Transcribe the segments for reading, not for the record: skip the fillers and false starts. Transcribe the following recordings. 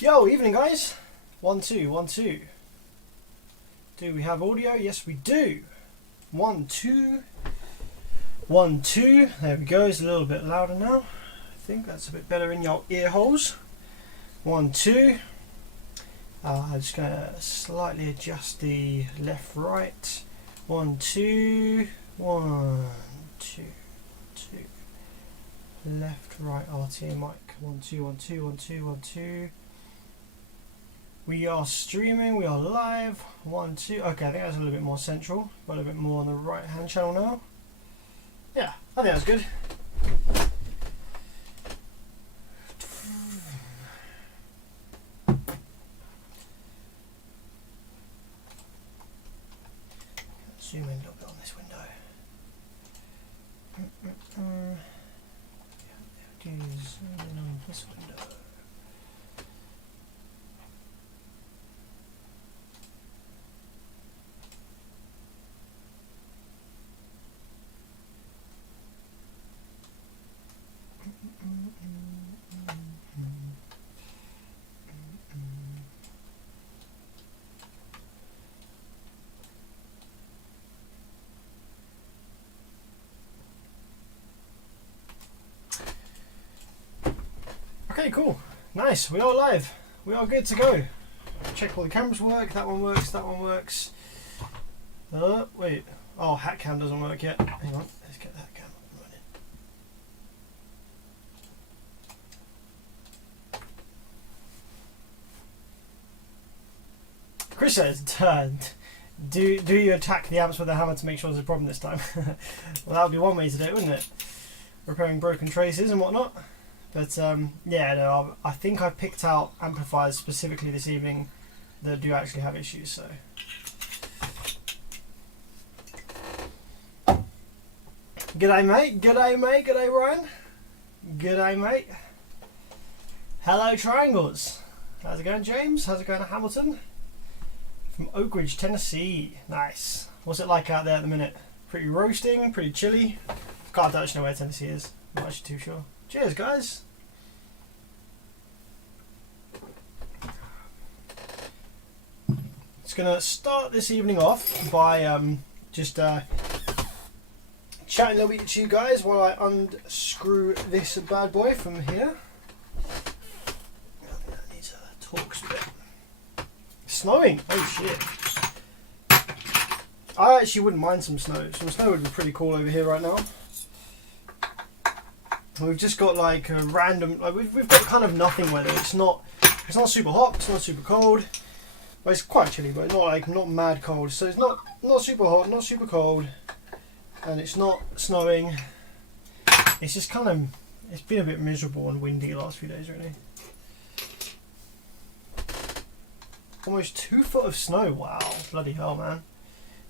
Yo, evening guys. 1 2 1 2. Do we have audio? Yes we do. 1 2 1 2. There we go. It's a little bit louder now. I think that's a bit better in your ear holes. 1 2. I'm just gonna slightly adjust the left right. 1 2 1 2 2. Left right RTA mic. 1 2 1 2 1 2 1 2. We are streaming, we are live. 1 2. Okay, I think that's a little bit more central. Got a little bit more on the right hand channel now. Yeah, I think that's good. Zoom in a little bit on this window. Zoom in on this window. Okay, cool. Nice. We are live. We are good to go. Check all the cameras work. That one works. That one works. Wait. Oh, hat cam doesn't work yet. Hang on. Let's get that cam running. Chris says, do you attack the amps with a hammer to make sure there's a problem this time? Well, that would be one way to do it, wouldn't it? Repairing broken traces and whatnot. But yeah, no, I think I've picked out amplifiers specifically this evening that do actually have issues. So, g'day mate, g'day mate, g'day Ryan, g'day mate. Hello Triangles. How's it going, James? How's it going, Hamilton? From Oak Ridge, Tennessee. Nice. What's it like out there at the minute? Pretty roasting, pretty chilly. Can't actually know where Tennessee is. Not actually too sure. Cheers, guys. Just gonna start this evening off by just chatting a little bit to you guys while I unscrew this bad boy from here. I think that needs a Torx bit. Snowing. Oh shit. I actually wouldn't mind some snow. Some snow would be pretty cool over here right now. We've just got like a random, like we've got kind of nothing weather. It's not super hot, it's not super cold, but it's quite chilly, but not mad cold. So it's not super hot, not super cold, and it's not snowing. It's just kind of, it's been a bit miserable and windy the last few days, really. Almost 2 foot of snow. Wow, bloody hell, man.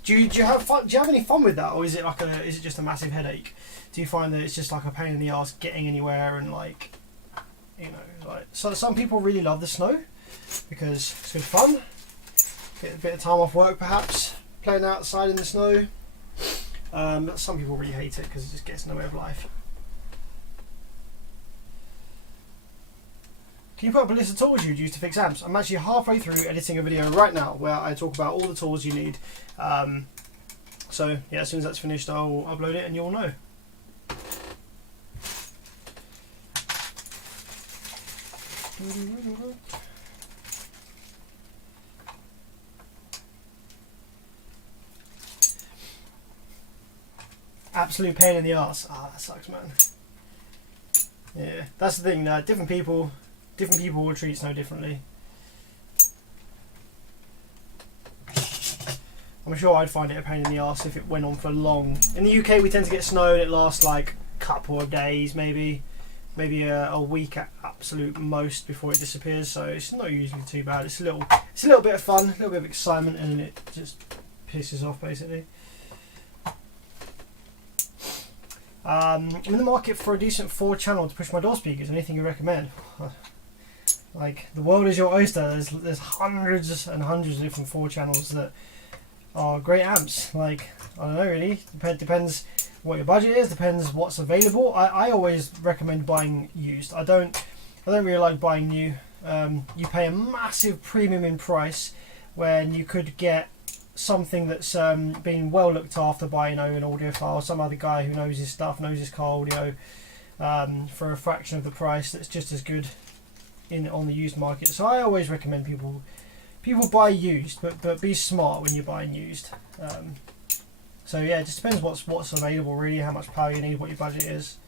Do you have fun? Do you have any fun with that, or is it like is it just a massive headache? Do you find that it's just like a pain in the ass getting anywhere and like, you know, like so some people really love the snow because it's good fun. Get a bit of time off work perhaps, playing outside in the snow. But some people really hate it because it just gets in the way of life. Can you put up a list of tools you'd use to fix amps? I'm actually halfway through editing a video right now where I talk about all the tools you need. So yeah, as soon as that's finished, I'll upload it and you'll know. Absolute pain in the arse. Ah, that sucks, man. Yeah, that's the thing. Different people will treat snow differently. I'm sure I'd find it a pain in the arse if it went on for long. In the UK, we tend to get snow and it lasts like a couple of days, maybe a week at absolute most before it disappears. So it's not usually too bad. It's a little bit of fun, a little bit of excitement, and then it just pisses off basically. I'm in the market for a decent 4-channel to push my door speakers. Anything you recommend? Like, the world is your oyster. There's hundreds and hundreds of different 4-channels that are great amps. Like, I don't know really. Depends what your budget is. Depends what's available. I always recommend buying used. I don't really like buying new. you pay a massive premium in price when you could get something that's been well looked after by, you know, an audiophile, some other guy who knows his stuff, knows his car audio, for a fraction of the price. That's just as good on the used market. So I always recommend people buy used, but be smart when you're buying used. So yeah, it just depends what's available really, how much power you need, what your budget is.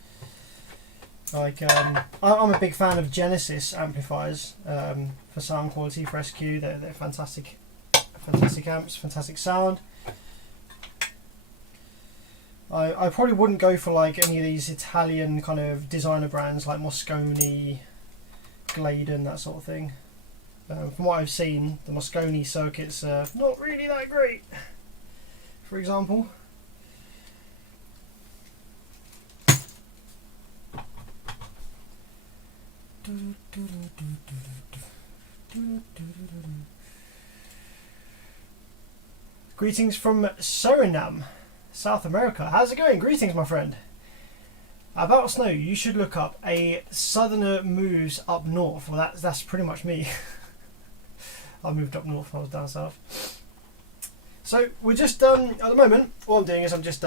Like I'm a big fan of Genesis amplifiers for sound quality, for SQ. They're fantastic amps, fantastic sound. I probably wouldn't go for like any of these Italian kind of designer brands like Mosconi, Gladen, that sort of thing. From what I've seen, the Mosconi circuits are not really that great, for example. Greetings from Suriname, South America. How's it going? Greetings, my friend. About snow, you should look up A Southerner Moves Up North. Well, that's pretty much me. I moved up north when I was down south. So we're just at the moment, what I'm doing is I'm just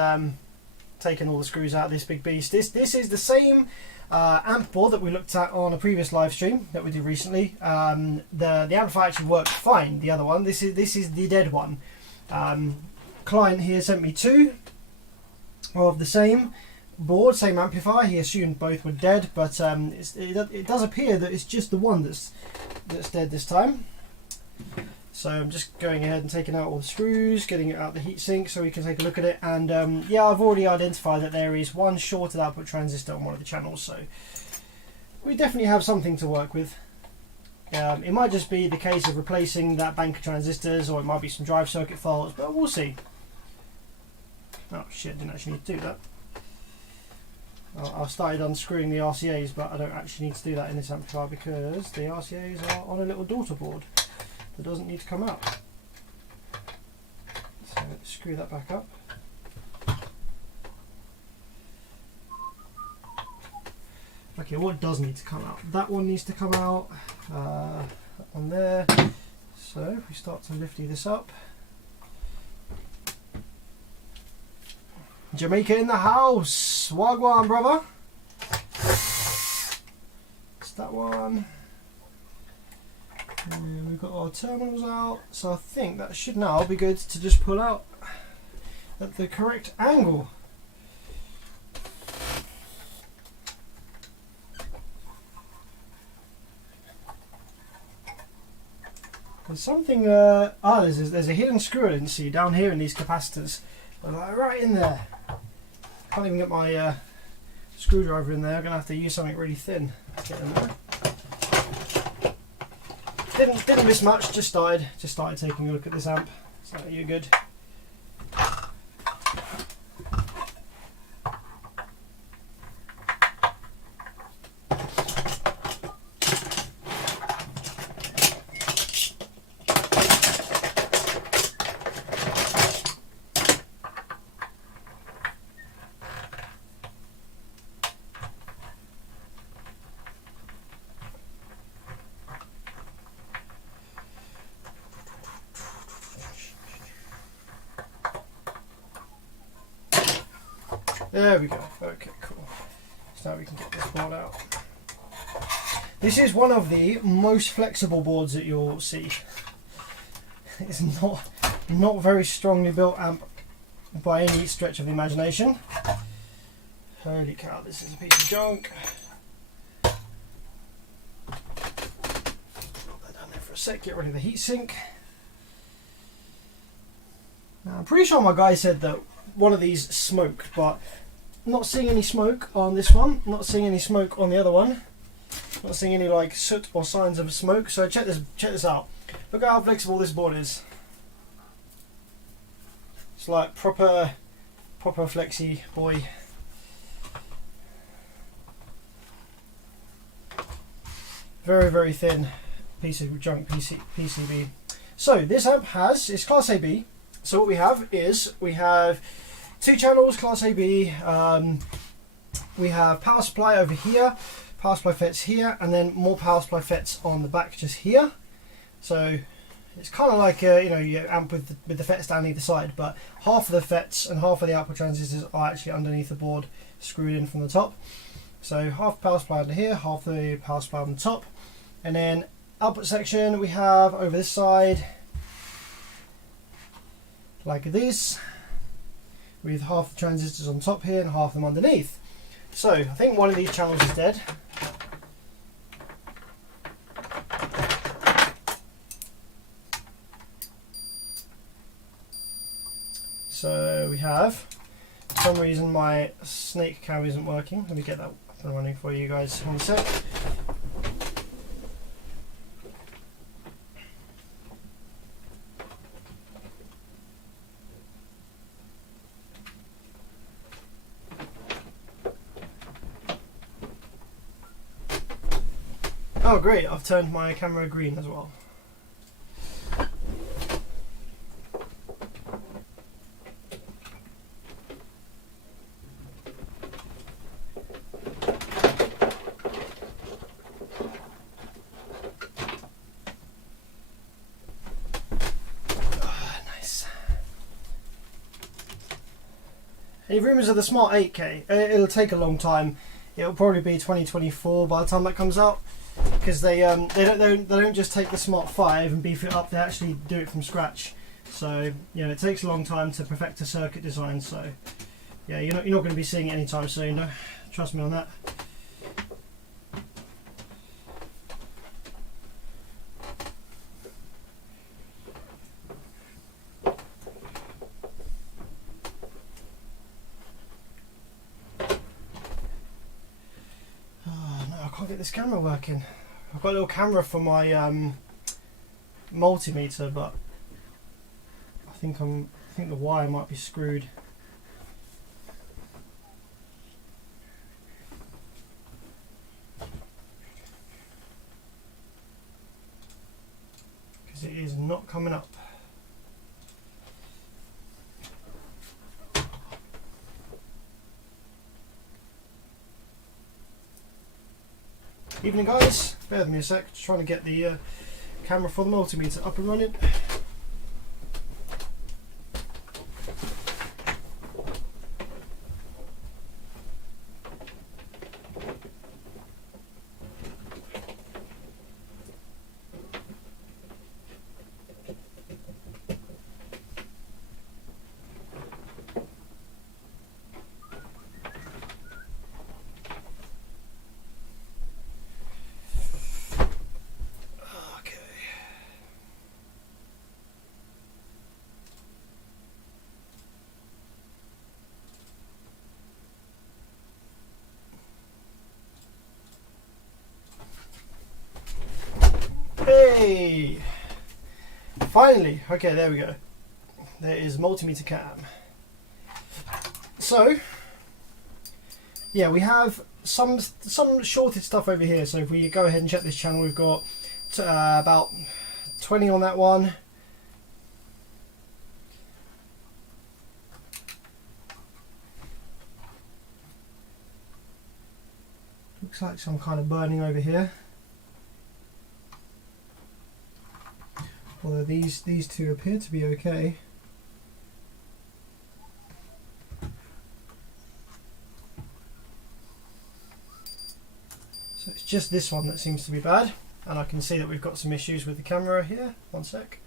taking all the screws out of this big beast. This is the same amp board that we looked at on a previous live stream that we did recently. The amplifier actually worked fine. The other one, this is the dead one. Client here sent me two of the same board, same amplifier. He assumed both were dead, but it does appear that it's just the one that's dead this time. So I'm just going ahead and taking out all the screws, getting it out the heatsink so we can take a look at it. And yeah, I've already identified that there is one shorted output transistor on one of the channels, so we definitely have something to work with. It might just be the case of replacing that bank of transistors, or it might be some drive circuit faults, but we'll see. Oh shit, didn't actually need to do that. I've started unscrewing the RCAs, but I don't actually need to do that in this amplifier because the RCAs are on a little daughter board that doesn't need to come out. So let's screw that back up. Okay, what does need to come out? That one needs to come out. That one there. So if we start to lifty this up. Jamaica in the house. Wagwan, brother. It's that one. And we've got our terminals out. So I think that should now be good to just pull out at the correct angle. There's something, there's a hidden screw I didn't see down here in these capacitors. Like right in there. Can't even get my screwdriver in there. I'm gonna have to use something really thin to get in there. Didn't miss much. Just started taking a look at this amp. So you're good. There we go. Okay, cool. So now we can get this board out. This is one of the most flexible boards that you'll see. It's not very strongly built amp by any stretch of the imagination. Holy cow, this is a piece of junk. Put that down there for a sec, get rid of the heatsink. Now, I'm pretty sure my guy said that one of these smoked, but not seeing any smoke on this one, not seeing any smoke on the other one, not seeing any like soot or signs of smoke. So check this out. Look at how flexible this board is. It's like proper flexi boy. Very thin piece of junk PCB. So this amp it's Class AB. So what we have is two channels, Class AB. We have power supply over here, power supply FETs here, and then more power supply FETs on the back just here. So it's kind of like you know, you amp with the FETs down either side, but half of the FETs and half of the output transistors are actually underneath the board, screwed in from the top. So half power supply under here, half the power supply on the top, and then output section we have over this side like this, with half the transistors on top here and half of them underneath. So I think one of these channels is dead. So we have, for some reason my snake cam isn't working. Let me get that up and running for you guys in a sec. Oh great, I've turned my camera green as well. Any rumours of the Smart 8K? It'll take a long time. It'll probably be 2024 by the time that comes out, because they don't just take the Smart 5 and beef it up. They actually do it from scratch. So you know, it takes a long time to perfect a circuit design. So yeah, you're not going to be seeing it anytime soon. No? Trust me on that. Get this camera working. I've got a little camera for my multimeter, but I think the wire might be screwed. Because it is not coming up. Evening guys, bear with me a sec, just trying to get the camera for the multimeter up and running. Hey! Finally! Okay, there we go. There is multimeter cam. So, yeah, we have some shorted stuff over here. So if we go ahead and check this channel, we've got about 20 on that one. Looks like some kind of burning over here. Although these two appear to be okay. So it's just this one that seems to be bad, and I can see that we've got some issues with the camera here. One sec.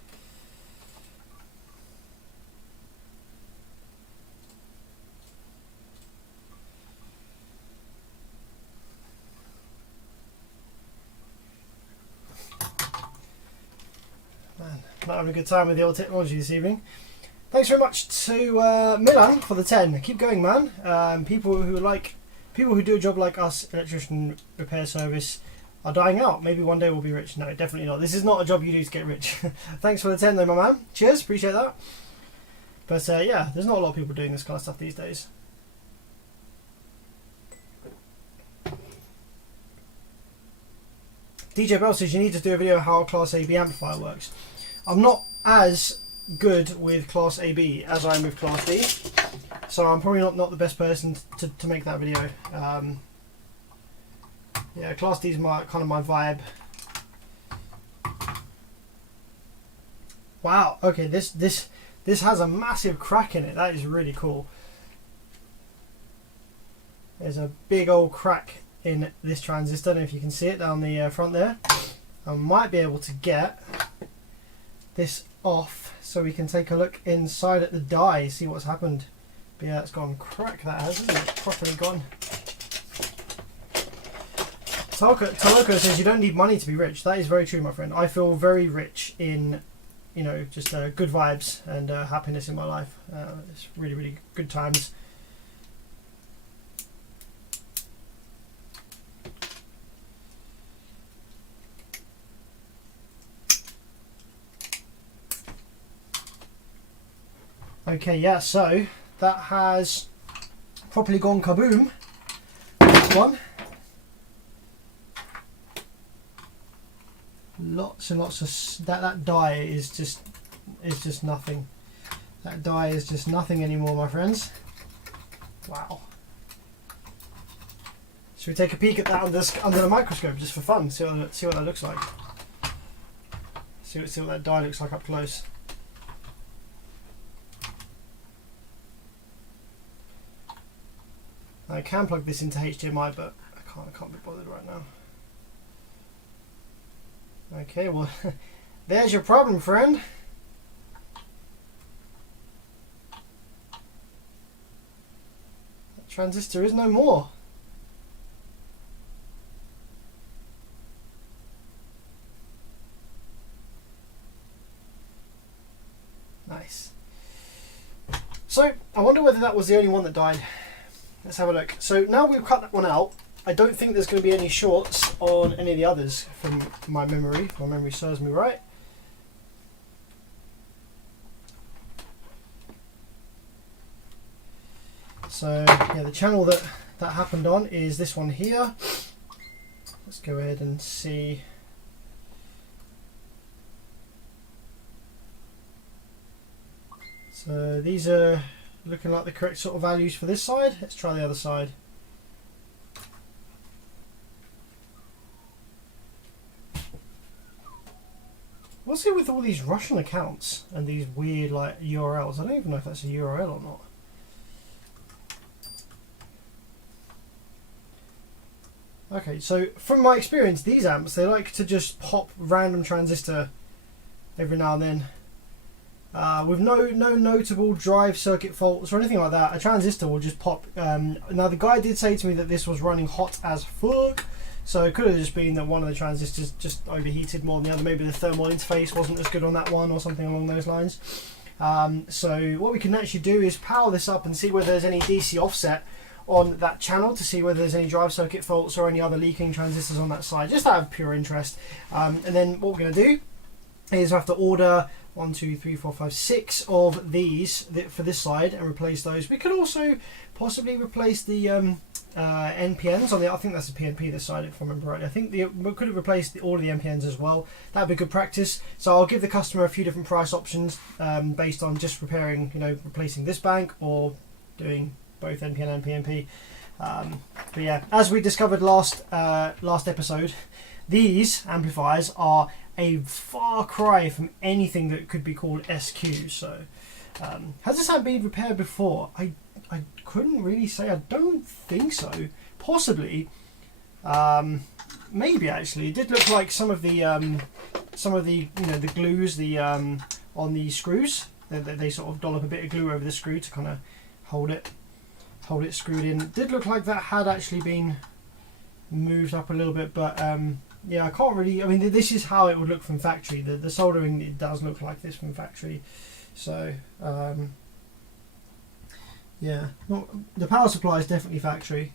Not having a good time with the old technology this evening. Thanks very much to Milan for the 10. Keep going, man. People who do a job like us, electrician repair service, are dying out. Maybe one day we'll be rich. No, definitely not. This is not a job you do to get rich. Thanks for the 10 though, my man. Cheers, appreciate that. But yeah, there's not a lot of people doing this kind of stuff these days. DJ Bell says you need to do a video how a Class AB amplifier works. I'm not as good with Class AB as I am with Class B, so I'm probably not the best person to make that video. Yeah, Class D is my kind of my vibe. Wow. Okay, this has a massive crack in it. That is really cool. There's a big old crack in this transistor. I don't know if you can see it down the front there. I might be able to get this off so we can take a look inside at the die, see what's happened. But yeah, it's gone crack, that has, isn't it? Properly gone. Taloko says you don't need money to be rich. That is very true, my friend. I feel very rich in, you know, just good vibes and happiness in my life. It's really, really good times. Okay, yeah, so that has properly gone kaboom. This one. Lots and lots of that die is just nothing. That die is just nothing anymore, my friends. Wow. Should we take a peek at that under the microscope just for fun? See what that looks like. See what that die looks like up close. I can plug this into HDMI, but I can't be bothered right now. Okay, well, there's your problem, friend. That transistor is no more. Nice. So, I wonder whether that was the only one that died. Let's have a look. So now we've cut that one out, I don't think there's going to be any shorts on any of the others from my memory. My memory serves me right. So yeah, the channel that happened on is this one here. Let's go ahead and see. So these are looking like the correct sort of values for this side. Let's try the other side. What's it with all these Russian accounts and these weird like URLs? I don't even know if that's a URL or not. Okay, so from my experience, these amps, they like to just pop random transistor every now and then. With no notable drive circuit faults or anything like that. A transistor will just pop. Now the guy did say to me that this was running hot as fuck, so it could have just been that one of the transistors just overheated more than the other. Maybe the thermal interface wasn't as good on that one or something along those lines. So what we can actually do is power this up and see whether there's any DC offset on that channel to see whether there's any drive circuit faults or any other leaking transistors on that side, just out of pure interest. And then what we're going to do is we have to order 1, 2, 3, 4, 5, 6 of these for this side and replace those. We could also possibly replace the NPNs on the. I think that's a PNP this side, if I remember rightly. I think we could have replaced all of the NPNs as well. That'd be good practice. So I'll give the customer a few different price options based on just repairing, replacing this bank or doing both NPN and PNP. But yeah, as we discovered last episode, these amplifiers are a far cry from anything that could be called SQ. So has this been repaired before? I couldn't really say. I don't think so. Possibly, maybe actually. It did look like some of the the glues on the screws. They sort of dollop a bit of glue over the screw to kind of hold it screwed in. It did look like that had actually been moved up a little bit, but yeah, I can't really. I mean, this is how it would look from factory. The soldering, it does look like this from factory. So yeah, the power supply is definitely factory,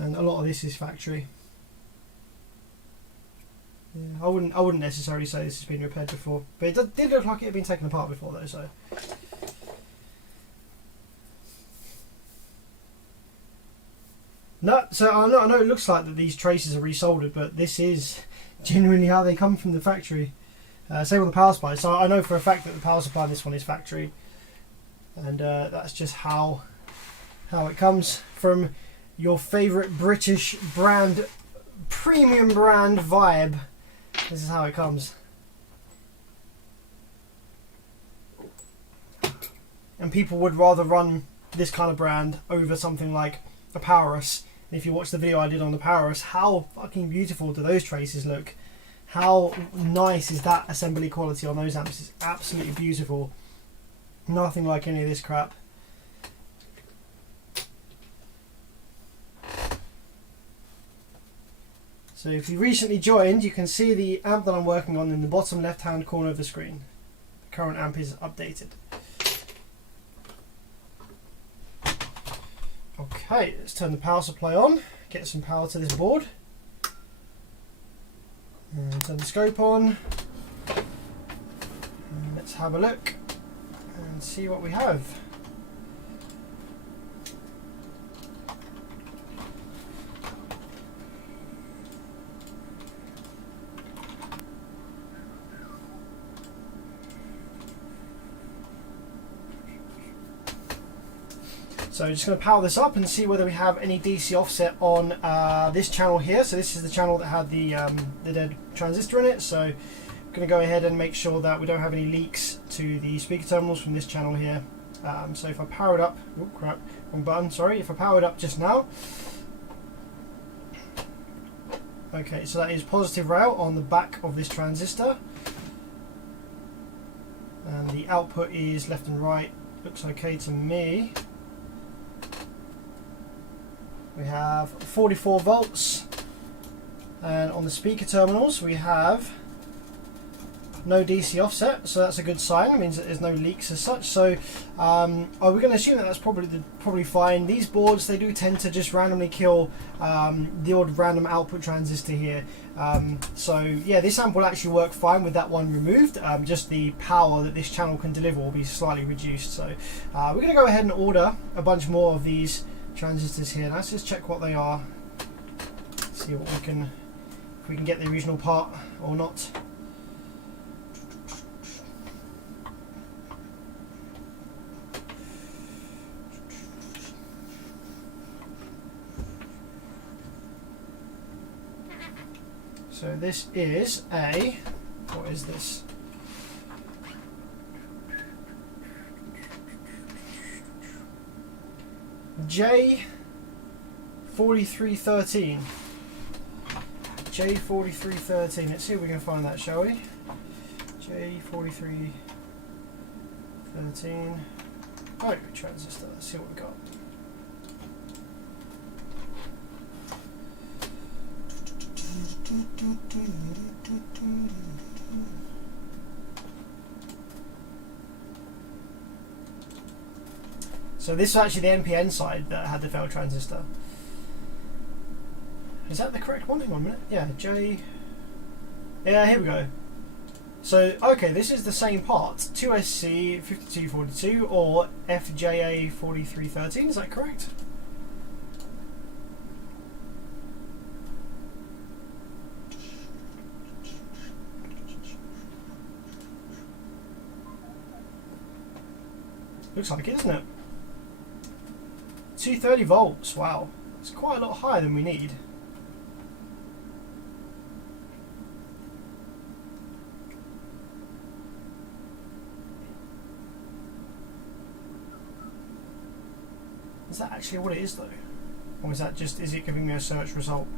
and a lot of this is factory. Yeah, I wouldn't necessarily say this has been repaired before, but it did look like it had been taken apart before though. So. No, so I know it looks like that these traces are resoldered, but this is genuinely how they come from the factory. Same with the power supply. So I know for a fact that the power supply in this one is factory, and that's just how it comes from your favourite British brand premium brand vibe. This is how it comes. And people would rather run this kind of brand over something like a Powerus. If you watch the video I did on the Powerus, how fucking beautiful do those traces look? How nice is that assembly quality on those amps? It's absolutely beautiful. Nothing like any of this crap. So if you recently joined, you can see the amp that I'm working on in the bottom left hand corner of the screen. The current amp is updated. Okay, let's turn the power supply on, get some power to this board. And turn the scope on. And let's have a look and see what we have. So just going to power this up and see whether we have any DC offset on this channel here. So this is the channel that had the dead transistor in it. So I'm going to go ahead and make sure that we don't have any leaks to the speaker terminals from this channel here. So if I power it up, oh crap, wrong button, sorry. If I power it up just now. Okay, so that is positive rail on the back of this transistor. And the output is left and right. Looks okay to me. We have 44 volts, and on the speaker terminals we have no DC offset, so that's a good sign. It means that there's no leaks as such. So we're going to assume that that's probably fine. These boards, they do tend to just randomly kill the odd random output transistor here. So yeah, this amp will actually work fine with that one removed. Just the power that this channel can deliver will be slightly reduced. So we're going to go ahead and order a bunch more of these transistors here. Let's just check what they are, see what we can, if we can get the original part or not. So this is a, what is this? J4313. J4313. Let's see if we can find that, shall we? J4313. Oh, transistor. Let's see what we got. So this is actually the NPN side that had the failed transistor. Is that the correct one? Hang on a minute. Yeah, J. Yeah, here we go. So, okay, this is the same part. 2SC 5242 or FJA 4313. Is that correct? Looks like it, isn't it? 230 volts, wow, it's quite a lot higher than we need. Is that actually what it is though? Or is that just, is it giving me a search result?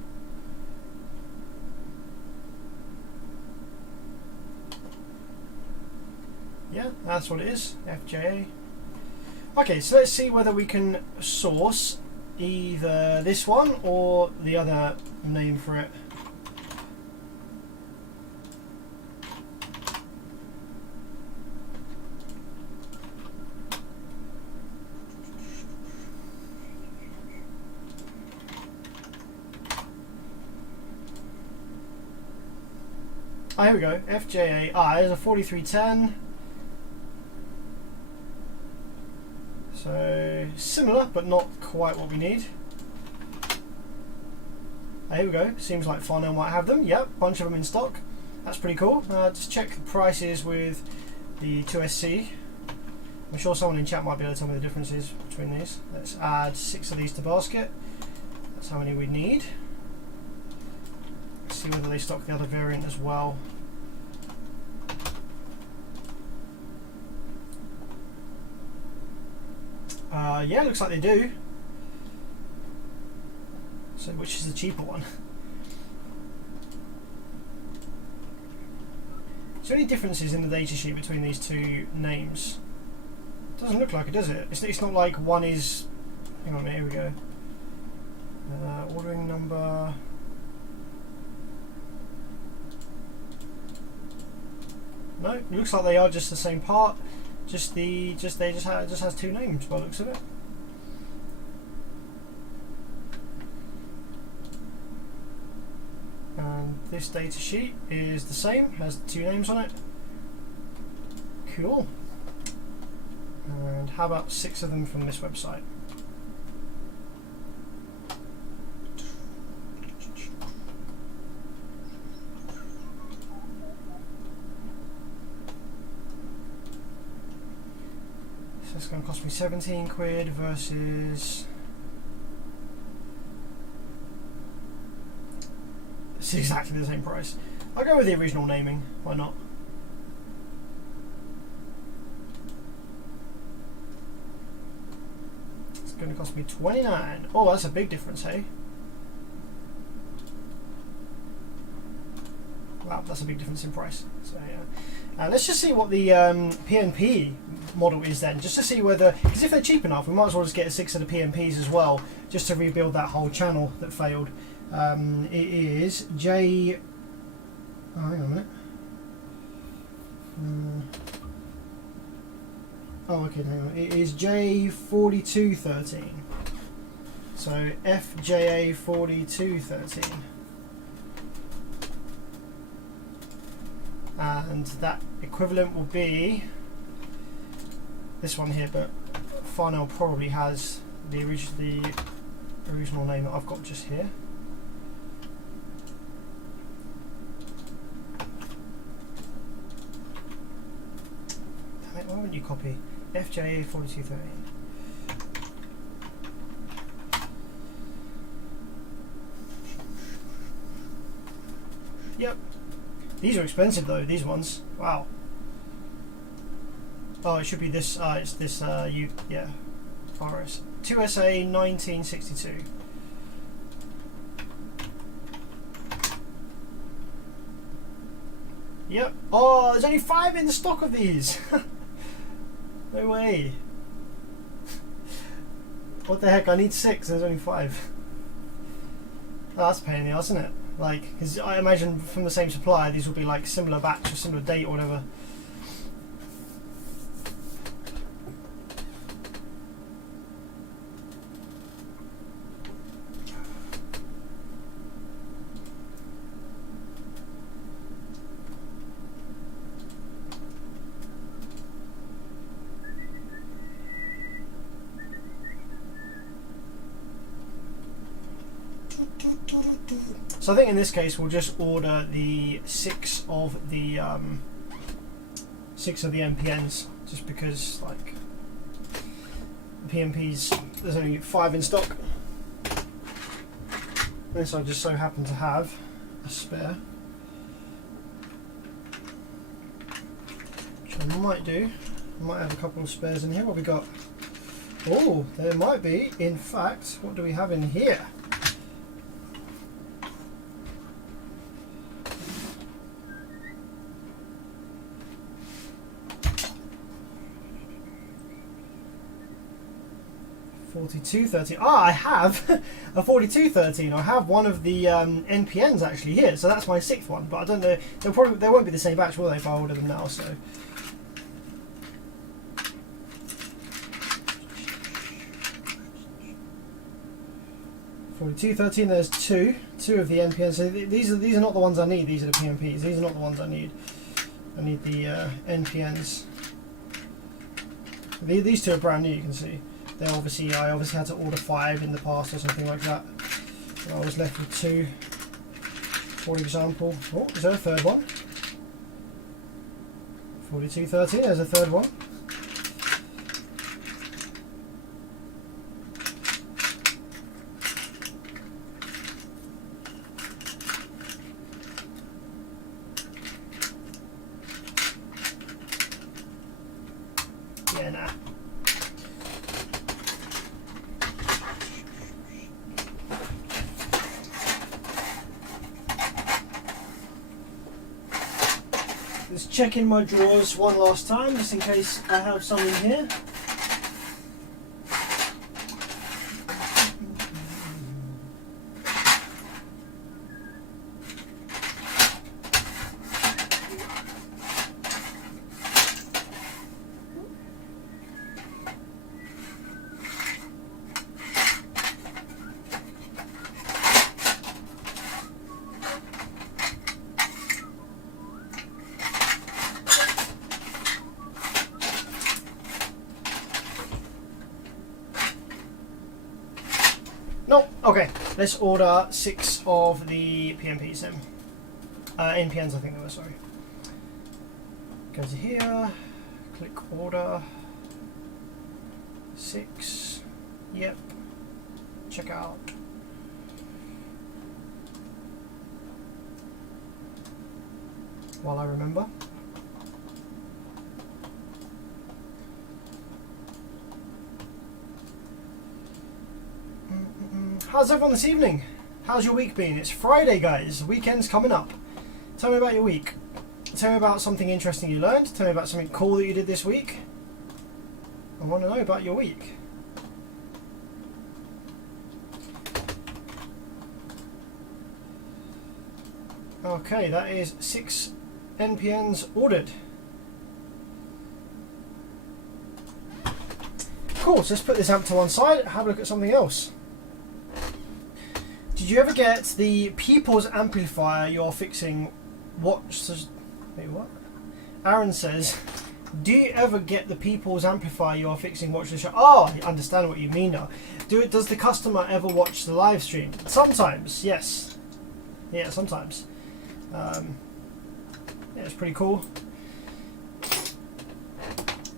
Yeah, that's what it is, FJA. Okay, so let's see whether we can source either this one or the other name for it. Oh, here we go, FJA. There's a 4310. So similar, but not quite what we need. Here we go. Seems like Farnell might have them. Yep, bunch of them in stock. That's pretty cool. Just check the prices with the 2SC. I'm sure someone in chat might be able to tell me the differences between these. Let's add 6 of these to basket. That's how many we need. See whether they stock the other variant as well. Yeah, looks like they do. So which is the cheaper one? Is there any differences in the datasheet between these two names? Doesn't look like it, does it? It's not like one is... Hang on a minute, here we go. Ordering number... No, it looks like they are just the same part. They just has two names by the looks of it. And this data sheet is the same, has two names on it. Cool. And how about 6 of them from this website? So it's going to cost me 17 quid versus... It's exactly the same price. I'll go with the original naming, why not? It's going to cost me 29. Oh, that's a big difference, hey? Wow, that's a big difference in price. So yeah, let's just see what the PNP model is then, just to see whether, because if they're cheap enough, we might as well just get 6 of the PNPs as well, just to rebuild that whole channel that failed. It is J. Oh, hang on a minute. Oh, okay, hang on. It is J4213. So FJA4213. And that equivalent will be this one here, but Farnell probably has the original name that I've got just here. Damn it, why wouldn't you copy FJA 4213? Yep. These are expensive though, these ones. Wow. Oh, it should be this, it's this, yeah, RS. 2SA 1962. Yep. Oh, there's only 5 in the stock of these. No way. What the heck, I need 6, there's only 5. Oh, that's a pain in the ass, isn't it? Like, because I imagine from the same supplier, these will be like similar batch or similar date or whatever. So I think in this case we'll just order the 6 of the MPNs, just because like the PMPs, there's only 5 in stock. This I just so happen to have a spare, which I might do. I might have a couple of spares in here. What we got? Oh, there might be. In fact, what do we have in here? .4213. Ah, I have a 4213. I have one of the NPNs actually here, so that's my 6th one. But I don't know. They won't be the same batch, will they? If I order them now, so. .4213. There's two of the NPNs. So these are not the ones I need. These are the PMPs. These are not the ones I need. I need the NPNs. These 2 are brand new. You can see. I obviously had to order 5 in the past or something like that. So I was left with 2, for example. Oh, is there a 3rd one? 4213, there's a 3rd one. Nah. Just checking my drawers one last time, just in case I have some in here. No, okay. Let's order 6 of the PMPs then. NPNs, I think they were, sorry. Go to here, click order. 6. Yep. Check out. While I remember. How's everyone this evening? How's your week been? It's Friday, guys. Weekend's coming up. Tell me about your week. Tell me about something interesting you learned. Tell me about something cool that you did this week. I want to know about your week. Okay, that is 6 NPNs ordered. Cool, so let's put this amp to one side, have a look at something else. Did you ever get the People's amplifier you're fixing? Wait, what? Aaron says, do you ever get the People's amplifier you're fixing watch the show? Oh, I understand what you mean now. Does the customer ever watch the live stream? Sometimes, yes. Yeah, sometimes. Yeah, it's pretty cool.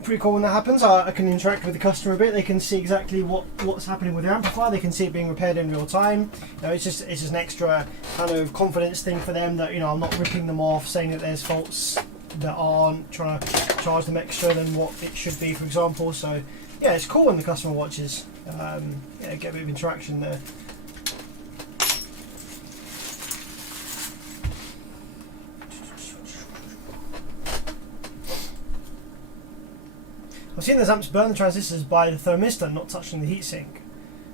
Pretty cool when that happens. I can interact with the customer a bit. They can see exactly what's happening with their amplifier. They can see it being repaired in real time. You know, it's just an extra kind of confidence thing for them that, you know, I'm not ripping them off, saying that there's faults that aren't, trying to charge them extra than what it should be, for example. So yeah, it's cool when the customer watches. Yeah, get a bit of interaction there. I've seen those amps burn the transistors by the thermistor not touching the heatsink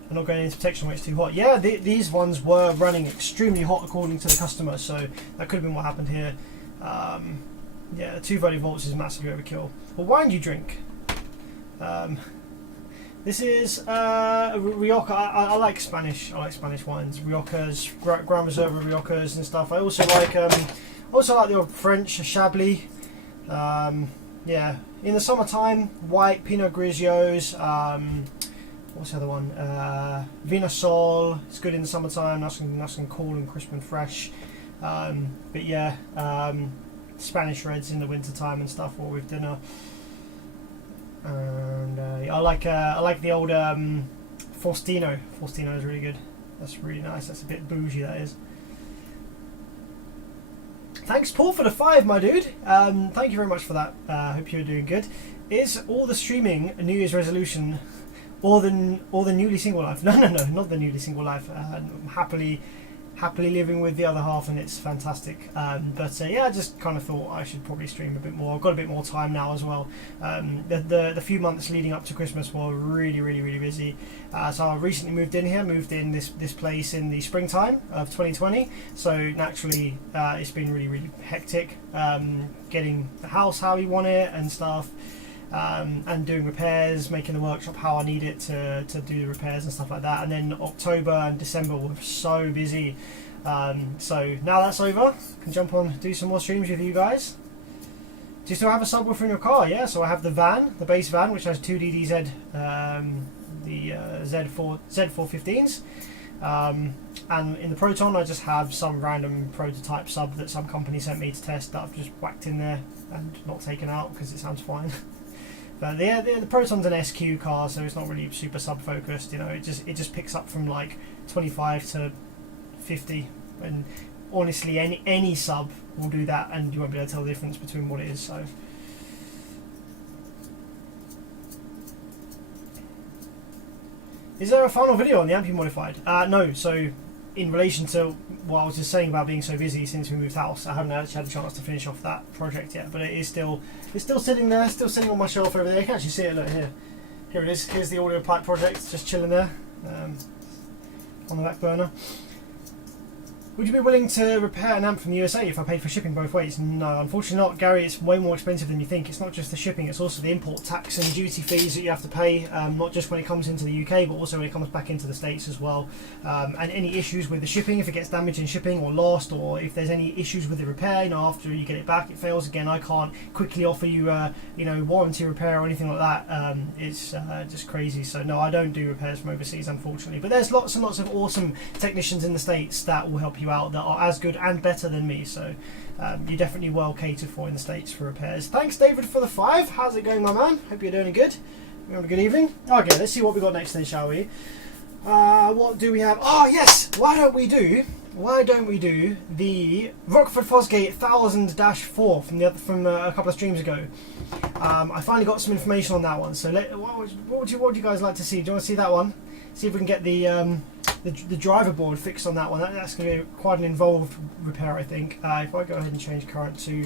and not going into protection when it's too hot. Yeah, these ones were running extremely hot according to the customer, so that could have been what happened here. Yeah, 230 volts is massively overkill. What wine do you drink? This is Rioja. I like Spanish. I like Spanish wines. Riojas, Grand Reserve Riojas and stuff. I also like the old French Chablis. Yeah, in the summertime, white Pinot Grigios. What's the other one? Vino Sol. It's good in the summertime, nice and cool and crisp and fresh. But yeah, Spanish reds in the winter time and stuff, or with dinner. And I like the old Faustino. Faustino is really good. That's really nice. That's a bit bougie, that is. Thanks, Paul, for the 5, my dude. Thank you very much for that. Hope you're doing good. Is all the streaming a New Year's resolution, or the newly single life? No, not the newly single life. I'm happily living with the other half, and it's fantastic. But yeah, I just kind of thought I should probably stream a bit more. I've got a bit more time now as well. The few months leading up to Christmas were really busy. So I recently moved in this place in the springtime of 2020. So naturally, it's been really hectic. Getting the house how we want it and stuff. And doing repairs, making the workshop how I need it to do the repairs and stuff like that. And then October and December were so busy. So now that's over, I can jump on, do some more streams with you guys. Do you still have a subwoofer in your car? Yeah, so I have the van, the base van, which has 2 DDZ, the Z415s. And in the Proton I just have some random prototype sub that some company sent me to test that I've just whacked in there and not taken out because it sounds fine. But the Proton's an SQ car, so it's not really super sub focused. You know, it just picks up from like 25 to 50, and honestly, any sub will do that, and you won't be able to tell the difference between what it is. So Is there a final video on the amp you modified? No. So, in relation to what I was just saying about being so busy since we moved house, I haven't actually had a chance to finish off that project yet. But it's still sitting there, still sitting on my shelf over there. You can actually see it. Look here. Here it is. Here's the audio pipe project, just chilling there on the back burner. Would you be willing to repair an amp from the USA if I paid for shipping both ways? No, unfortunately not, Gary. It's way more expensive than you think. It's not just the shipping, it's also the import tax and duty fees that you have to pay, not just when it comes into the UK, but also when it comes back into the States as well. And any issues with the shipping, if it gets damaged in shipping or lost, or if there's any issues with the repair, you know, after you get it back, it fails again, I can't quickly offer you, you know, warranty repair or anything like that. It's just crazy. So no, I don't do repairs from overseas, unfortunately. But there's lots and lots of awesome technicians in the States that will help you out, that are as good and better than me, so you're definitely well catered for in the States for repairs. Thanks David for the 5. How's it going, my man? Hope you're doing good. You having a good evening? Okay, let's see what we got next then, shall we? What do we have? Oh yes, why don't we do the Rockford Fosgate 1000-4 from a couple of streams ago. I finally got some information on that one, so what would you guys like to see? Do you want to see that one? See if we can get the driver board fixed on that one. That's going to be quite an involved repair, I think. If I go ahead and change current to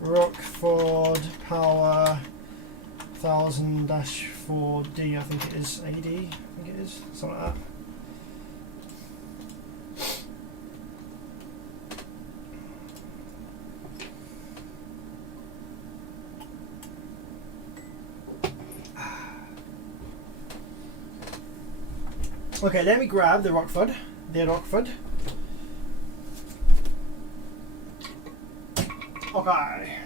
Rockford Power 1000-4D, I think it is AD. I think it is something like that. Okay, let me grab the Rockford. Okay.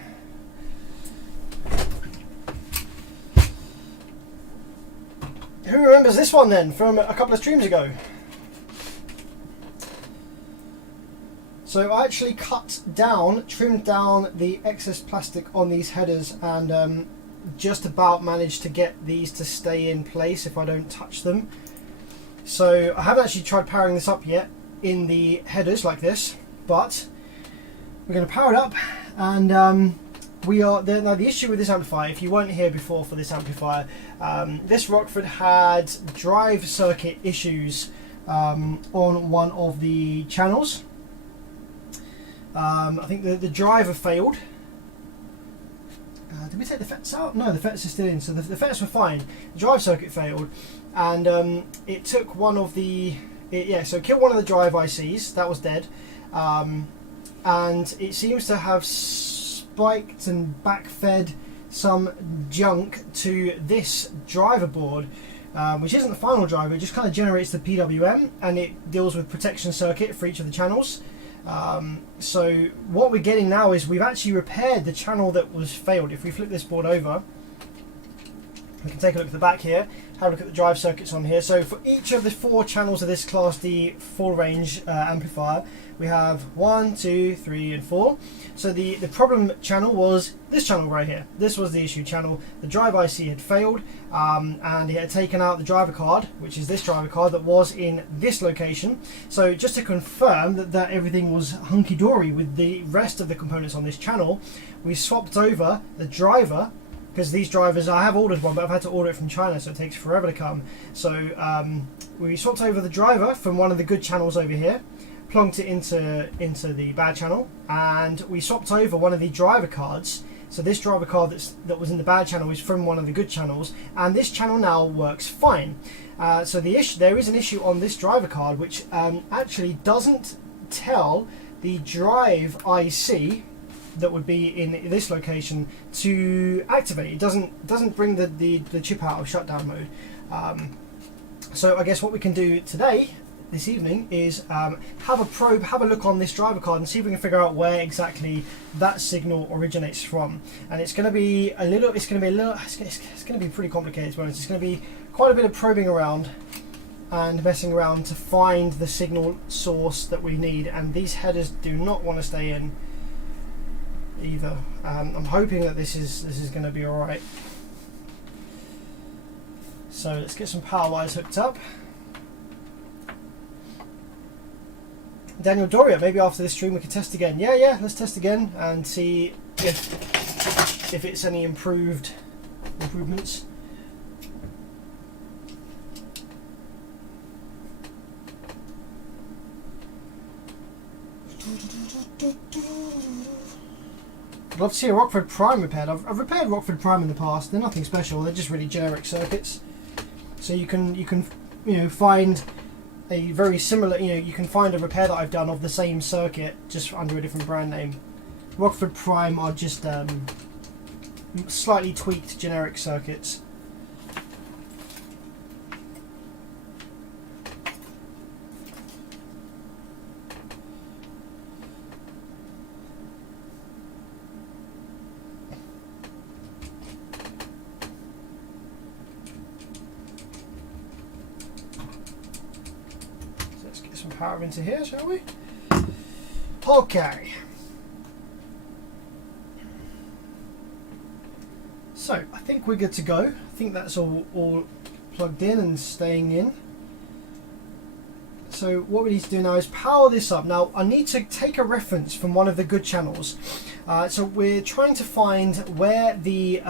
Who remembers this one then from a couple of streams ago? So I actually trimmed down the excess plastic on these headers, and just about managed to get these to stay in place if I don't touch them. So I haven't actually tried powering this up yet in the headers like this, but we're going to power it up, and we are there. Now the issue with this amplifier, if you weren't here before for this amplifier, this Rockford had drive circuit issues on one of the channels. I think the driver failed. Did we take the FETs out? No, the FETs are still in, so the FETs were fine. The drive circuit failed, and it took one of the... so it killed one of the drive ICs, that was dead, and it seems to have spiked and backfed some junk to this driver board, which isn't the final driver. It just kind of generates the PWM, and it deals with protection circuit for each of the channels. So what we're getting now is we've actually repaired the channel that was failed. If we flip this board over, we can take a look at the back here, have a look at the drive circuits on here. So for each of the 4 channels of this Class D full range amplifier, we have 1, 2, 3 and 4. So the problem channel was this channel right here. This was the issue channel. The drive IC had failed, and it had taken out the driver card, which is this driver card that was in this location. So just to confirm that everything was hunky-dory with the rest of the components on this channel, we swapped over the driver, because these drivers, I have ordered one, but I've had to order it from China, so it takes forever to come. So we swapped over the driver from one of the good channels over here, plonked it into the bad channel, and we swapped over one of the driver cards. So this driver card that was in the bad channel is from one of the good channels, and this channel now works fine. So there is an issue on this driver card which actually doesn't tell the drive IC that would be in this location to activate. It doesn't bring the chip out of shutdown mode. So I guess what we can do this evening is have a look on this driver card and see if we can figure out where exactly that signal originates from. And it's going to be pretty complicated, to be honest. It's going to be quite a bit of probing around and messing around to find the signal source that we need, and these headers do not want to stay in either. I'm hoping that this is going to be alright. So let's get some power wires hooked up. Daniel Doria, maybe after this stream we can test again. Yeah, let's test again and see if it's any improvements. I'd love to see a Rockford Prime repaired. I've repaired Rockford Prime in the past. They're nothing special. They're just really generic circuits. So you can find a very similar, you can find a repair that I've done of the same circuit just under a different brand name. Rockford Prime are just slightly tweaked generic circuits. Power into here, shall we? Okay. So I think we're good to go. I think that's all plugged in and staying in. So what we need to do now is power this up. Now I need to take a reference from one of the good channels. So we're trying to find where the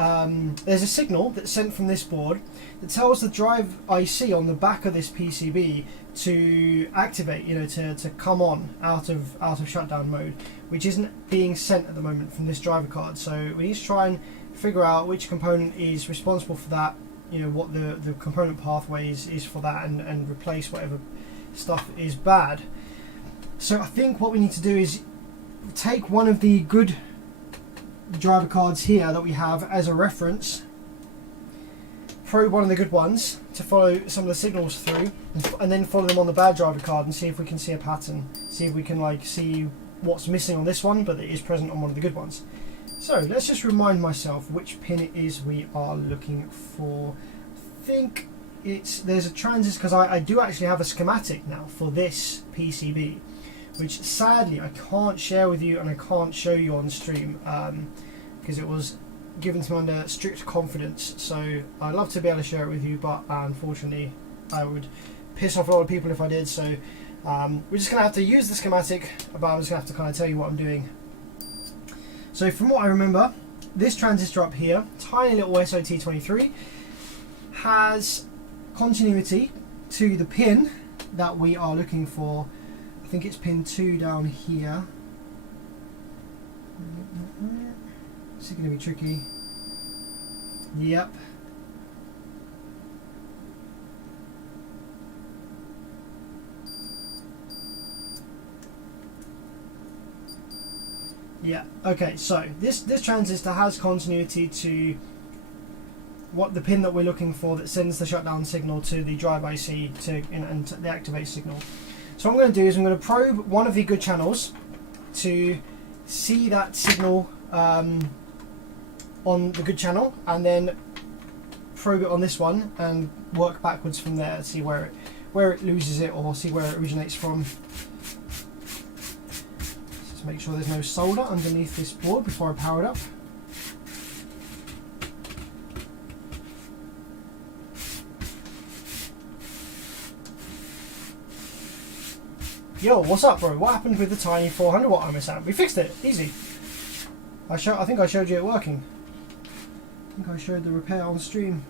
there's a signal that's sent from this board that tells the drive IC on the back of this PCB to activate, to come on out of shutdown mode, which isn't being sent at the moment from this driver card. So we need to try and figure out which component is responsible for that, what the component pathway is for that, and replace whatever stuff is bad. So I think what we need to do is take one of the good driver cards here that we have as a reference, probe one of the good ones to follow some of the signals through, and then follow them on the bad driver card and see if we can see a pattern, see if we can see what's missing on this one but it is present on one of the good ones. So let's just remind myself which pin it is we are looking for. I think there's a transistor, because I do actually have a schematic now for this PCB, which sadly I can't share with you and I can't show you on stream because it was given to me under strict confidence. So I'd love to be able to share it with you, but unfortunately I would piss off a lot of people if I did. So we're just going to have to use the schematic, but I'm just going to have to kind of tell you what I'm doing. So from what I remember, this transistor up here, tiny little SOT23, has continuity to the pin that we are looking for. I think it's pin 2 down here. This is going to be tricky. Yep. Yeah, okay, so this transistor has continuity to what the pin that we're looking for that sends the shutdown signal to the drive IC and the activate signal. So what I'm going to do is I'm going to probe one of the good channels to see that signal on the good channel, and then probe it on this one and work backwards from there, see where it loses it or see where it originates from. Just make sure there's no solder underneath this board before I power it up. Yo, what's up, bro? What happened with the tiny 400 watt ohms amp? We fixed it, easy. I think I showed you it working. I think I showed the repair on stream.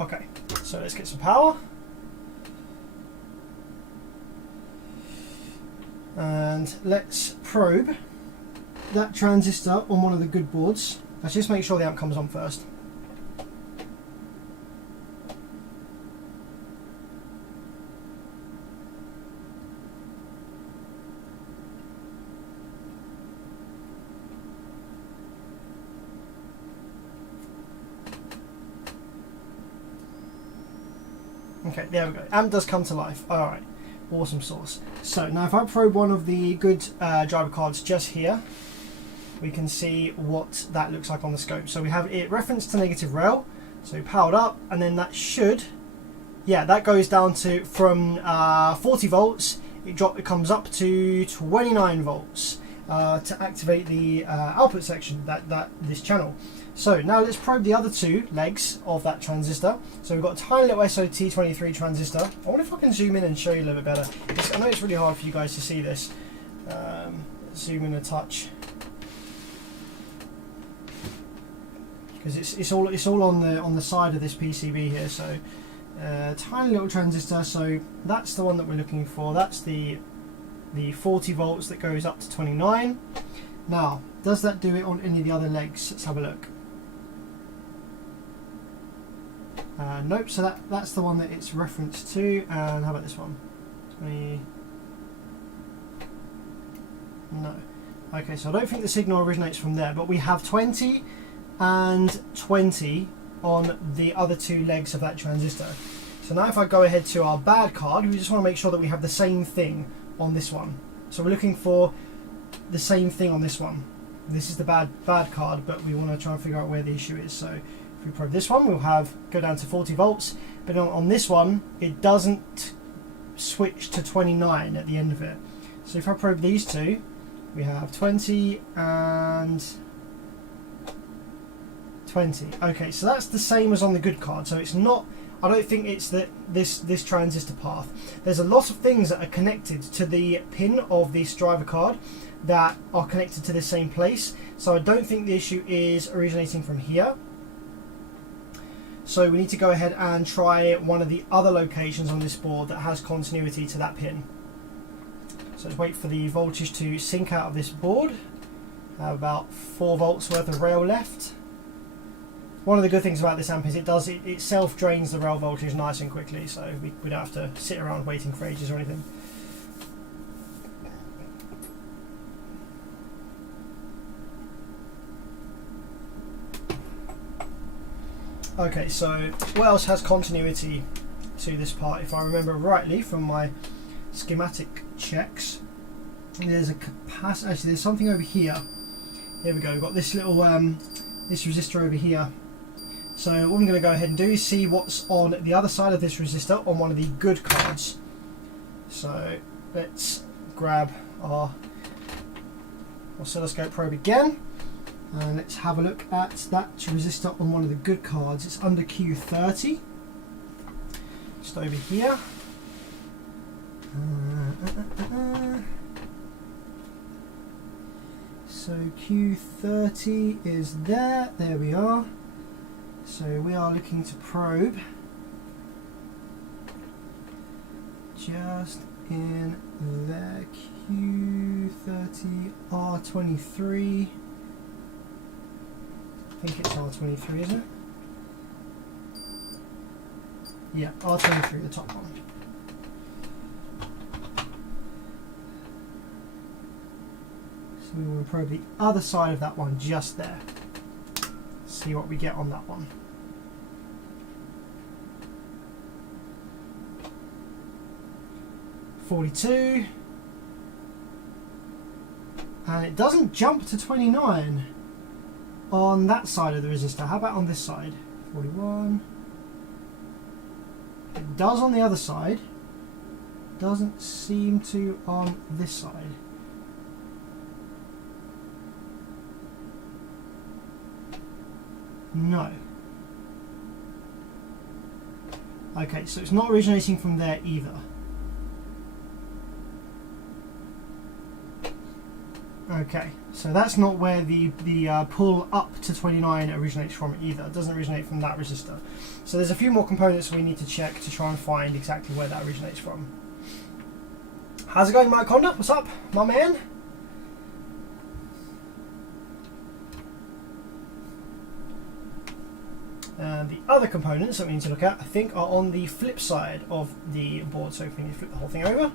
Okay, so let's get some power. And let's probe that transistor on one of the good boards. Let's just make sure the amp comes on first. Okay, there we go. Amp does come to life. Alright, awesome sauce. So now if I probe one of the good driver cards just here, we can see what that looks like on the scope. So we have it referenced to negative rail, so powered up, and then that should, yeah, that goes down to from 40 volts, it comes up to 29 volts to activate the output section, this channel. So now let's probe the other two legs of that transistor. So we've got a tiny little SOT23 transistor. I wonder if I can zoom in and show you a little bit better. I know it's really hard for you guys to see this. Zoom in a touch. because it's all on the side of this PCB here. So tiny little transistor. So that's the one that we're looking for. That's the 40 volts that goes up to 29. Now, does that do it on any of the other legs? Let's have a look. Nope. So that's the one that it's referenced to. And how about this one? 20. No. Okay, so I don't think the signal originates from there, but we have 20 and 20 on the other two legs of that transistor. So now if I go ahead to our bad card, we just want to make sure that we have the same thing on this one. So we're looking for the same thing on this one. This is the bad card, but we want to try and figure out where the issue is. So if we probe this one, we'll go down to 40 volts, but on this one, it doesn't switch to 29 at the end of it. So if I probe these two, we have 20 and 20. Okay, so that's the same as on the good card. So it's not, I don't think it's this transistor path. There's a lot of things that are connected to the pin of this driver card that are connected to the same place. So I don't think the issue is originating from here. So we need to go ahead and try one of the other locations on this board that has continuity to that pin. So let's wait for the voltage to sink out of this board. I have about 4 volts worth of rail left. One of the good things about this amp is it self drains the rail voltage nice and quickly, so we don't have to sit around waiting for ages or anything. Okay, so what else has continuity to this part? If I remember rightly from my schematic checks, there's a capacitor. Actually, there's something over here. Here we go. We've got this little this resistor over here. So what I'm going to go ahead and do is see what's on the other side of this resistor on one of the good cards. So let's grab our oscilloscope probe again, and let's have a look at that resistor on one of the good cards. It's under Q30, just over here. So Q30 is there. There we are. So we are looking to probe just in there. Q30 R23. I think it's R23, isn't it? Yeah, R23, the top one. So we will probe the other side of that one just there. See what we get on that one. $42, and it doesn't jump to 29 on that side of the resistor. How about on this side? 41. It does on the other side. Doesn't seem to on this side. No. Okay, so it's not originating from there either. Okay, so that's not where the pull up to 29 originates from either. It doesn't originate from that resistor. So there's a few more components we need to check to try and find exactly where that originates from. How's it going, Mike Honda? What's up, my man? And the other components that we need to look at, I think, are on the flip side of the board. So if we need to flip the whole thing over,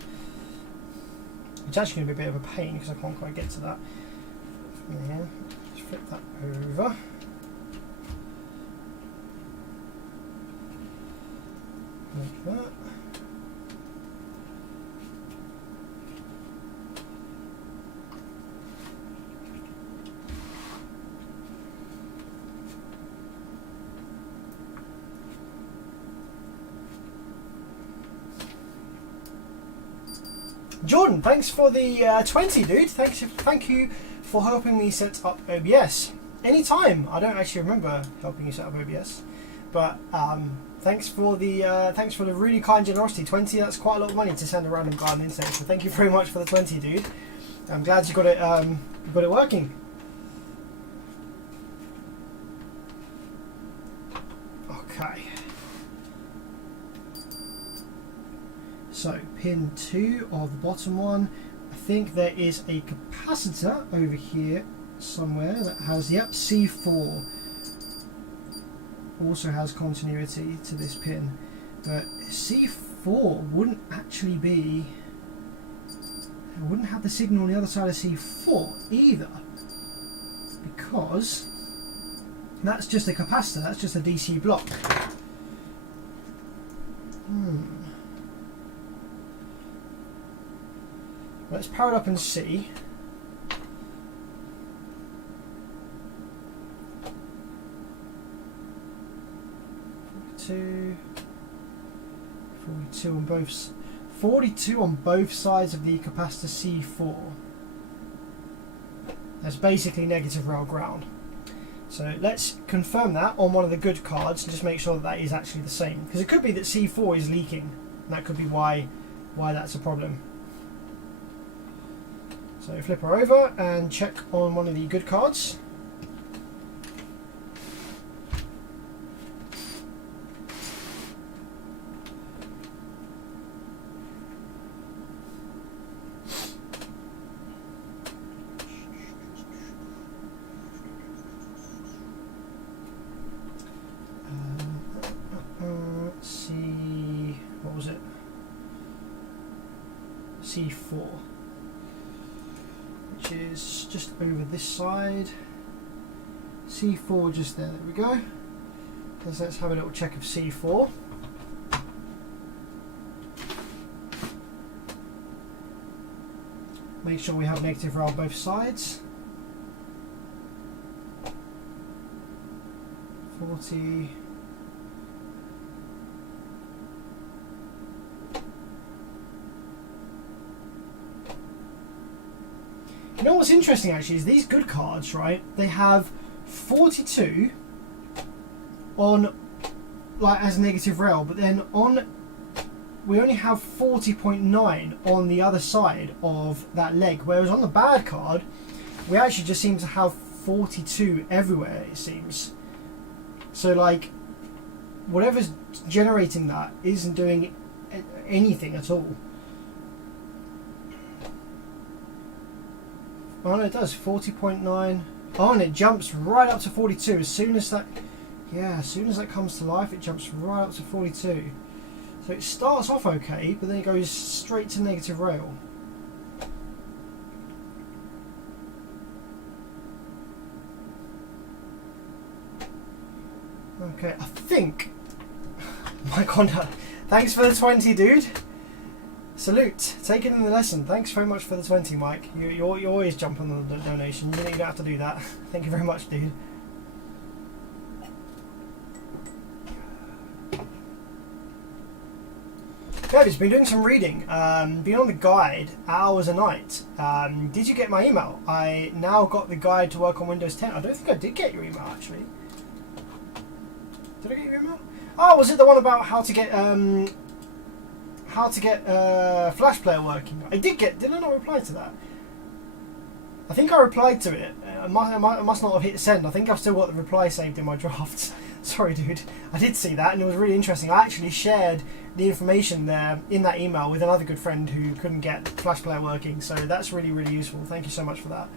it's actually going to be a bit of a pain because I can't quite get to that. Yeah, let's flip that over. Like that. Jordan, thanks for the 20, dude. Thank you for helping me set up OBS. Anytime. I don't actually remember helping you set up OBS, but thanks for the really kind generosity. 20, that's quite a lot of money to send a random guy on the internet. So thank you very much for the 20, dude. I'm glad you got it working. Okay. So pin 2 of the bottom one. I think there is a capacitor over here somewhere that has, yep, C4. Also has continuity to this pin. But C4 wouldn't actually be... It wouldn't have the signal on the other side of C4 either. Because that's just a capacitor, that's just a DC block. Let's power it up and see. Forty-two on both. 42 on both sides of the capacitor C4. That's basically negative rail ground. So let's confirm that on one of the good cards and just make sure that that is actually the same. Because it could be that C4 is leaking. And that could be why that's a problem. So flip her over and check on one of the good cards. What was it? C4, which is just over this side. C4 just there. There we go. Let's have a little check of C4. Make sure we have negative rail both sides. 40. You know what's interesting actually is these good cards, right? They have 42 on, like, as negative rail, but then on we only have 40.9 on the other side of that leg, whereas on the bad card we actually just seem to have 42 everywhere, it seems. So like whatever's generating that isn't doing anything at all. Oh no, it does 40.9. Oh, and it jumps right up to 42 as soon as that. Yeah, as soon as that comes to life, it jumps right up to 42. So it starts off okay, but then it goes straight to negative rail. Okay, I think my conduct. Thanks for the 20, dude. Salute. Take it in the lesson. Thanks very much for the 20, Mike. You always jump on the donation. You don't have to do that. Thank you very much, dude. David's been doing some reading. Been on the guide, hours a night. Did you get my email? I now got the guide to work on Windows 10. I don't think I did get your email, actually. Did I get your email? Oh, was it the one about how to get Flash Player working? I did get. Did I not reply to that? I think I replied to it. I must not have hit send. I think I've still got the reply saved in my drafts. Sorry, dude. I did see that, and it was really interesting. I actually shared the information there in that email with another good friend who couldn't get Flash Player working. So that's really, really useful. Thank you so much for that.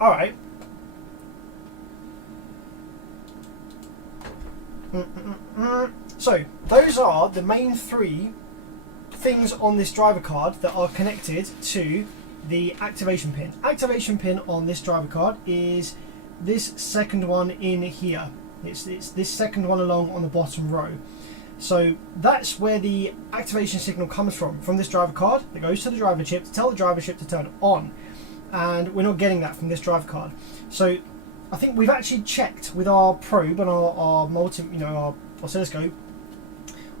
All right. So those are the main three things on this driver card that are connected to the activation pin. Activation pin on this driver card is this second one in here. It's this second one along on the bottom row. So that's where the activation signal comes from this driver card. That goes to the driver chip to tell the driver chip to turn on, and we're not getting that from this driver card. So I think we've actually checked with our probe and our our oscilloscope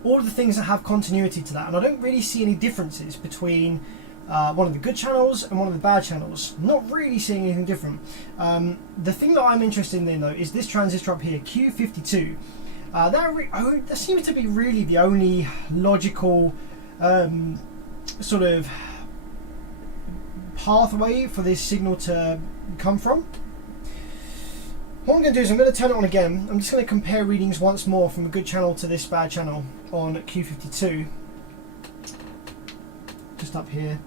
all of the things that have continuity to that, and I don't really see any differences between one of the good channels and one of the bad channels. Not really seeing anything different. The thing that I'm interested in though is this transistor up here, Q52. That seems to be really the only logical sort of pathway for this signal to come from. What I'm going to do is I'm going to turn it on again. I'm just going to compare readings once more from a good channel to this bad channel on Q52. Just up here.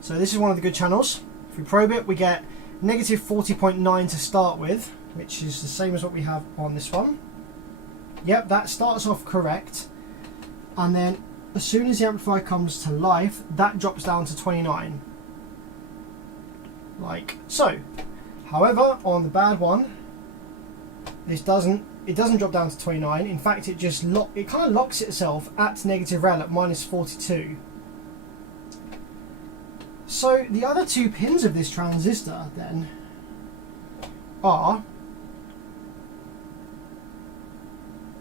So this is one of the good channels. If we probe it, we get negative 40.9 to start with, which is the same as what we have on this one. Yep, that starts off correct. And then as soon as the amplifier comes to life, that drops down to 29. Like so. However, on the bad one, it doesn't drop down to 29. In fact, it kind of locks itself at negative rel at minus 42. So the other two pins of this transistor then are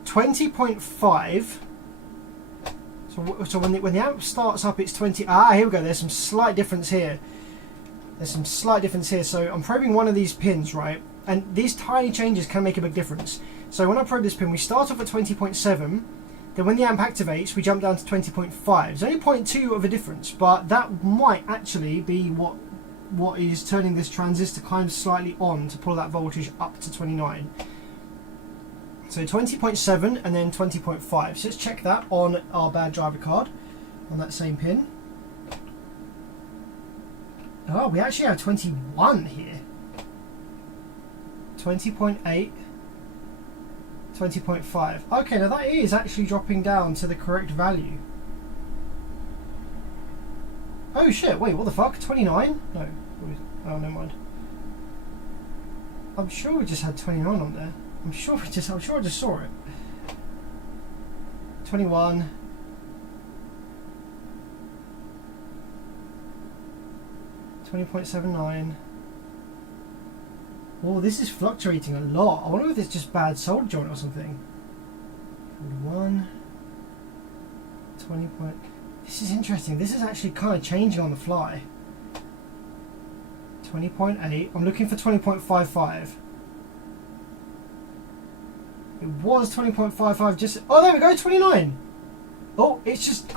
20.5. So when the amp starts up, it's 20. Here we go. There's some slight difference here. So I'm probing one of these pins, right? And these tiny changes can make a big difference. So when I probe this pin, we start off at 20.7. Then when the amp activates, we jump down to 20.5. It's only 0.2 of a difference, but that might actually be what is turning this transistor kind of slightly on to pull that voltage up to 29. So 20.7 and then 20.5. So let's check that on our bad driver card on that same pin. Oh, we actually have 21 here. 20.8, 20.5. Okay, now that is actually dropping down to the correct value. Oh shit, wait, what the fuck? 29? No. Oh, never mind. I'm sure we just had 29 on there. I'm sure I just saw it. 21. 20.79. Oh, this is fluctuating a lot. I wonder if it's just bad solder joint or something. 41. 20. This is interesting. This is actually kind of changing on the fly. 20.8. I'm looking for 20.55. It was 20.55 just... Oh, there we go, 29. Oh, it's just...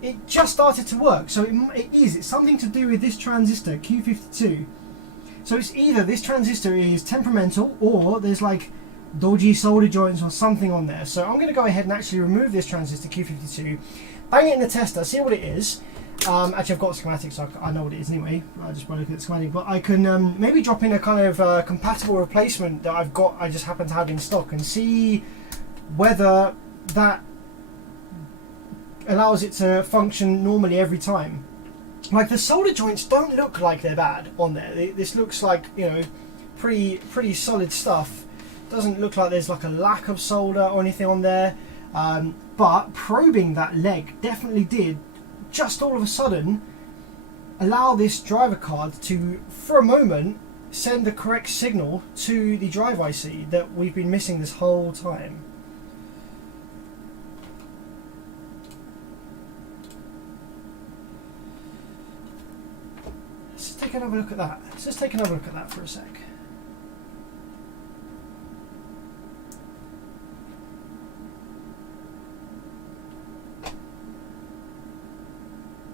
it just started to work. So it's something to do with this transistor, Q52. So it's either this transistor is temperamental or there's like dodgy solder joints or something on there. So I'm going to go ahead and actually remove this transistor, Q52, bang it in the tester, see what it is. Actually, I've got a schematic, so I know what it is anyway. Just by looking at the schematic, but I can maybe drop in a kind of compatible replacement that I just happen to have in stock, and see whether that allows it to function normally every time. Like, the solder joints don't look like they're bad on there. This looks like, you know, pretty solid stuff. Doesn't look like there's like a lack of solder or anything on there. But probing that leg definitely did just all of a sudden allow this driver card to, for a moment, send the correct signal to the drive IC that we've been missing this whole time. Let's just take another look at that. Let's just take another look at that for a sec.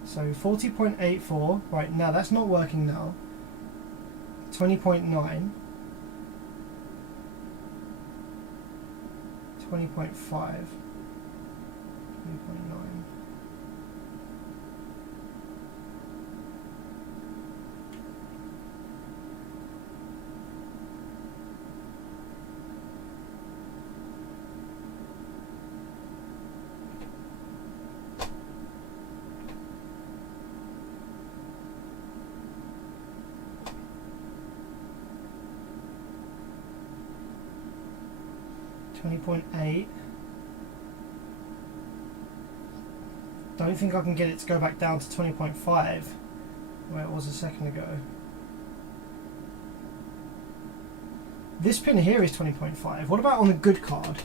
So 40.84, right, now that's not working now. 20.9, 20.5, 20.9. 20.8. Don't think I can get it to go back down to 20.5 where it was a second ago. This pin here is 20.5. What about on the good card?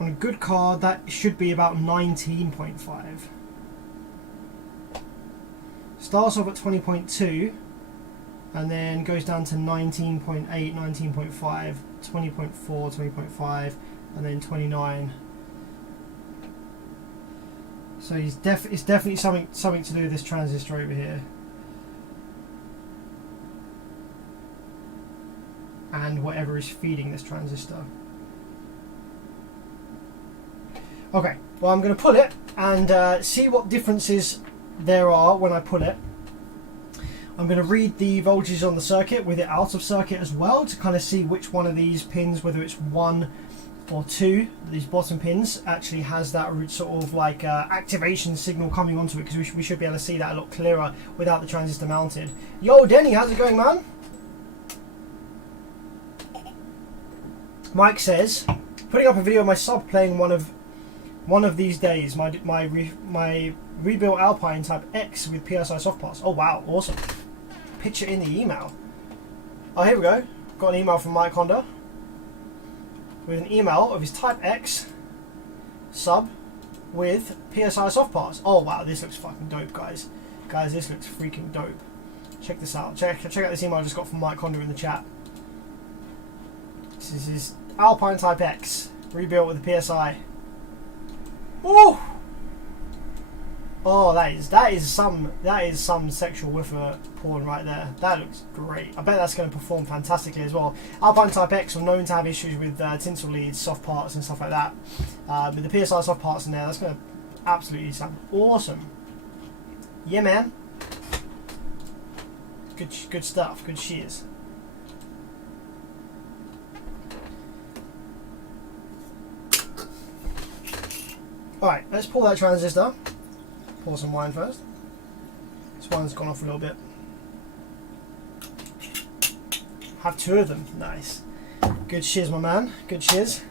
On a good card, that should be about 19.5. Starts off at 20.2 and then goes down to 19.8, 19.5, 20.4, 20.5, and then 29. So it's definitely something to do with this transistor over here. And whatever is feeding this transistor. Okay, well I'm going to pull it and see what differences there are when I pull it. I'm going to read the voltages on the circuit with it out of circuit as well to kind of see which one of these pins, whether it's 1 or 2, these bottom pins, actually has that sort of like activation signal coming onto it, because we should be able to see that a lot clearer without the transistor mounted. Yo Denny, how's it going, man? Mike says, putting up a video of my sub playing one of these days, my rebuilt Alpine Type X with PSI soft parts. Oh wow, awesome. Picture in the email. Oh, here we go. Got an email from Mike Honda with an email of his Type X sub with PSI soft parts. Oh wow, this looks fucking dope, guys. Guys, this looks freaking dope. Check this out. Check out this email I just got from Mike Honda in the chat. This is his Alpine Type X rebuilt with the PSI. Woo! Oh, that is some sexual whiffer porn right there. That looks great. I bet that's going to perform fantastically as well. Alpine Type X were known to have issues with tinsel leads, soft parts, and stuff like that. With the PSI soft parts in there, that's going to absolutely sound awesome. Yeah, man. Good stuff. Good shears. Alright, let's pull that transistor. Pour some wine first. This one's gone off a little bit. Have 2 of them. Nice. Good shiz, my man. Good shiz.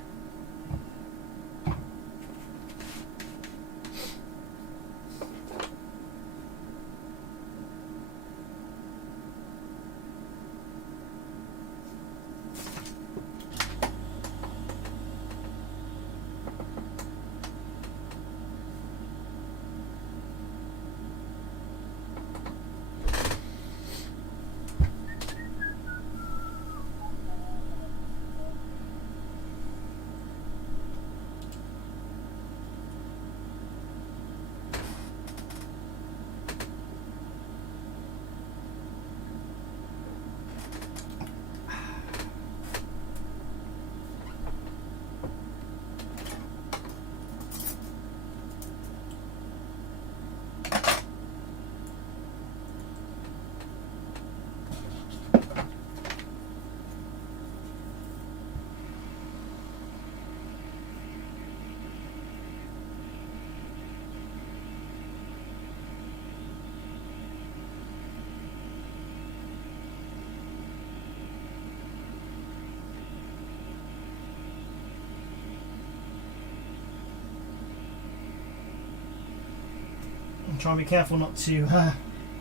Try and be careful not to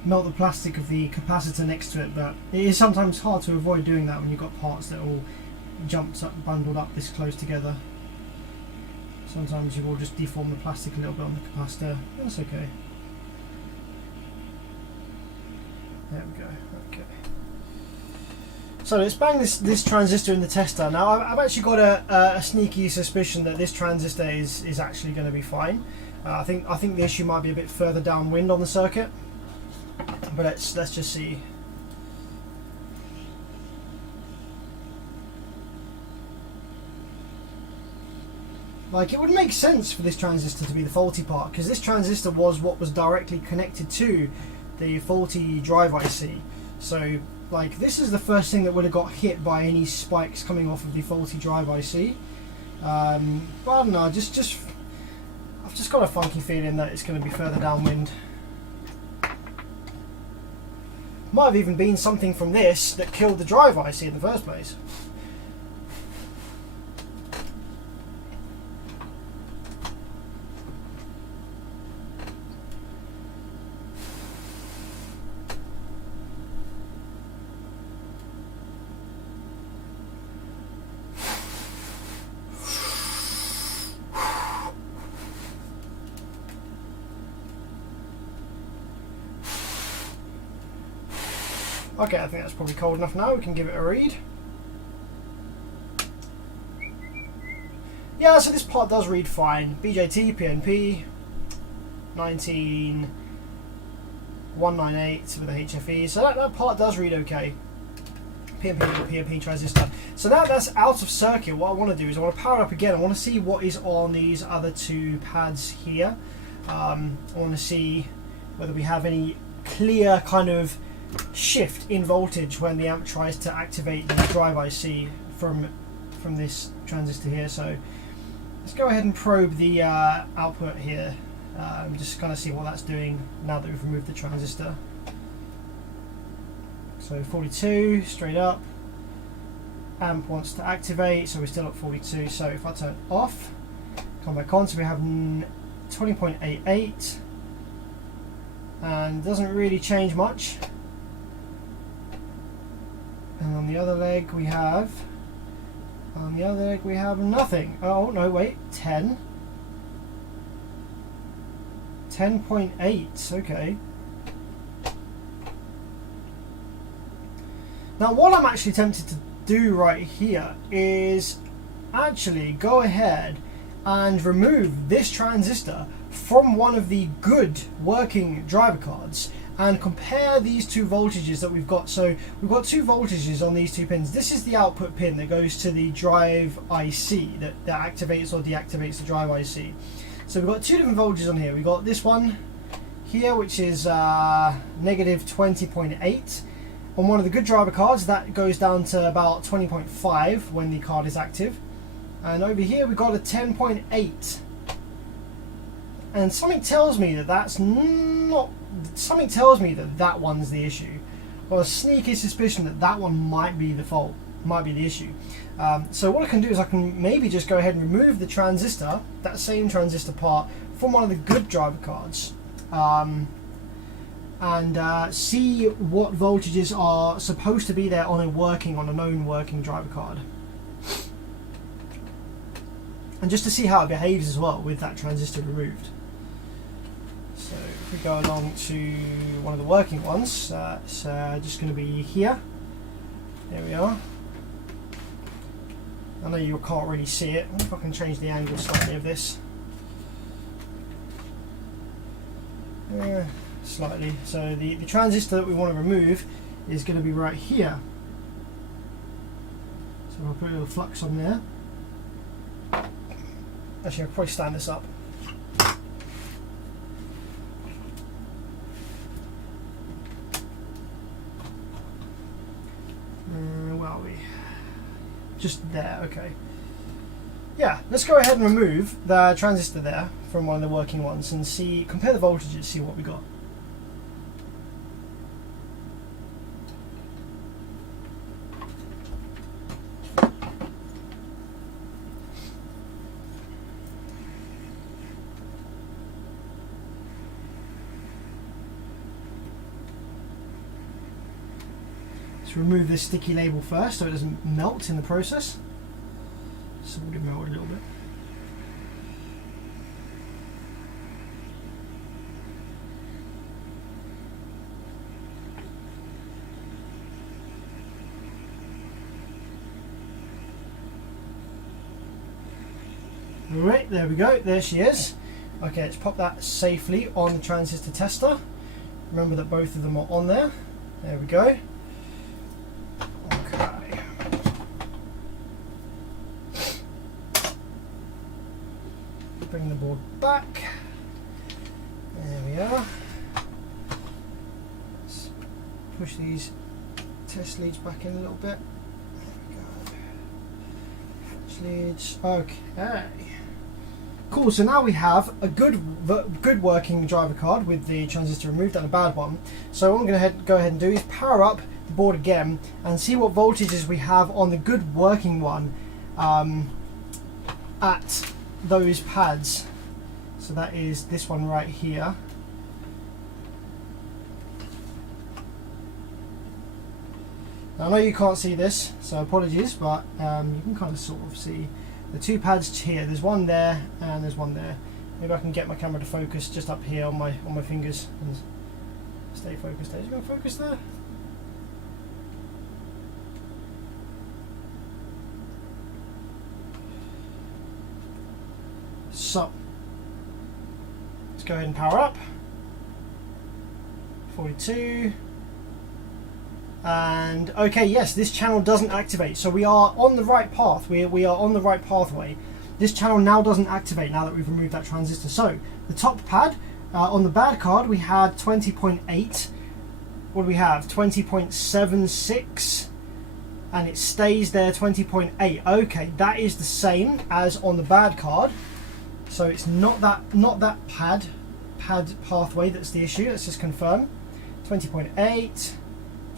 melt the plastic of the capacitor next to it, but it is sometimes hard to avoid doing that when you've got parts that are all jumped up, bundled up this close together. Sometimes you will just deform the plastic a little bit on the capacitor. That's okay. There we go. Okay. So let's bang this transistor in the tester. Now I've actually got a sneaky suspicion that this transistor is actually going to be fine. I think the issue might be a bit further downwind on the circuit, but let's just see. Like, it would make sense for this transistor to be the faulty part, because this transistor was what was directly connected to the faulty drive IC. So, like, this is the first thing that would have got hit by any spikes coming off of the faulty drive IC. But I don't know, I've just got a funky feeling that it's going to be further downwind. Might have even been something from this that killed the drive IC in the first place. Okay, I think that's probably cold enough now. We can give it a read. Yeah, so this part does read fine. BJT, PNP. 19198 with a HFE. So that part does read okay. PNP or PNP transistor. So now that's out of circuit. What I want to do is I want to power it up again. I want to see what is on these other two pads here. I want to see whether we have any clear kind of shift in voltage when the amp tries to activate the drive IC from this transistor here. So let's go ahead and probe the output here. Just kind of see what that's doing now that we've removed the transistor. So 42 straight up. Amp wants to activate, so we're still at 42. So if I turn off, come back on, so we have 20.88, and doesn't really change much. And on the other leg we have nothing. Oh no, wait, 10.8. Okay. Now what I'm actually tempted to do right here is actually go ahead and remove this transistor from one of the good working driver cards and compare these two voltages that we've got. So we've got two voltages on these two pins. This is the output pin that goes to the drive IC that activates or deactivates the drive IC. So we've got two different voltages on here. We've got this one here, which is negative 20.8. On one of the good driver cards, that goes down to about 20.5 when the card is active. And over here we've got a 10.8. And something tells me that that's not... Something tells me that that one's the issue. Well, a sneaky suspicion that that one might be the fault, might be the issue. So what I can do is I can maybe just go ahead and remove the transistor, that same transistor part, from one of the good driver cards. And see what voltages are supposed to be there on a known working driver card, and just to see how it behaves as well with that transistor removed. So if we go along to one of the working ones, it's just going to be here. There we are. I know you can't really see it. I wonder if I can change the angle slightly of this. Slightly. So the transistor that we want to remove is going to be right here. So I'll put a little flux on there. Actually, I'll probably stand this up. Where are we? Just there, okay. Yeah, let's go ahead and remove the transistor there from one of the working ones and see, compare the voltages, see what we got. Let's remove this sticky label first so it doesn't melt in the process. So we'll melt a little bit. Alright, there we go, there she is. Okay, let's pop that safely on the transistor tester. Remember that both of them are on there. There we go. Okay. Bring the board back. There we are. Let's push these test leads back in a little bit. There we go. Test leads. Okay. Cool, so now we have a good working driver card with the transistor removed and a bad one. So what I'm going to go ahead and do is power up the board again and see what voltages we have on the good working one at those pads. So that is this one right here. Now, I know you can't see this, so apologies, but you can kind of sort of see the two pads here. There's one there and there's one there. Maybe I can get my camera to focus just up here on my fingers and stay focused there. Is it going to focus there? So let's go ahead and power up. 42. And okay, yes, this channel doesn't activate, so we are on the right path. We are on the right pathway. This channel now doesn't activate now that we've removed that transistor. So the top pad on the bad card, we had 20.8. What do we have? 20.76, and it stays there 20.8. Okay, that is the same as on the bad card. So it's not that pad pathway that's the issue. Let's just confirm. 20.8,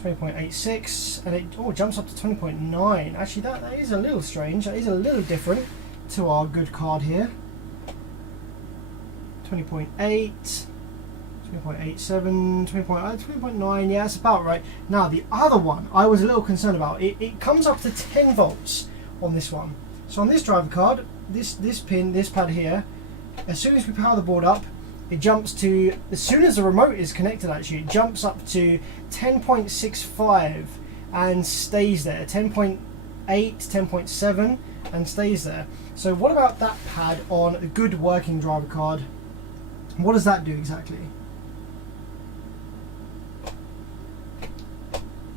20.86, and it jumps up to 20.9. Actually, that is a little strange. That is a little different to our good card here. 20.8, 20.87, 20.9. Yeah, that's about right. Now the other one I was a little concerned about. It comes up to 10 volts on this one. So on this driver card, this pad here, as soon as we power the board up, it jumps to, as soon as the remote is connected actually, it jumps up to 10.65 and stays there. 10.8, 10.7 and stays there. So what about that pad on a good working driver card? What does that do exactly?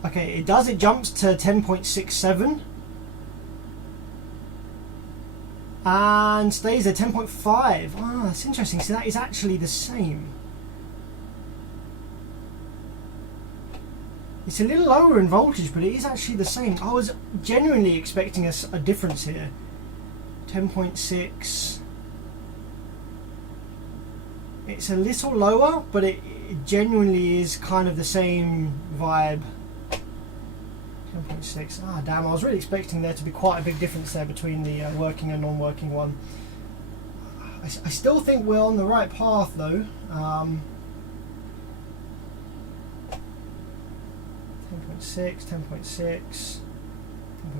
Okay, it jumps to 10.67 and stays there. 10.5. Ah, that's interesting. So that is actually the same. It's a little lower in voltage, but it is actually the same. I was genuinely expecting a difference here. 10.6. It's a little lower, but it genuinely is kind of the same vibe. 10.6. Ah, damn, I was really expecting there to be quite a big difference there between the working and non-working one. I still think we're on the right path though. 10.6, 10.6,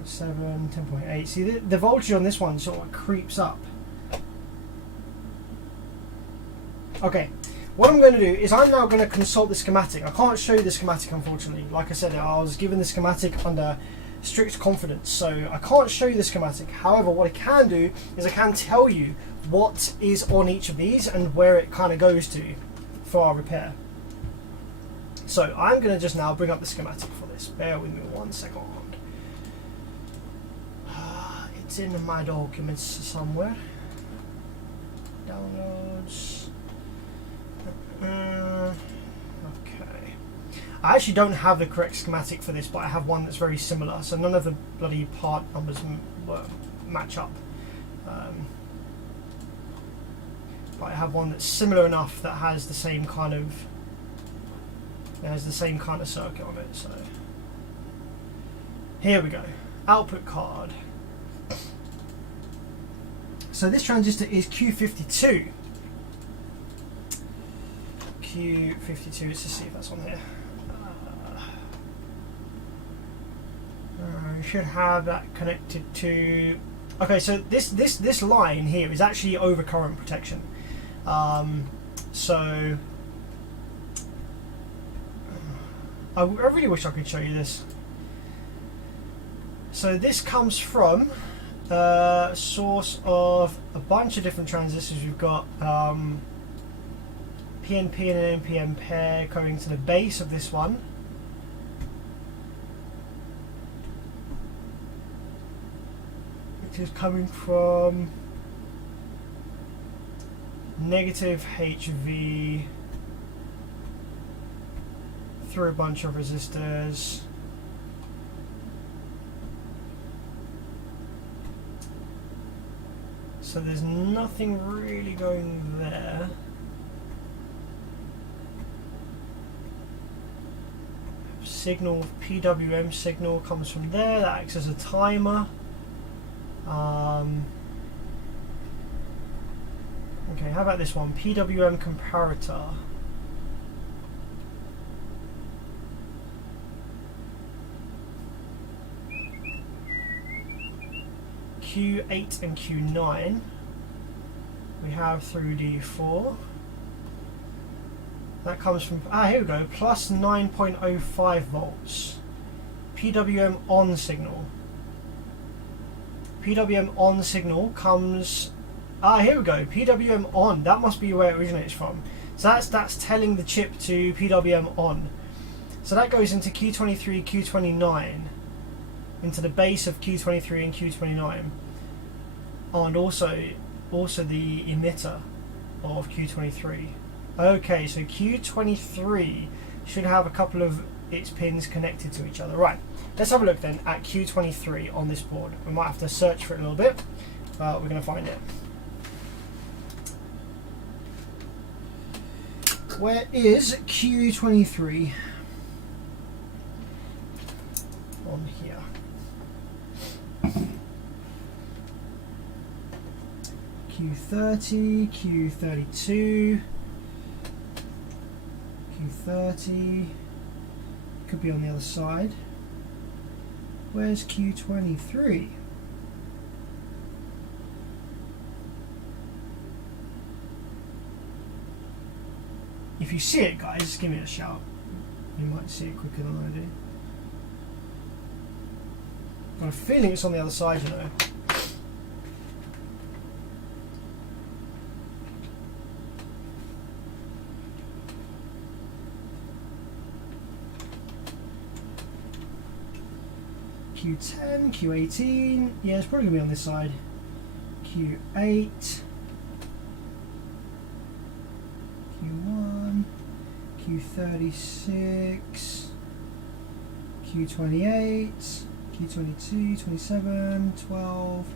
10.7, 10.8. See, the voltage on this one sort of creeps up. Okay, what I'm going to do is I'm now going to consult the schematic. I can't show you the schematic, unfortunately. Like I said, I was given the schematic under strict confidence, so I can't show you the schematic. However, what I can do is I can tell you what is on each of these and where it kind of goes to for our repair. So I'm going to just now bring up the schematic for this. Bear with me 1 second. It's in my documents somewhere. Downloads. Okay. I actually don't have the correct schematic for this, but I have one that's very similar. So none of the bloody part numbers match up. But I have one that's similar enough that has the same kind of circuit on it. So here we go. Output card. So this transistor is Q52. Q52. Let's just see if that's on here. We should have that connected to. Okay, so this line here is actually overcurrent protection. So I really wish I could show you this. So this comes from a source of a bunch of different transistors. We've got PNP and an NPN pair going to the base of this one. Which is coming from negative HV through a bunch of resistors. So there's nothing really going there. Signal, PWM signal comes from there, that acts as a timer. Okay, how about this one? PWM comparator. Q8 and Q9 we have through D4. That comes from, here we go, plus 9.05 volts. PWM on signal. PWM on signal comes Ah, here we go. PWM on. That must be where it originates from. So that's telling the chip to PWM on. So that goes into Q23, Q29, into the base of Q23 and Q29, and also the emitter of Q23. Okay, so Q23 should have a couple of its pins connected to each other. Right, let's have a look then at Q23 on this board. We might have to search for it a little bit, but we're going to find it. Where is Q23? On here. Q30, Q32, Q30, could be on the other side. Where's Q23? If you see it, guys, just give me a shout. You might see it quicker than I do. I've got a feeling it's on the other side, you know. Q10, Q18, yeah, it's probably going to be on this side. Q8, Q1, Q36, Q28, Q22, 27, 12.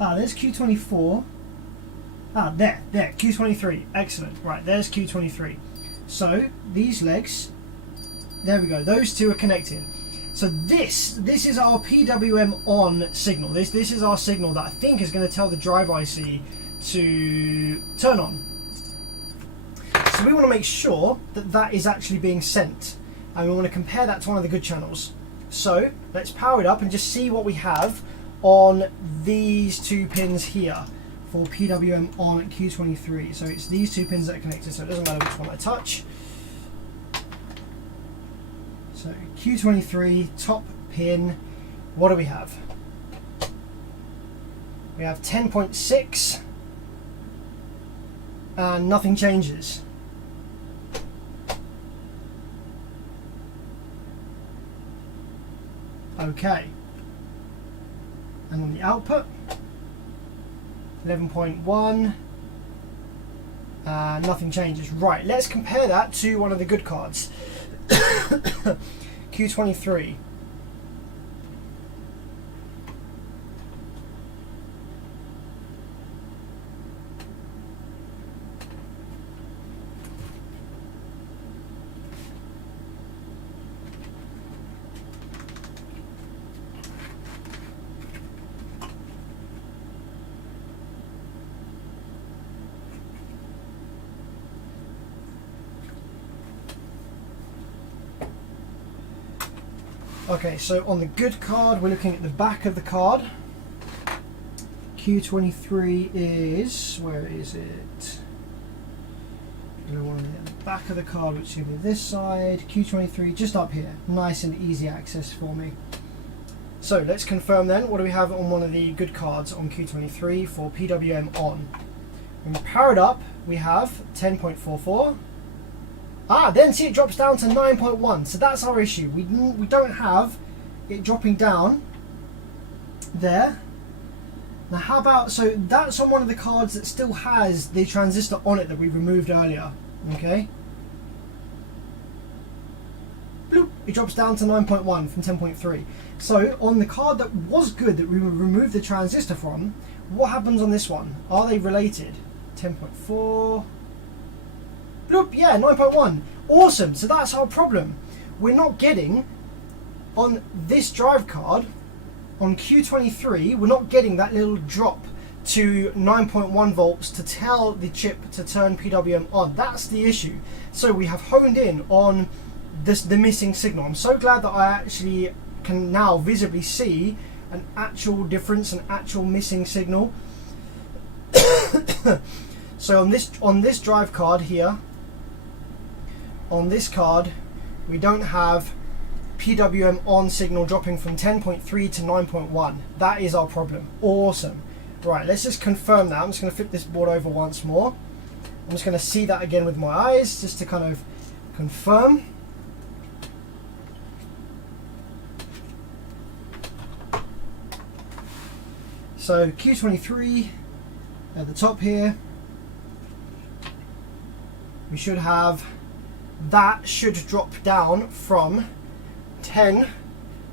Ah, there's Q24. Ah, there, Q23, excellent. Right, there's Q23. So, these legs, there we go, those two are connected. So this is our PWM on signal. This is our signal that I think is going to tell the drive IC to turn on. So we want to make sure that that is actually being sent. And we want to compare that to one of the good channels. So, let's power it up and just see what we have on these two pins here. For PWM on Q23. So it's these two pins that are connected, so it doesn't matter which one I touch. So Q23, top pin, what do we have? We have 10.6 and nothing changes. Okay. And on the output, 11.1, nothing changes. Right, let's compare that to one of the good cards. Q23. Okay, so on the good card, we're looking at the back of the card. Q23 is, where is it? I'm going to want to get the back of the card, which is going to be this side. Q23 just up here, nice and easy access for me. So let's confirm then, what do we have on one of the good cards on Q23 for PWM on? When we power it up, we have 10.44. Ah, then see it drops down to 9.1, so that's our issue. We don't have it dropping down there. Now how about, so that's on one of the cards that still has the transistor on it that we removed earlier, okay? Bloop, it drops down to 9.1 from 10.3. So on the card that was good that we removed the transistor from, what happens on this one? Are they related? 10.4. Bloop, yeah, 9.1. Awesome, so that's our problem. We're not getting, on this drive card, on Q23, we're not getting that little drop to 9.1 volts to tell the chip to turn PWM on. That's the issue. So we have honed in on the missing signal. I'm so glad that I actually can now visibly see an actual difference, an actual missing signal. So on this drive card here, on this card, we don't have PWM on signal dropping from 10.3 to 9.1. That is our problem. Awesome. Right, let's just confirm that. I'm just going to flip this board over once more. I'm just going to see that again with my eyes, just to kind of confirm. So Q23 at the top here, we should have, that should drop down from 10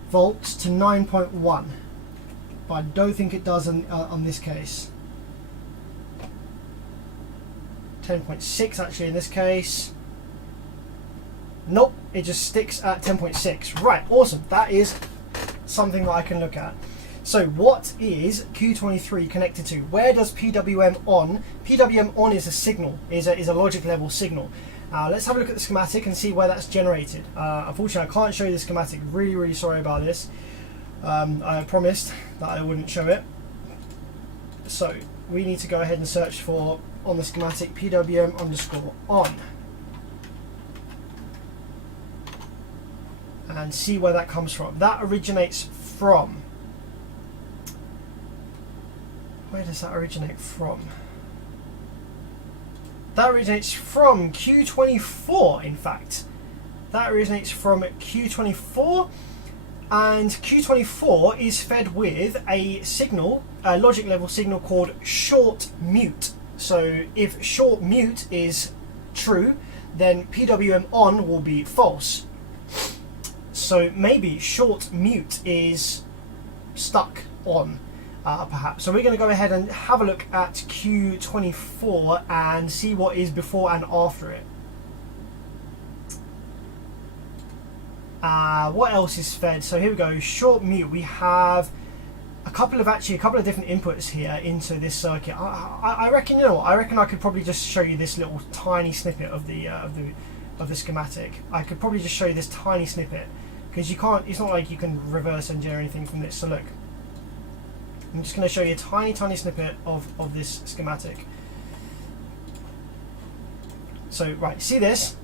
volts to 9.1, but I don't think it does on this case. 10.6 actually in this case. Nope, it just sticks at 10.6. Right, awesome. That is something that I can look at. So what is Q23 connected to? Where does PWM on? PWM on is a signal, is a logic level signal. Let's have a look at the schematic and see where that's generated. Unfortunately, I can't show you the schematic. Really sorry about this. I promised that I wouldn't show it. So we need to go ahead and search for, on the schematic, PWM underscore on. And see where that comes from. That originates from... Where does that originate from? That originates from Q24, in fact. That originates from Q24, and Q24 is fed with a signal, a logic level signal called short mute. So if short mute is true, then PWM on will be false. So maybe short mute is stuck on. Perhaps. So we're going to go ahead and have a look at Q24 and see what is before and after it. What else is fed? So here we go, short mute. We have a couple of different inputs here into this circuit. I reckon, you know what, I reckon I could probably just show you this little tiny snippet of the schematic. I could probably just show you this tiny snippet, because you can't, it's not like you can reverse engineer anything from this. So look, I'm just going to show you a tiny snippet of this schematic. So right, see this?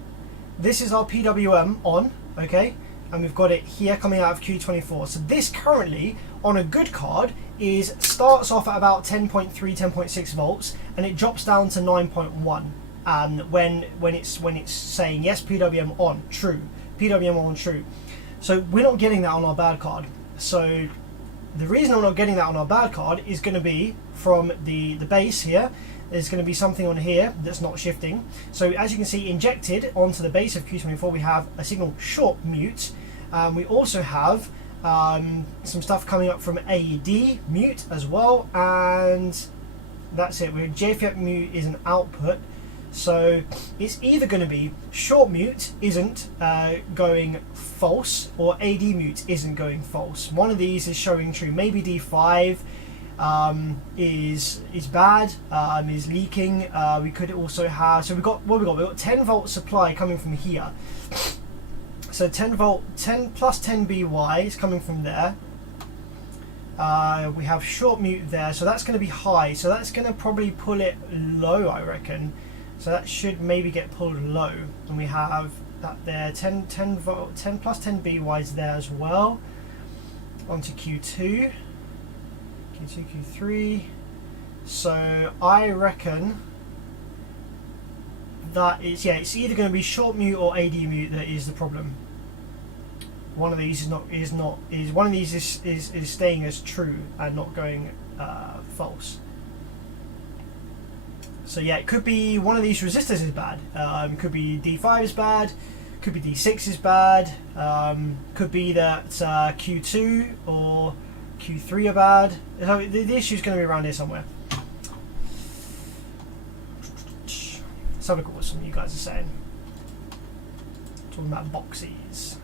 This is our PWM on, okay? And we've got it here coming out of Q24. So this currently, on a good card, starts off at about 10.3, 10.6 volts, and it drops down to 9.1 when it's saying yes, PWM on, true. PWM on, true. So we're not getting that on our bad card. So the reason we're not getting that on our bad card is going to be from the base here. There's going to be something on here that's not shifting. So as you can see, injected onto the base of Q24, we have a signal short mute. We also have some stuff coming up from AD mute as well, and that's it. JFET mute is an output. So it's either going to be short mute isn't going false, or AD mute isn't going false. One of these is showing true. Maybe D5 is bad, is leaking. We could also have, so we've got 10 volt supply coming from here. So 10 volt, 10 plus 10 BY is coming from there. We have short mute there, so that's going to be high. So that's going to probably pull it low, I reckon. So that should maybe get pulled low, and we have that there, 10 plus 10 BYs there as well. Onto Q2, Q3. So I reckon that is, yeah, it's either going to be short mute or AD mute that is the problem. One of these is staying as true and not going false. So yeah, it could be one of these resistors is bad. Could be D5 is bad. Could be D6 is bad. Could be that Q2 or Q3 are bad. So the issue is going to be around here somewhere. Let's have a look at what some of you guys are saying. Talking about boxies.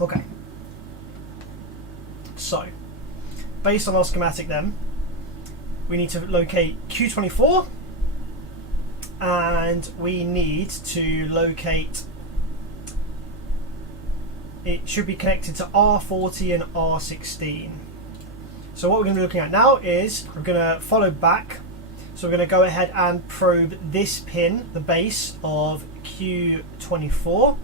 Okay, so based on our schematic then, we need to locate Q24, and we need to locate, it should be connected to R40 and R16. So what we're going to be looking at now is we're going to follow back. So we're going to go ahead and probe this pin, the base of Q24,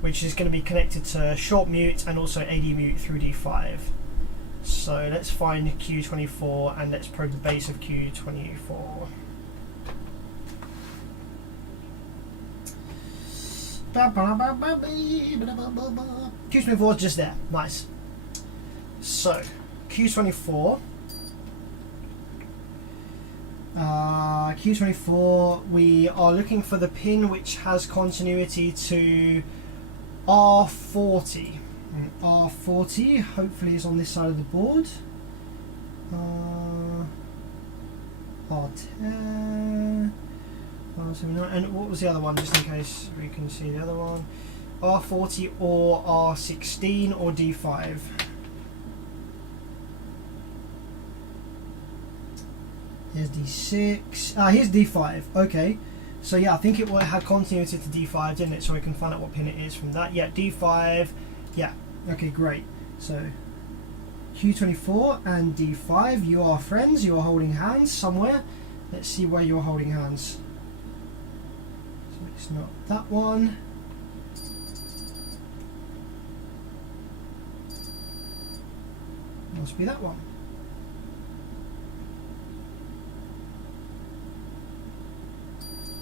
which is going to be connected to short mute and also AD mute through D5. So let's find Q24 and let's probe the base of Q24. Q24 is just there. Nice. So Q24. Q24, we are looking for the pin which has continuity to R40. R40 hopefully is on this side of the board. R10, R79, and what was the other one, just in case we can see the other one? R40 or R16 or D5. Here's D6. Here's D5. Okay. So yeah, I think it had continuity to D5, didn't it? So we can find out what pin it is from that. Yeah, D5. Yeah. Okay, great. So Q24 and D5, you are friends. You are holding hands somewhere. Let's see where you're holding hands. So it's not that one. Must be that one.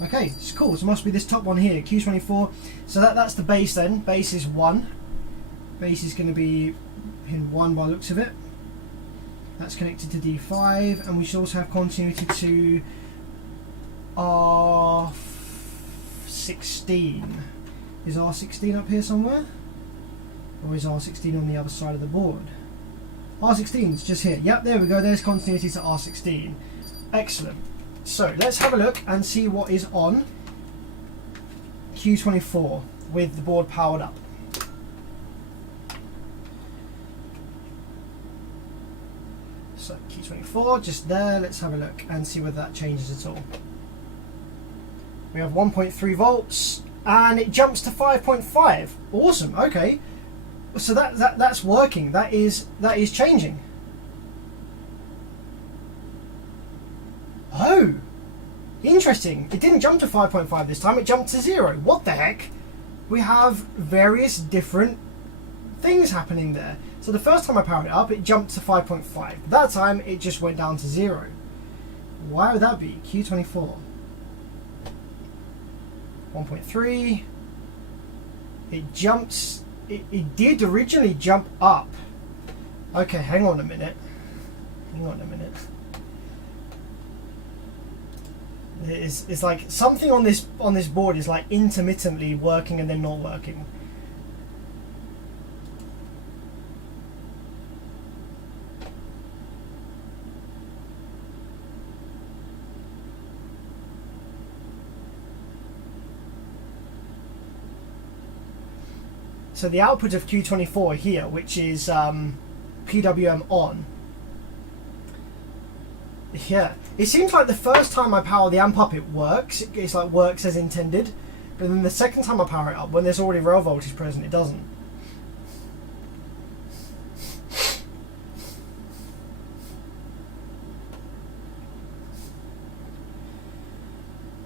Okay, it's cool. So it must be this top one here, Q24. So that's the base then. Base is 1. Base is going to be pin 1 by the looks of it. That's connected to D5, and we should also have continuity to R16. Is R16 up here somewhere? Or is R16 on the other side of the board? R16 is just here. Yep, there we go. There's continuity to R16. Excellent. So let's have a look and see what is on Q24 with the board powered up. So Q24 just there. Let's have a look and see whether that changes at all. We have 1.3 volts and it jumps to 5.5. Awesome. Okay, so that's working. That is changing. Oh, interesting. It didn't jump to 5.5 this time, it jumped to 0. What the heck? We have various different things happening there. So the first time I powered it up, it jumped to 5.5. That time, it just went down to 0. Why would that be? Q24. 1.3. It jumps. It did originally jump up. Okay, hang on a minute. Hang on a minute. It's like something on this board is like intermittently working and then not working. So the output of Q24 here, which is PWM on. Yeah, it seems like the first time I power the amp up it works. It's like works as intended, but then the second time I power it up, when there's already rail voltage present, it doesn't.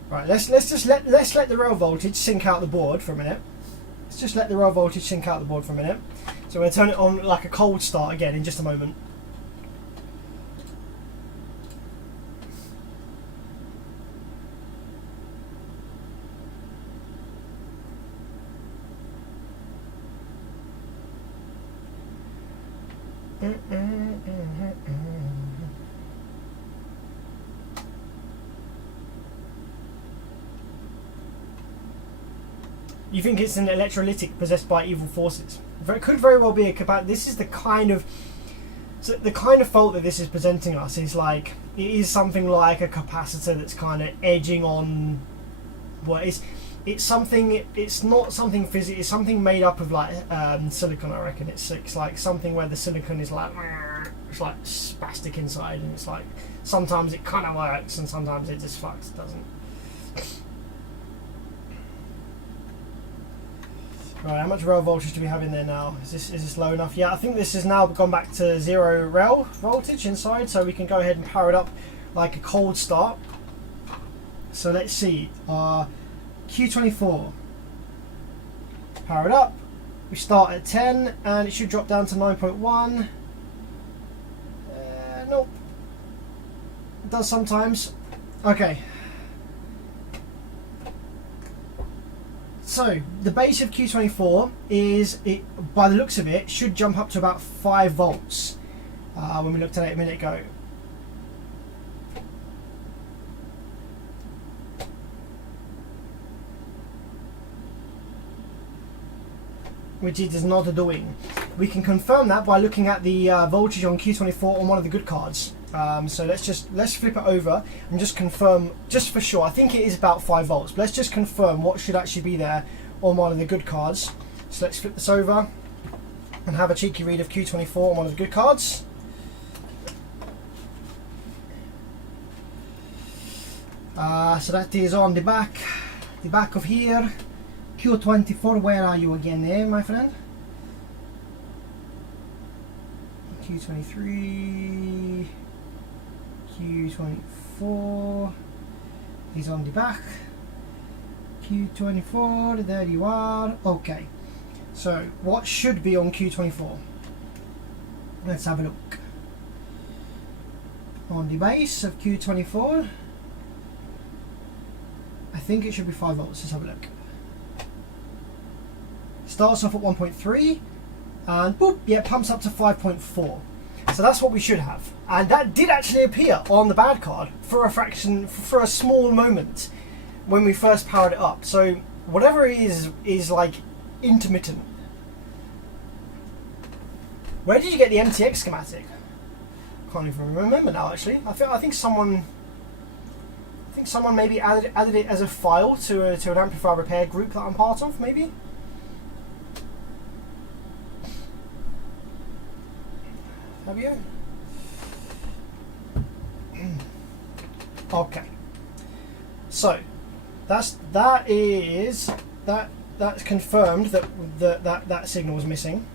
Right, let's let the rail voltage sink out the board for a minute. Let's just let the rail voltage sink out the board for a minute. So we're going to turn it on like a cold start again in just a moment. You think it's an electrolytic possessed by evil forces? It could very well be a capacitor. This is the kind of fault that this is presenting us. Is like it is something like a capacitor that's kind of edging on. Well, it's something. It's not something physical. It's something made up of like silicon. I reckon it's like something where the silicon is like it's like spastic inside, and it's like sometimes it kind of works and sometimes it just fucks doesn't. Right, how much rail voltage do we have in there now? Is this low enough? Yeah, I think this has now gone back to 0 rail voltage inside, so we can go ahead and power it up like a cold start. So let's see, Q24, power it up, we start at 10 and it should drop down to 9.1. Nope, it does sometimes. Okay. So the base of Q24 is, it by the looks of it, should jump up to about 5 volts when we looked at it a minute ago. Which it is not doing. We can confirm that by looking at the voltage on Q24 on one of the good cards. So let's flip it over and just confirm, just for sure. I think it is about 5 volts, but let's just confirm what should actually be there on one of the good cards. So let's flip this over and have a cheeky read of Q24 on one of the good cards. So that is on the back of here. Q24, where are you again there, my friend? Q23, Q24 is on the back. Q24, there you are. Okay, so what should be on Q24? Let's have a look. On the base of Q24, I think it should be 5 volts. Let's have a look. Starts off at 1.3 and boop, yeah, pumps up to 5.4. So that's what we should have. And that did actually appear on the bad card for a fraction, for a small moment when we first powered it up. So whatever it is like intermittent. Where did you get the MTX schematic? Can't even remember now actually. I think someone maybe added it as a file to an amplifier repair group that I'm part of, maybe? Have you? Okay. So that's confirmed that signal was missing.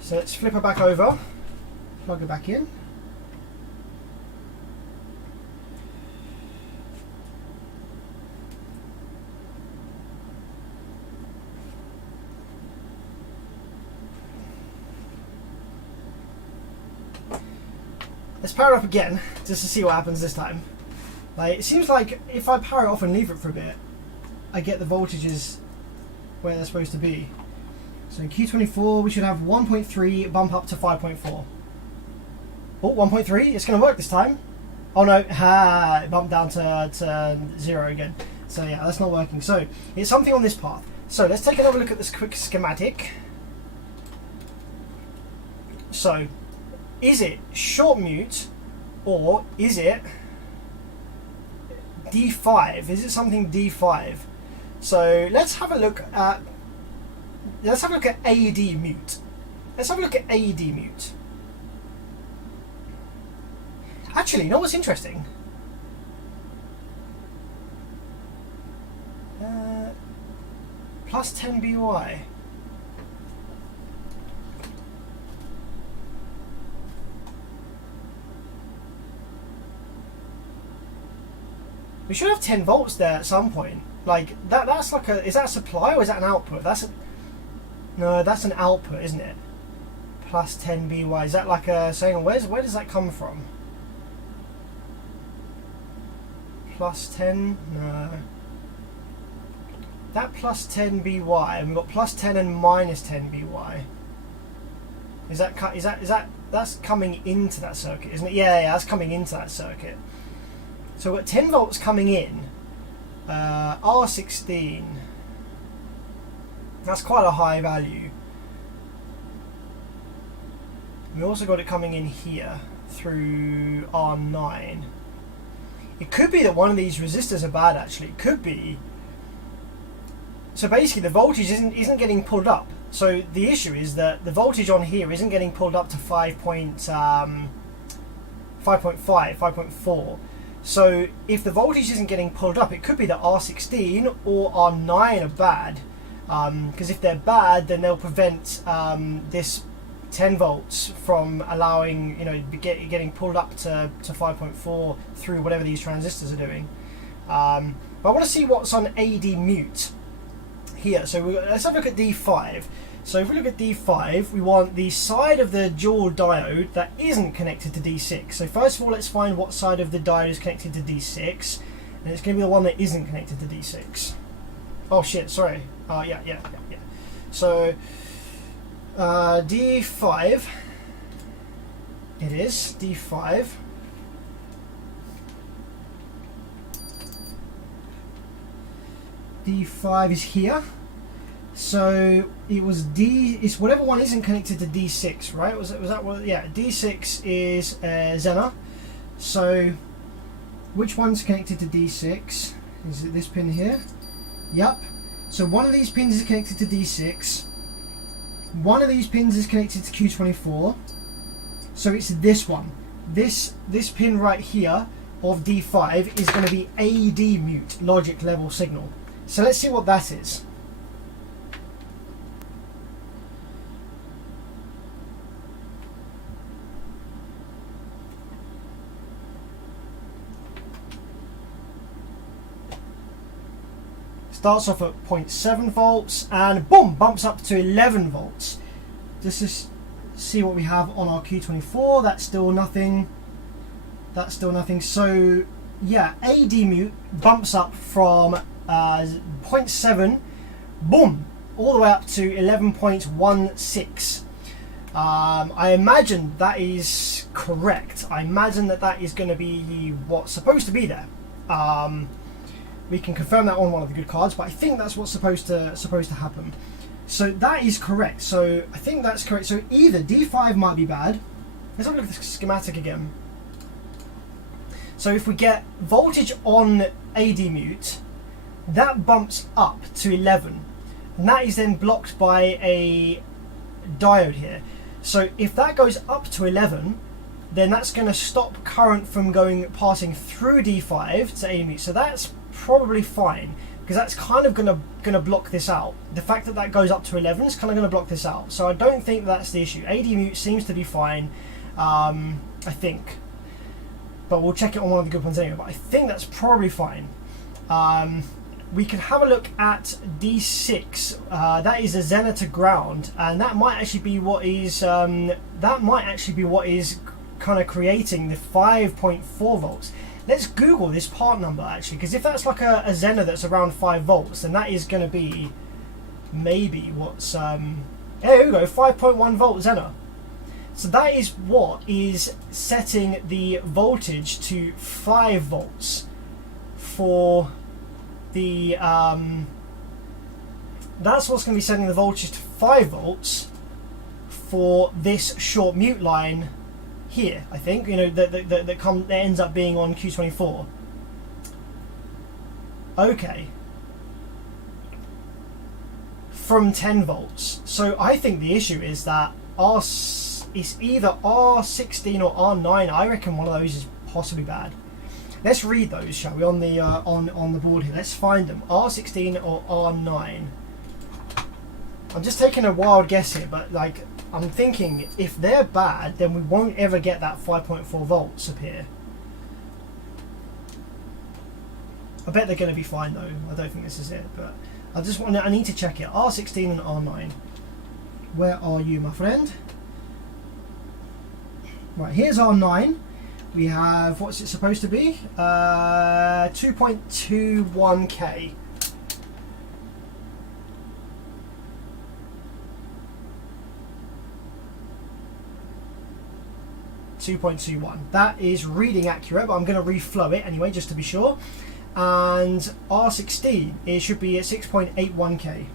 So let's flip it back over, plug it back in. Let's power it up again, just to see what happens this time. Like, it seems like if I power it off and leave it for a bit, I get the voltages where they're supposed to be. So in Q24 we should have 1.3 bump up to 5.4. Oh, 1.3, it's going to work this time. Oh no, it bumped down to 0 again. So yeah, that's not working. So it's something on this path. So let's take another look at this quick schematic. So, is it short mute or is it D5? Is it something D5? So let's have a look at AD mute. Let's have a look at AD mute. Actually, you know what's interesting? Plus 10 BY. We should have 10 volts there at some point. Like that's like a, is that a supply or is that an output? No, that's an output, isn't it? Plus 10 BY. Is that like a saying? Where does that come from? Plus 10? No. That plus 10 BY, and we've got plus 10 and minus 10 BY. Is that that's coming into that circuit, isn't it? Yeah, that's coming into that circuit. So we've got 10 volts coming in, R16, that's quite a high value. We also got it coming in here through R9. It could be that one of these resistors are bad actually, it could be. So basically the voltage isn't getting pulled up. So the issue is that the voltage on here isn't getting pulled up to 5.5, 5.4. So if the voltage isn't getting pulled up, it could be that R16 or R9 are bad. Because if they're bad, then they'll prevent this 10 volts from allowing, getting pulled up to 5.4 through whatever these transistors are doing. But I want to see what's on AD mute here. So let's have a look at D5. So if we look at D5, we want the side of the dual diode that isn't connected to D6. So first of all, let's find what side of the diode is connected to D6, and it's going to be the one that isn't connected to D6. Oh shit, sorry. Yeah. So D5, it is D5. D5 is here. So it was it's whatever one isn't connected to D6, right? Was that what? Yeah, D6 is Zener. So which one's connected to D6? Is it this pin here? Yep. So one of these pins is connected to D6. One of these pins is connected to Q24. So it's this one. This pin right here of D5 is going to be AD mute, logic level signal. So let's see what that is. Starts off at 0.7 volts and boom, bumps up to 11 volts. Just to see what we have on our Q24. That's still nothing. So yeah, AD mute bumps up from 0.7, boom, all the way up to 11.16. I imagine that is correct. I imagine that is going to be what's supposed to be there. We can confirm that on one of the good cards, but I think that's what's supposed to happen. So that is correct. So I think that's correct. So either D5 might be bad. Let's have a look at the schematic again. So if we get voltage on AD mute, that bumps up to 11, and that is then blocked by a diode here. So if that goes up to 11, then that's going to stop current from passing through D5 to AD mute. So that's probably fine, because that's kind of going to block this out. The fact that goes up to 11 is kind of going to block this out. So I don't think that's the issue. AD mute seems to be fine, I think. But we'll check it on one of the good ones anyway. But I think that's probably fine. We can have a look at D6. That is a Zener to ground, and that might actually be what is kind of creating the 5.4 volts. Let's Google this part number actually, because if that's like a Zener that's around 5 volts, then that is going to be maybe what's there we go, 5.1 volt Zener. So that is what is setting the voltage to 5 volts for the that's what's going to be setting the voltage to 5 volts for this short mute line here, I think, that ends up being on Q24. Okay. From 10 volts. So I think the issue is that it's either R16 or R9. I reckon one of those is possibly bad. Let's read those, shall we, on the on the board here. Let's find them. R16 or R9. I'm just taking a wild guess here, but like, I'm thinking if they're bad, then we won't ever get that 5.4 volts appear. I bet they're going to be fine though. I don't think this is it, but I need to check it. R16 and R9. Where are you, my friend? Right, here's R9. We have, what's it supposed to be? 2.21k. .21. That is reading accurate, but I'm going to reflow it anyway just to be sure. And R16, it should be at 6.81k.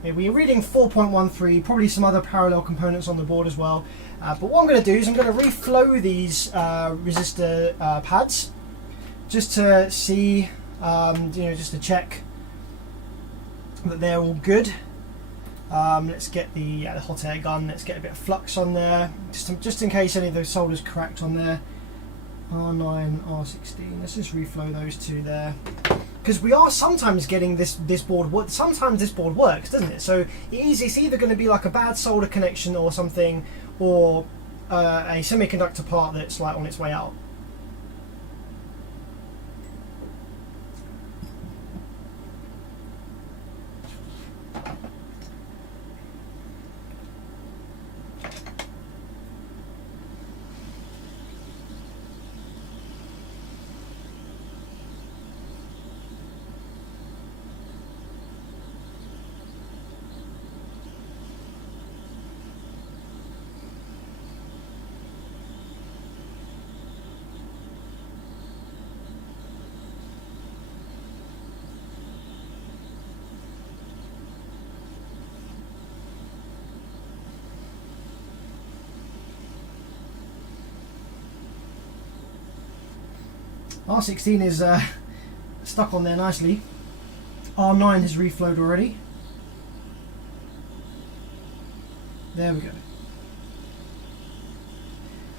Okay, we're reading 4.13, probably some other parallel components on the board as well. But what I'm going to do is I'm going to reflow these resistor pads just to see you know, just to check that they're all good. Let's get the hot air gun. Let's get a bit of flux on there, just in case any of those solders cracked on there. R9, R16. Let's just reflow those two there, because we are sometimes getting this board. Sometimes this board works, doesn't it? So it's either going to be like a bad solder connection or something, or a semiconductor part that's like on its way out. R16 is stuck on there nicely. R9 has reflowed already. There we go.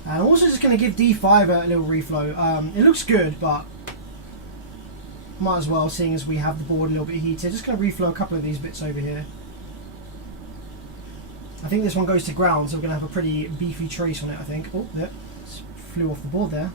And I'm also just going to give D5 a little reflow. It looks good, but might as well, seeing as we have the board a little bit heated. Just going to reflow a couple of these bits over here. I think this one goes to ground, so we're going to have a pretty beefy trace on it, I think. Oh, there. Just flew off the board there.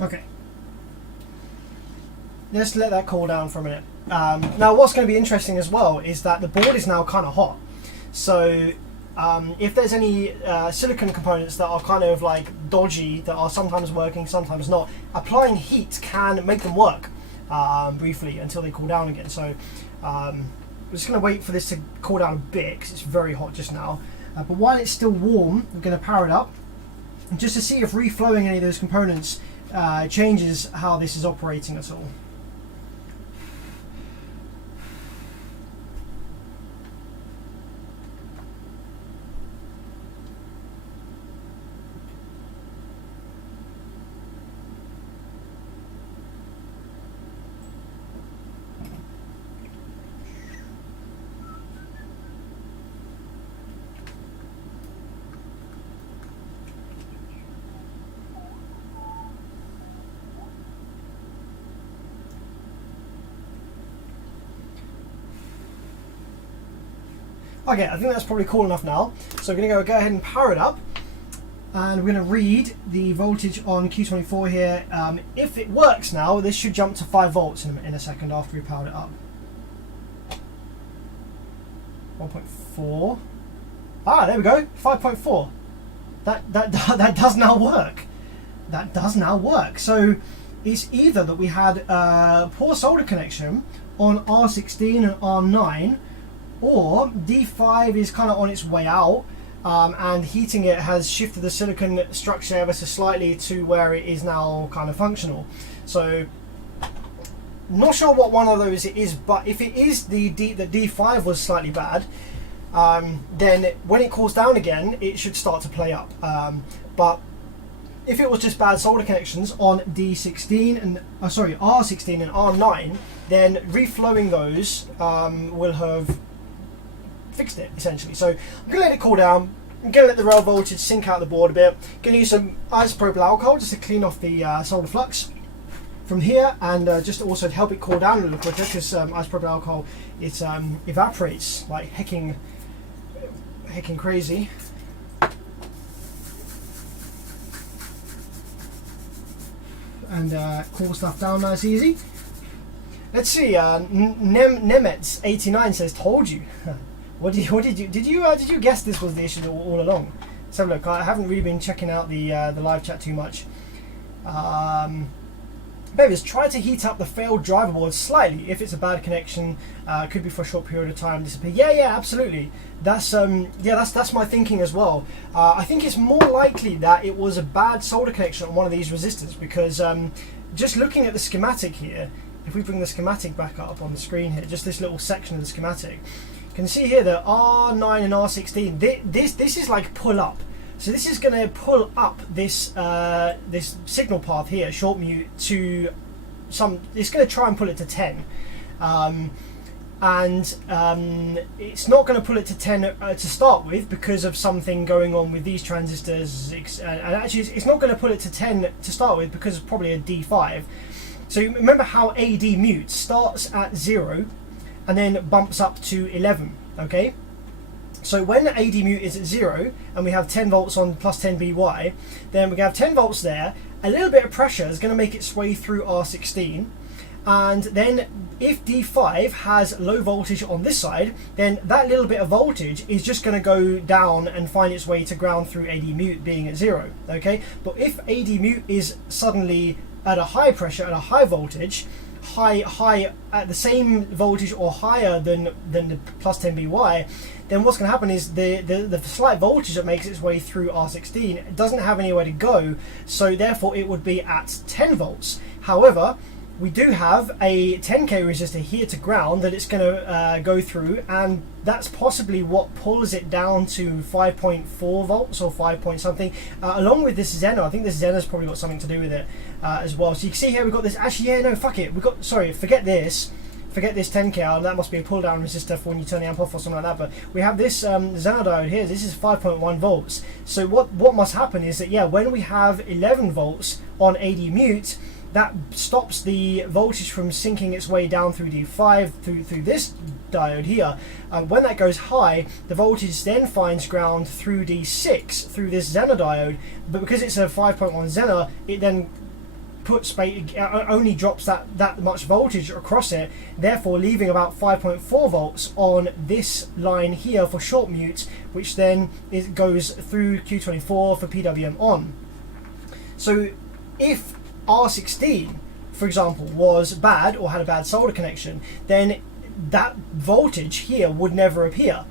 Okay, let's let that cool down for a minute. Now what's going to be interesting as well is that the board is now kind of hot, so if there's any silicon components that are kind of like dodgy, that are sometimes working, sometimes not, applying heat can make them work briefly until they cool down again. So we're just going to wait for this to cool down a bit because it's very hot just now, but while it's still warm, we're going to power it up just to see if reflowing any of those components changes how this is operating at all. Okay, I think that's probably cool enough now. So we're going to go ahead and power it up, and we're going to read the voltage on Q24 here. If it works now, this should jump to 5 volts in a second after we powered it up. 1.4. Ah, there we go. 5.4. That does now work. That does now work. So it's either that we had a poor solder connection on R16 and R9, or D5 is kind of on its way out, and heating it has shifted the silicon structure ever so slightly to where it is now kind of functional. So not sure what one of those it is, but if it is the D5 was slightly bad, then when it cools down again, it should start to play up. But if it was just bad solder connections on D16 and R16 and R9, then reflowing those will have fixed it essentially. So I'm going to let it cool down. I'm going to let the rail voltage sink out the board a bit. Going to use some isopropyl alcohol just to clean off the solder flux from here, and just also to help it cool down a little quicker, because isopropyl alcohol, it evaporates like hecking heckin' crazy. And cool stuff down nice easy. Let's see. Nemets89 says, "Told you." What did you guess this was the issue all along? So look, I haven't really been checking out the live chat too much. Bevis, try to heat up the failed driver board slightly. If it's a bad connection, could be for a short period of time, disappear. Yeah, absolutely. That's my thinking as well. I think it's more likely that it was a bad solder connection on one of these resistors, because just looking at the schematic here, if we bring the schematic back up on the screen here, just this little section of the schematic, you can see here that R9 and R16. This is like pull up. So this is going to pull up this this signal path here, short mute, to some. It's going to try and pull it to 10, it's not going to pull it to 10 to start with because of something going on with these transistors. And actually, it's not going to pull it to 10 to start with because of probably a D5. So remember how AD mute starts at 0 and then bumps up to 11. Okay. So when AD mute is at 0 and we have 10 volts on plus 10 BY, then we have 10 volts there. A little bit of pressure is going to make its way through R16, and then if D5 has low voltage on this side, then that little bit of voltage is just going to go down and find its way to ground through AD mute being at 0. Okay, but if AD mute is suddenly at a high pressure, at a high voltage, high at the same voltage or higher than the plus 10 BY, then what's going to happen is the slight voltage that makes its way through R16 doesn't have anywhere to go, so therefore it would be at 10 volts. However, we do have a 10k resistor here to ground that it's going to go through, and that's possibly what pulls it down to 5.4 volts or 5 point something, along with this Zener. I think this Zener's probably got something to do with it as well. So you can see here we've got this. Actually, yeah, no, fuck it. Forget this 10k. That must be a pull down resistor for when you turn the amp off or something like that. But we have this Zener diode here. This is 5.1 volts. So what must happen is that, yeah, when we have 11 volts on AD mute, that stops the voltage from sinking its way down through D5 through this diode here. When that goes high, the voltage then finds ground through D6 through this Zener diode, but because it's a 5.1 Zener, it then only drops that much voltage across it, therefore leaving about 5.4 volts on this line here for short mute, which then goes through Q24 for PWM on. So if R16, for example, was bad or had a bad solder connection, then that voltage here would never appear,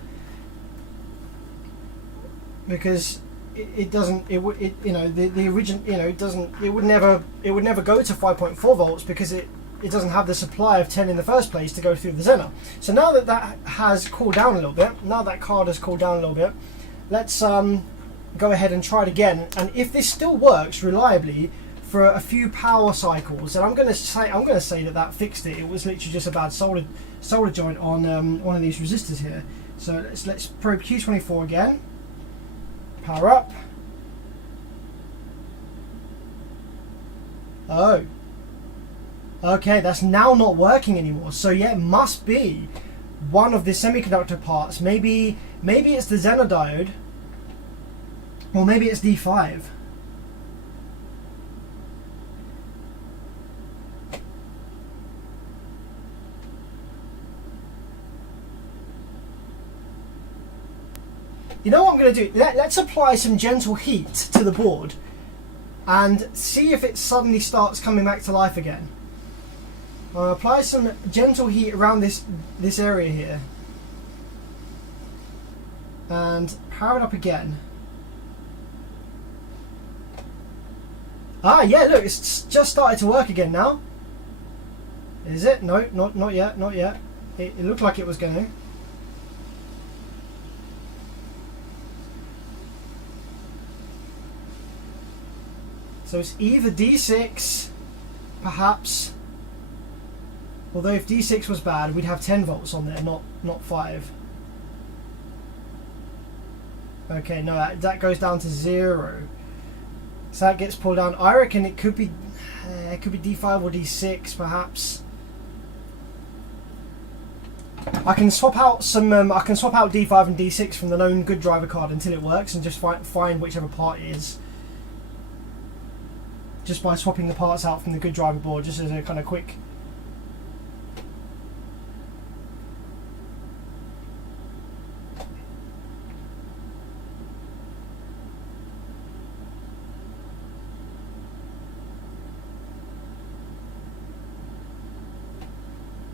because it would never go to 5.4 volts because it doesn't have the supply of 10 in the first place to go through the Zener. So now that has cooled down a little bit, now that card has cooled down a little bit, let's go ahead and try it again. And if this still works reliably for a few power cycles, and I'm going to say that fixed it. It was literally just a bad solder joint on one of these resistors here. So let's probe Q24 again. Power up. Oh. Okay, that's now not working anymore. So yeah, it must be one of the semiconductor parts. Maybe it's the Zener diode, or maybe it's D5. You know what I'm going to do? Let's apply some gentle heat to the board and see if it suddenly starts coming back to life again. I'll apply some gentle heat around this area here and power it up again. Ah, yeah, look, it's just started to work again now. Is it? No, not yet, not yet. It looked like it was going to. So it's either D6, perhaps. Although if D6 was bad, we'd have 10 volts on there, not 5. Okay, no, that goes down to 0. So that gets pulled down. I reckon it could be D5 or D6, perhaps. I can swap out some. I can swap out D5 and D6 from the known good driver card until it works, and just find whichever part it is. Just by swapping the parts out from the good driver board, just as a kind of quick.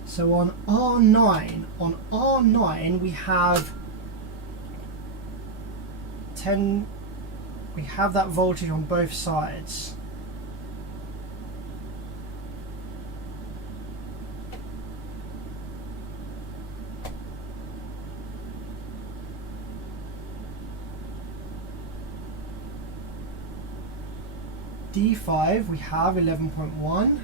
So on R9 we have 10. We have that voltage on both sides. D5 we have 11.1.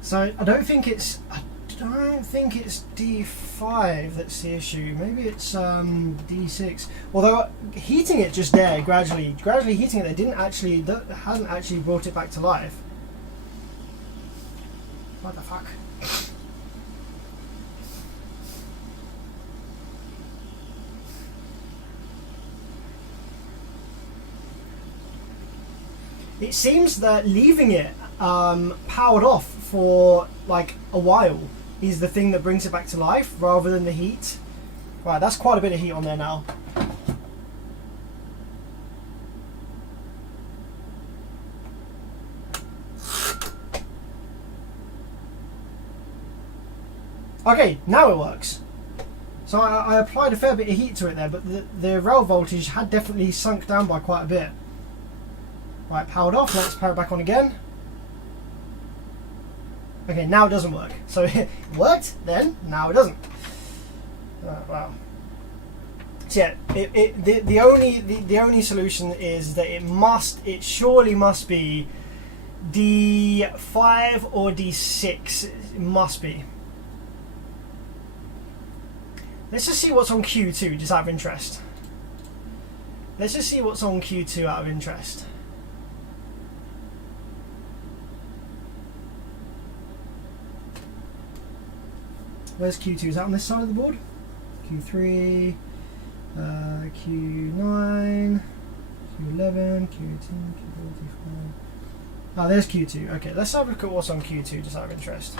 So I don't think it's D5 that's the issue. Maybe it's D6. Although heating it just there gradually heating it, that hasn't actually brought it back to life. What the fuck? It seems that leaving it powered off for like a while is the thing that brings it back to life rather than the heat. Right, that's quite a bit of heat on there now. Okay, now it works. So I applied a fair bit of heat to it there, but the rail voltage had definitely sunk down by quite a bit. Right, powered off, let's power it back on again. Okay, now it doesn't work. So it worked then, now it doesn't. Wow. So yeah, the only solution is that it surely must be D5 or D6. It must be. Let's just see what's on Q2, just out of interest. Let's just see what's on Q2 out of interest. Where's Q2? Is that on this side of the board? Q3, Q9, Q11, Q18, Q4, Q5. Oh, there's Q2. Okay, let's have a look at what's on Q2, just out of interest.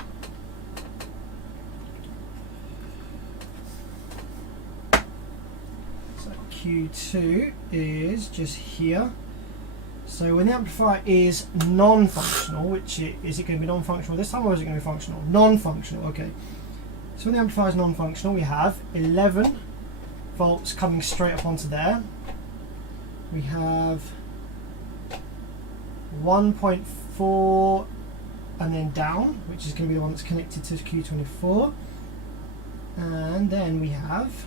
So Q2 is just here. So when the amplifier is non-functional, is it going to be non-functional this time, or is it going to be functional? Non-functional, okay. So when the amplifier is non-functional, we have 11 volts coming straight up onto there. We have 1.4 and then down, which is going to be the one that's connected to Q24. And then we have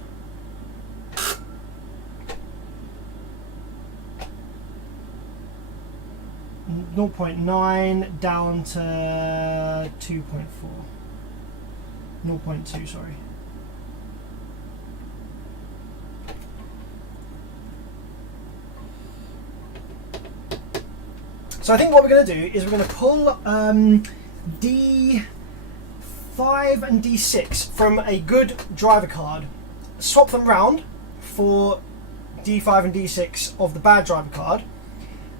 0.9 down to 2.4. 0.2, sorry. So I think what we're going to do is we're going to pull D5 and D6 from a good driver card, swap them round for D5 and D6 of the bad driver card,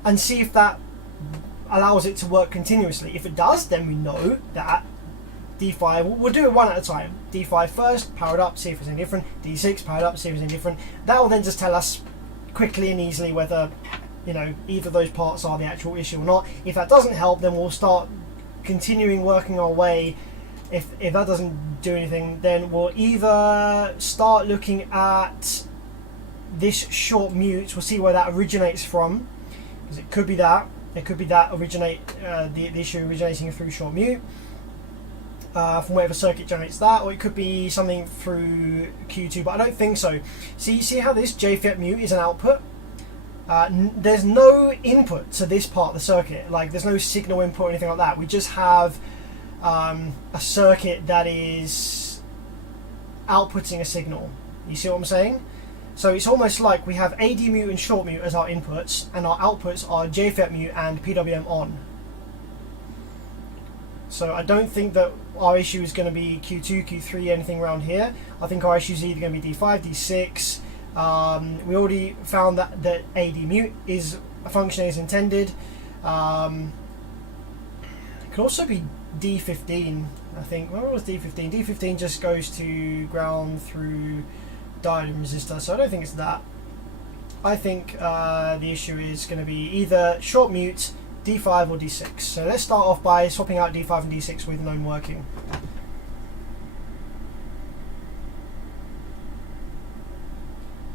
and see if that allows it to work continuously. If it does, then we know that D5, we'll do it one at a time. D5 first, power it up, see if it's any different. D6, power it up, see if it's any different. That will then just tell us quickly and easily whether, you know, either of those parts are the actual issue or not. If that doesn't help, then we'll start continuing working our way. If that doesn't do anything, then we'll either start looking at this short mute. We'll see where that originates from, because it could be that. It could be that the issue originating through short mute. From whatever circuit generates that, or it could be something through Q2, but I don't think so. See how this JFET mute is an output? There's no input to this part of the circuit, like there's no signal input or anything like that. We just have a circuit that is outputting a signal. You see what I'm saying? So it's almost like we have AD mute and short mute as our inputs, and our outputs are JFET mute and PWM on. So I don't think that our issue is going to be Q2, Q3, anything around here. I think our issue is either going to be D5, D6. We already found that AD mute is functioning as intended. It could also be D15, I think. Where was D15? D15 just goes to ground through diode and resistor, so I don't think it's that. I think the issue is going to be either short mute, D5 or D6. So let's start off by swapping out D5 and D6 with known working.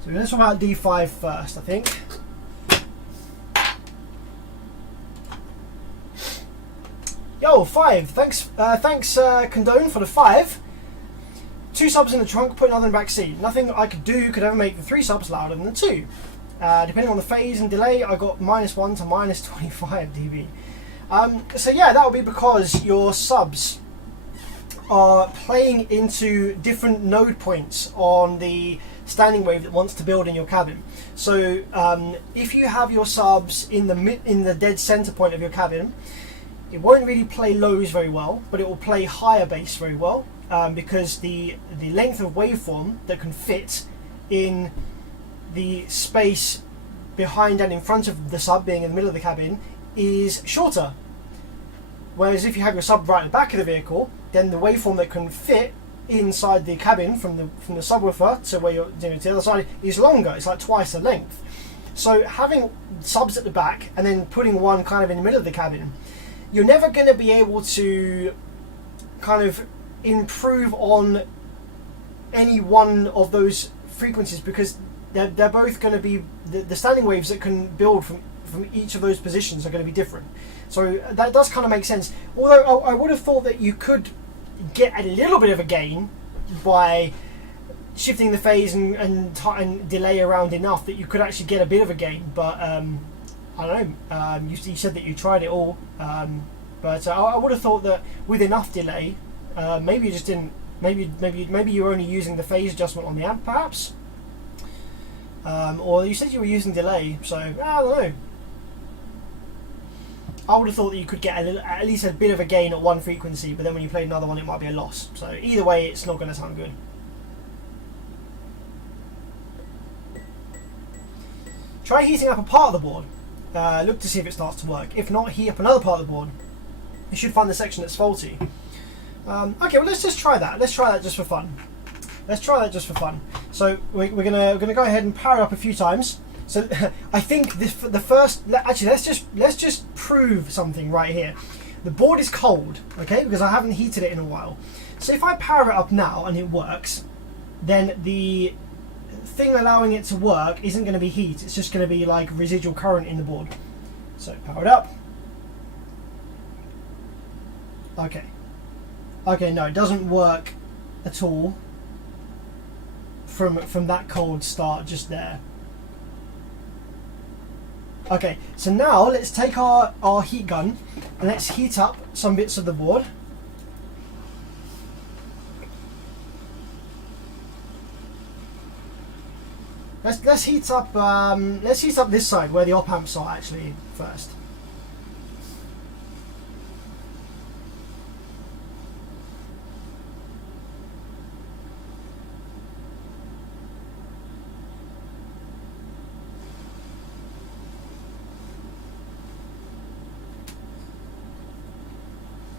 So let's swap out D5 first, I think. Yo, 5. Thanks, Condone for the 5. 2 subs in the trunk, put another in the back seat. Nothing I could do could ever make the 3 subs louder than the 2. Depending on the phase and delay, I got -1 to -25 dB. So yeah, that would be because your subs are playing into different node points on the standing wave that wants to build in your cabin. So if you have your subs in the dead center point of your cabin, it won't really play lows very well, but it will play higher bass very well, because the length of waveform that can fit in the space behind and in front of the sub, being in the middle of the cabin, is shorter. Whereas if you have your sub right at the back of the vehicle, then the waveform that can fit inside the cabin from the subwoofer to where you're, to the other side is longer. It's like twice the length. So having subs at the back and then putting one kind of in the middle of the cabin, you're never going to be able to kind of improve on any one of those frequencies, because they're both going to be the standing waves that can build from each of those positions are going to be different. So that does kind of make sense. Although I would have thought that you could get a little bit of a gain by shifting the phase and delay around enough that you could actually get a bit of a gain. But I don't know. You said that you tried it all, but I would have thought that with enough delay, maybe you just didn't. Maybe you're only using the phase adjustment on the amp, perhaps. Or you said you were using delay, so I don't know. I would have thought that you could get at least a bit of a gain at one frequency, but then when you play another one, it might be a loss. So either way, it's not going to sound good. Try heating up a part of the board. Look to see if it starts to work. If not, heat up another part of the board. You should find the section that's faulty. Okay, well let's just try that. Let's try that just for fun. So we're gonna go ahead and power it up a few times. So I think the first. Actually, let's just prove something right here. The board is cold, okay, because I haven't heated it in a while. So if I power it up now and it works, then the thing allowing it to work isn't going to be heat. It's just going to be like residual current in the board. So power it up. Okay, no, it doesn't work at all from that cold start just there. Okay, so now let's take our heat gun and let's heat up some bits of the board. Let's heat up this side where the op amps are actually first.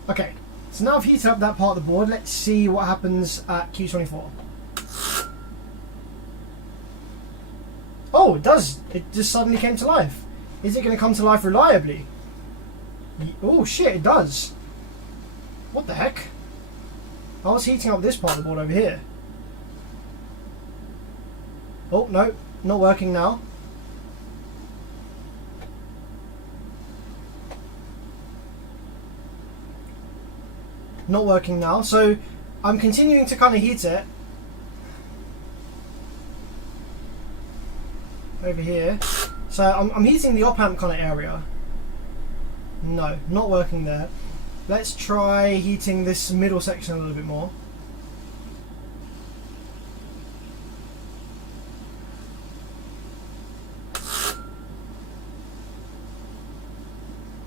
Okay, so now I've heated up that part of the board. Let's see what happens at Q24. Oh, it does. It just suddenly came to life. Is it going to come to life reliably? Oh shit, it does. What the heck? I was heating up this part of the board over here. Oh, no, not working now. Not working now, so I'm continuing to kind of heat it over here. So I'm heating the op amp kind of area. No, not working there. Let's try heating this middle section a little bit more.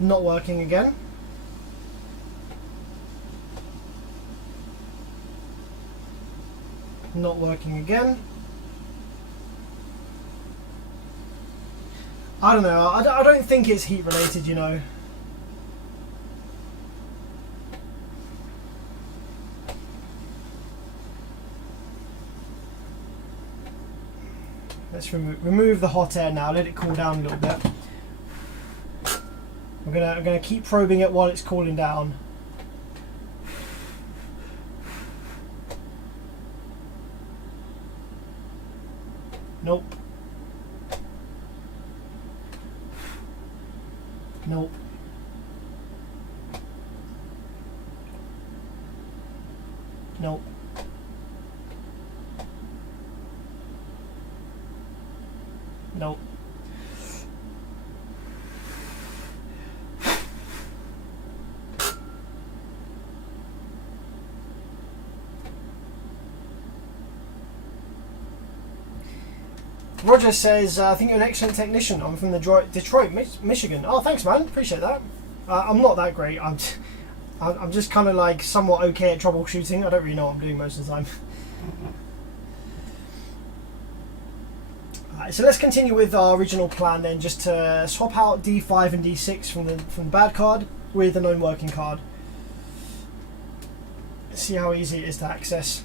Not working again. Not working again. I don't know. I don't think it's heat related, you know. Let's remove the hot air now. Let it cool down a little bit. I'm gonna keep probing it while it's cooling down. Nope. Nope. Nope. Nope. Roger says, I think you're an excellent technician. I'm from the Detroit, Michigan. Oh, thanks, man. Appreciate that. I'm not that great. I'm just kind of like somewhat okay at troubleshooting. I don't really know what I'm doing most of the time. Alright, so let's continue with our original plan then, just to swap out D5 and D6 from the bad card with the known working card. Let's see how easy it is to access.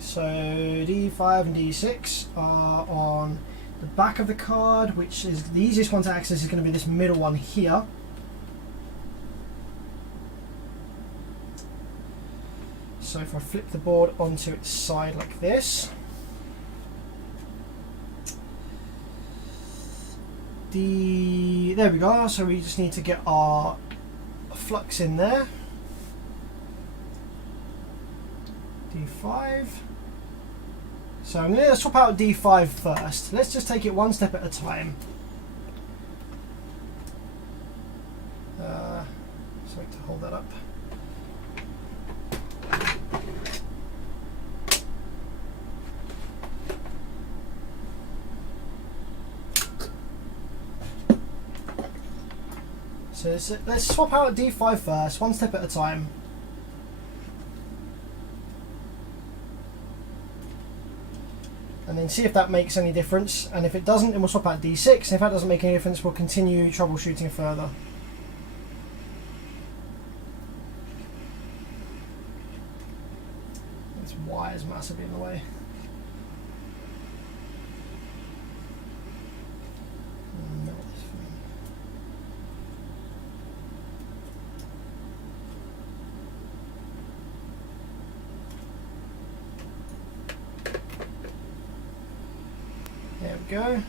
So D5 and D6 are on the back of the card, which is the easiest one to access is going to be this middle one here. So if I flip the board onto its side like this, there we go. So we just need to get our flux in there. D5. So I'm going to swap out D5 first. Let's just take it one step at a time. Sorry to hold that up. So let's swap out D5 first, one step at a time. And then see if that makes any difference, and if it doesn't, then we'll swap out D6, and if that doesn't make any difference, we'll continue troubleshooting further. This wire's massively in the way. There we go.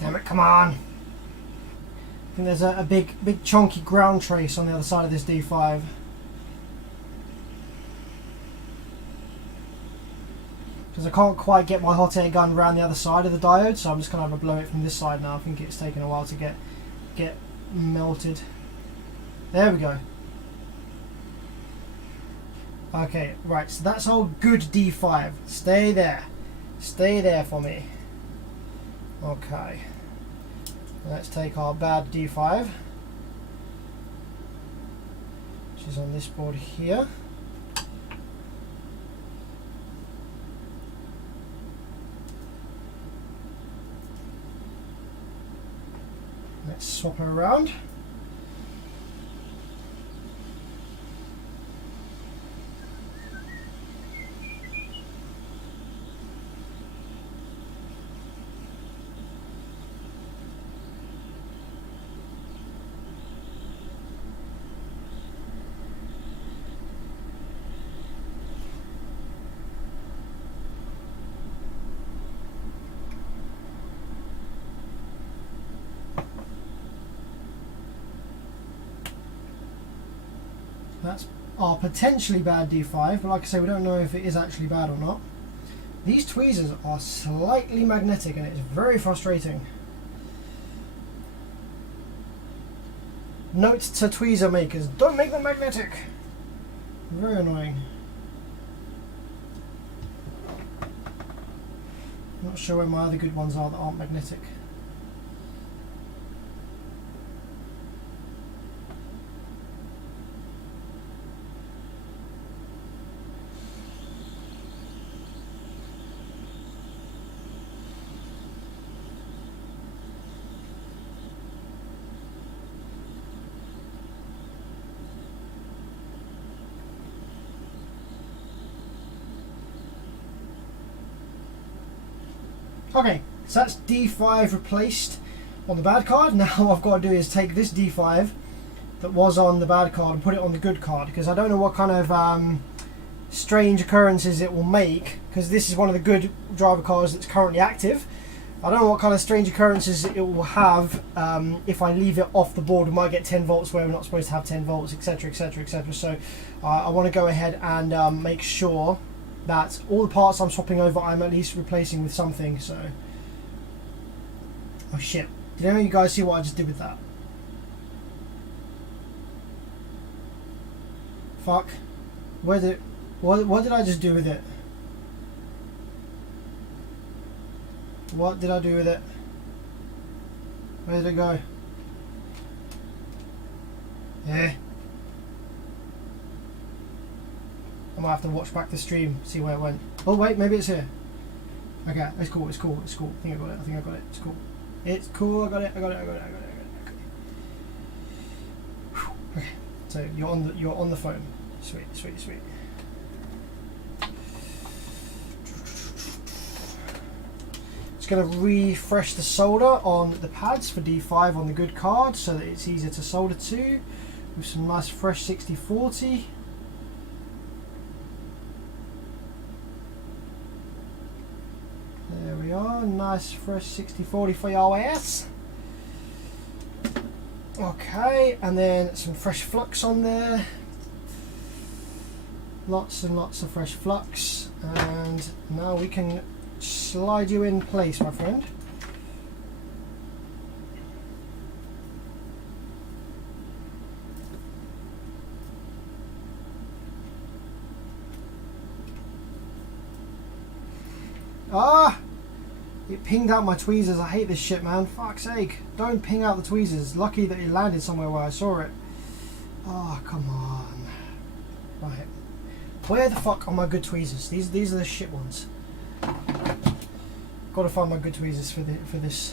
Damn it, come on. I think there's a big chunky ground trace on the other side of this D5. Because I can't quite get my hot air gun around the other side of the diode, so I'm just going to have to blow it from this side now. I think it's taken a while to get melted. There we go. Okay, right, so that's all good D5. Stay there. Stay there for me. Okay. Let's take our bad D5, which is on this board here. Let's swap her around. That's our potentially bad D5, but like I say, we don't know if it is actually bad or not. These tweezers are slightly magnetic and it's very frustrating. Note to tweezer makers, don't make them magnetic. Very annoying. I'm not sure where my other good ones are that aren't magnetic. Okay, so that's D5 replaced on the bad card. Now what I've got to do is take this D5 that was on the bad card and put it on the good card, because I don't know what kind of strange occurrences it will make, because this is one of the good driver cards that's currently active. I don't know what kind of strange occurrences it will have if I leave it off the board. We might get 10 volts where we're not supposed to have 10 volts, etc, etc, etc. So I want to go ahead and make sure that all the parts I'm swapping over I'm at least replacing with something. So, oh shit, did any of you guys see what I just did with that? Fuck, what did I just do with it? What did I do with it? Where did it go? Yeah. I might have to watch back the stream, see where it went. Oh wait, maybe it's here. Okay, it's cool, it's cool, it's cool. I think I got it, I think I got it, it's cool. It's cool, I got it, I got it, I got it, I got it, I got it. Okay. Okay, so you're on the phone. Sweet, sweet, sweet. Just going to refresh the solder on the pads for D5 on the good card so that it's easier to solder to with some nice fresh 6040. There we are, nice fresh 6040 for your ass. Okay, and then some fresh flux on there. Lots and lots of fresh flux, and now we can slide you in place, my friend. Ah! It pinged out my tweezers. I hate this shit, man. Fuck's sake. Don't ping out the tweezers. Lucky that it landed somewhere where I saw it. Oh, come on. Right. Where the fuck are my good tweezers? These are the shit ones. Gotta find my good tweezers for this.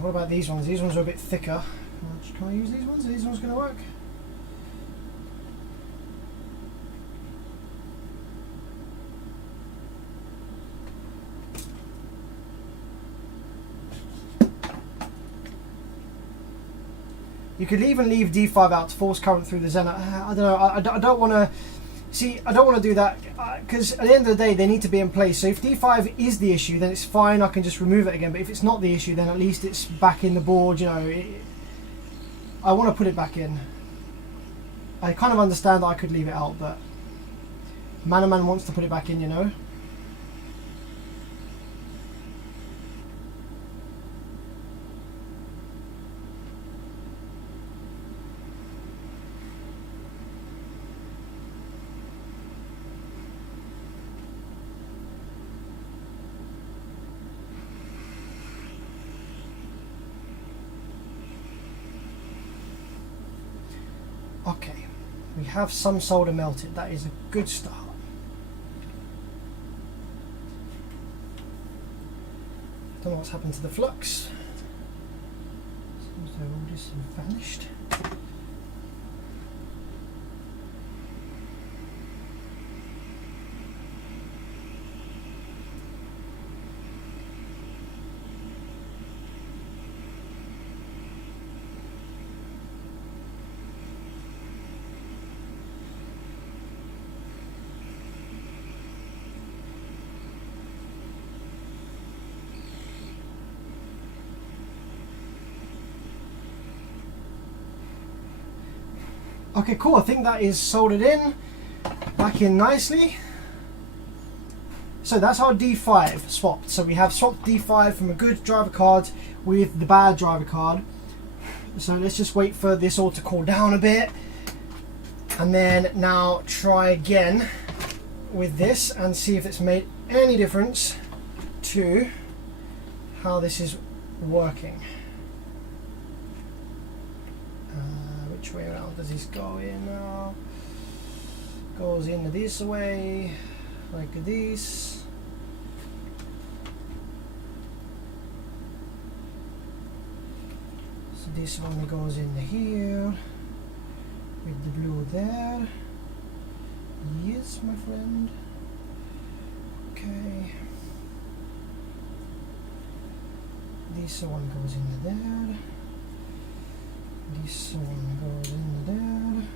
What about these ones? These ones are a bit thicker. Can I use these ones? Are these ones gonna work? You could even leave D5 out to force current through the Zen. I don't know. I don't want to. See, I don't want to do that because at the end of the day, they need to be in place. So if D5 is the issue, then it's fine. I can just remove it again. But if it's not the issue, then at least it's back in the board. You know, I want to put it back in. I kind of understand that I could leave it out, but Man wants to put it back in. You know. Okay, We have some solder melted. That is a good start. Don't know what's happened to the flux. Seems to have all just vanished. Okay, cool. I think that is soldered in, back in nicely. So that's our D5 swapped. So we have swapped D5 from a good driver card with the bad driver card. So let's just wait for this all to cool down a bit. And then now try again with this and see if it's made any difference to how this is working. Which way around does this go in now? Goes in this way, like this. So this one goes in here, with the blue there. Yes, my friend. Okay. This one goes in there. This one goes in there.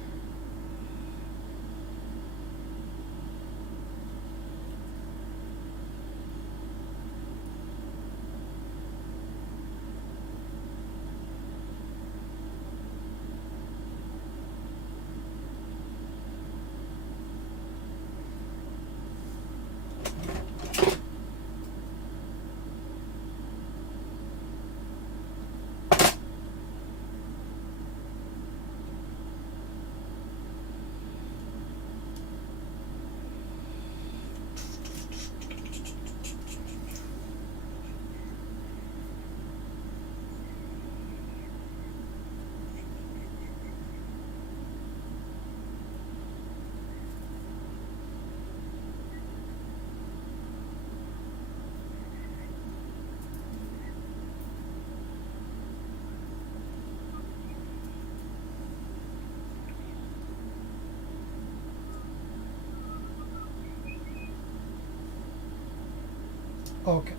Okay.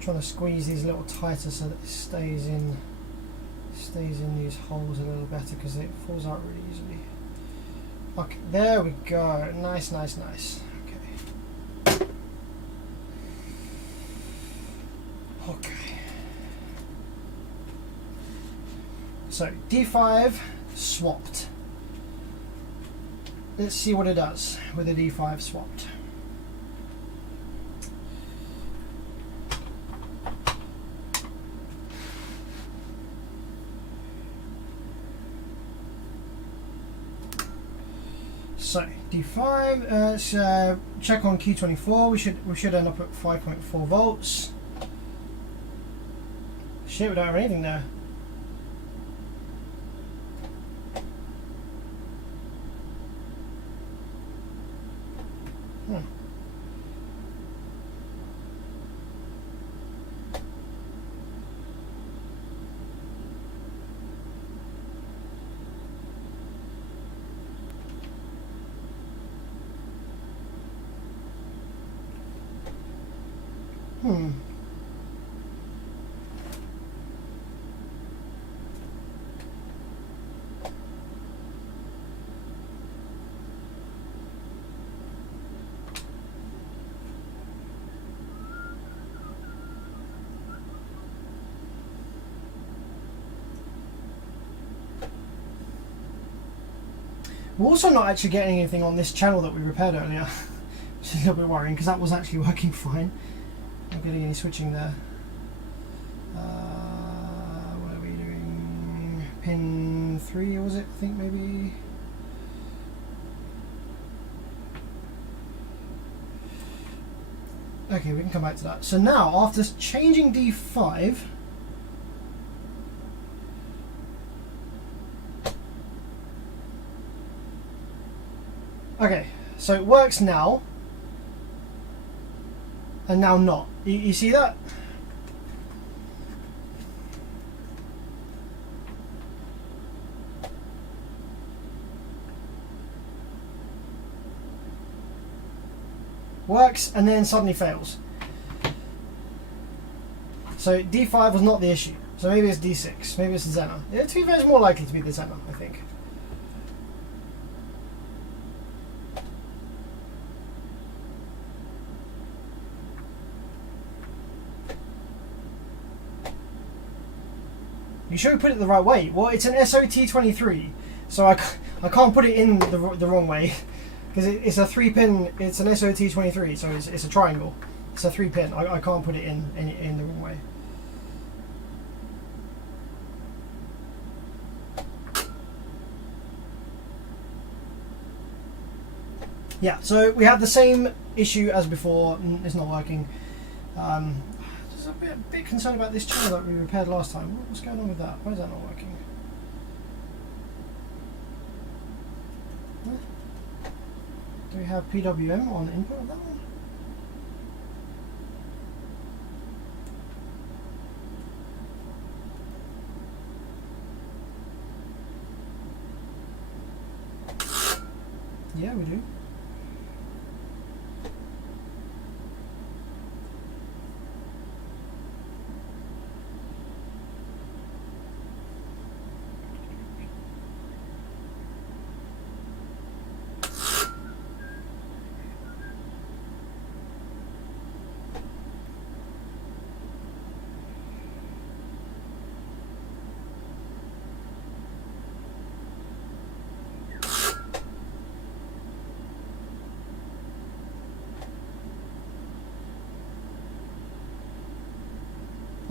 Trying to squeeze these a little tighter so that it stays in these holes a little better, because it falls out really easily. Okay, there we go. Nice, nice, nice. Okay. Okay. So D5 swapped. Let's see what it does with the D5 swapped. So D5, let's check on Q24. We should end up at 5.4 volts. Shit, we don't have anything there. We're also not actually getting anything on this channel that we repaired earlier, which is a little bit worrying because that was actually working fine. Not getting any switching there. What are we doing? Pin 3 was it? I think maybe. Okay, we can come back to that. So now, after changing D5, okay, so it works now, and now not. You see that? Works and then suddenly fails. So D5 was not the issue. So maybe it's D6. Maybe it's the Xena. Yeah, to be fair, it's more likely to be the Xena, I think. You should put it the right way. Well, it's an SOT23, so I can't put it in the wrong way. Because it's a 3-pin, it's an SOT23, so it's a triangle. It's a 3-pin. I can't put it in the wrong way. Yeah, so we have the same issue as before. It's not working. Just a bit concerned about this channel that we repaired last time. What's going on with that? Why is that not working? Do we have PWM on input of that one? Yeah, we do.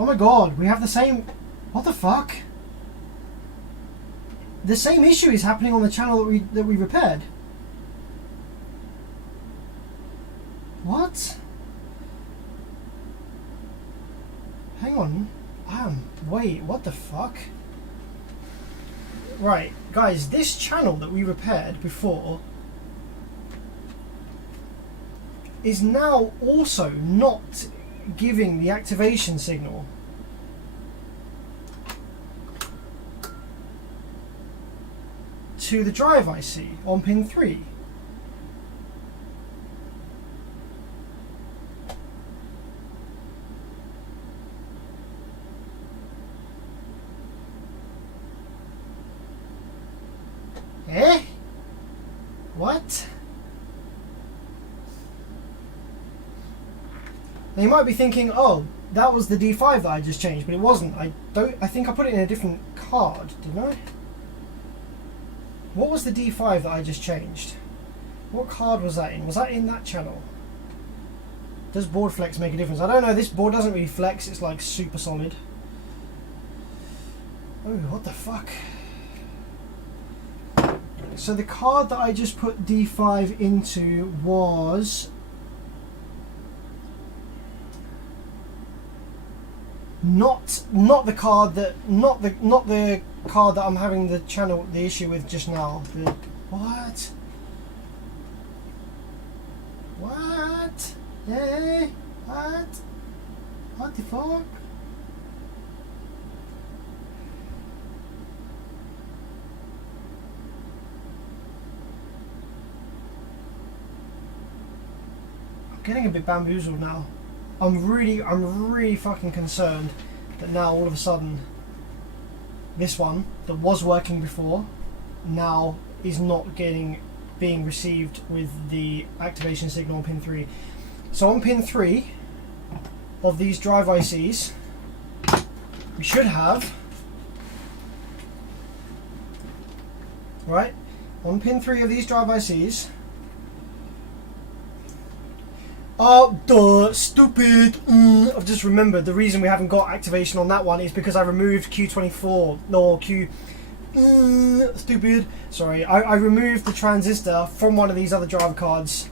Oh my god, we have the same... What the fuck? The same issue is happening on the channel that we repaired. What? Hang on. Wait, what the fuck? Right, guys, this channel that we repaired before is now also not giving the activation signal. To the drive IC on pin 3. Eh? What? Now you might be thinking, oh, that was the D5 that I just changed, but it wasn't. I think I put it in a different card, didn't I? What was the D5 that I just changed? What card was that in? Was that in that channel? Does board flex make a difference? I don't know, this board doesn't really flex, it's like super solid. Oh, what the fuck? So the card that I just put D5 into was... Not the card that not the card that I'm having the issue with just now. What? What? Hey, what? What the fuck? I'm getting a bit bamboozled now. I'm really fucking concerned that now all of a sudden this one that was working before now is not being received with the activation signal on pin 3. So on pin 3 of these drive ICs we should have, right, on pin 3 of these drive ICs. Oh, duh, stupid. I've just remembered the reason we haven't got activation on that one is because I removed Q24. No, stupid. Sorry, I removed the transistor from one of these other driver cards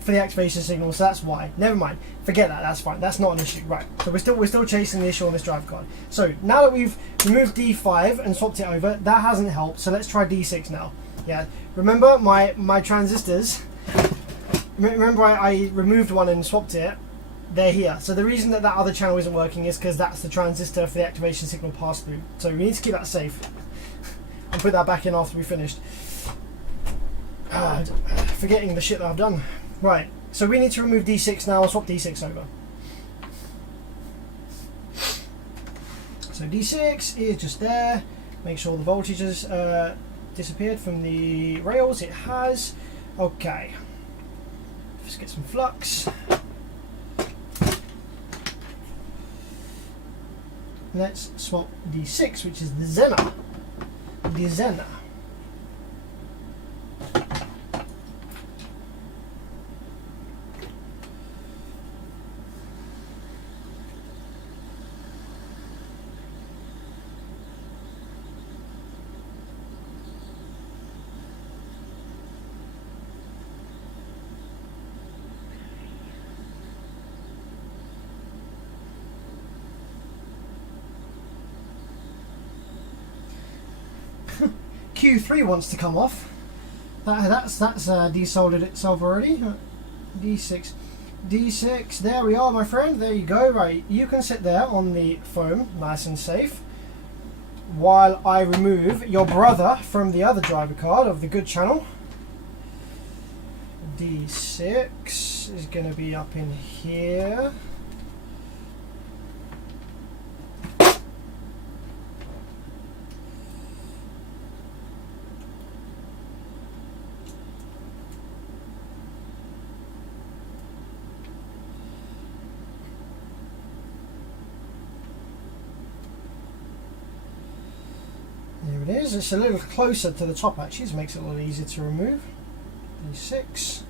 for the activation signal, so that's why. Never mind. Forget that. That's fine. That's not an issue. Right. So we're still chasing the issue on this driver card. So now that we've removed D5 and swapped it over, that hasn't helped. So let's try D6 now. Yeah. Remember my transistors. Remember I removed one and swapped it. They're here. So the reason that other channel isn't working is because that's the transistor for the activation signal pass through. So we need to keep that safe. And put that back in after we finished. Forgetting the shit that I've done. Right, so we need to remove D6 now and swap D6 over. So D6 is just there. Make sure the voltage has disappeared from the rails. It has. Okay. Let's get some flux. Let's swap D6, which is the Zener. The Zener. Q3 wants to come off. That's desoldered itself already. D6. There we are, my friend. There you go. Right, you can sit there on the foam, nice and safe, while I remove your brother from the other driver card of the good channel. D6 is going to be up in here. There it is. It's a little closer to the top actually, so it makes it a little easier to remove. D6.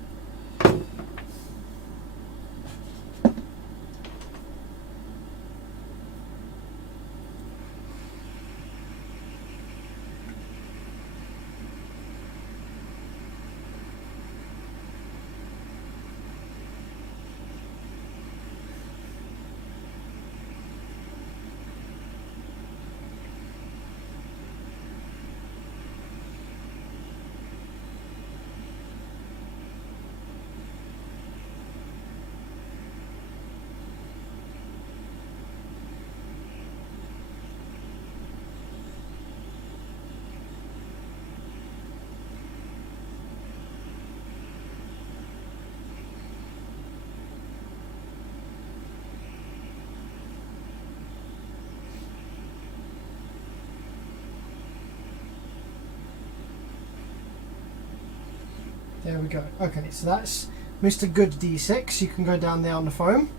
There we go. Okay, so that's Mr. Good D6. You can go down there on the foam.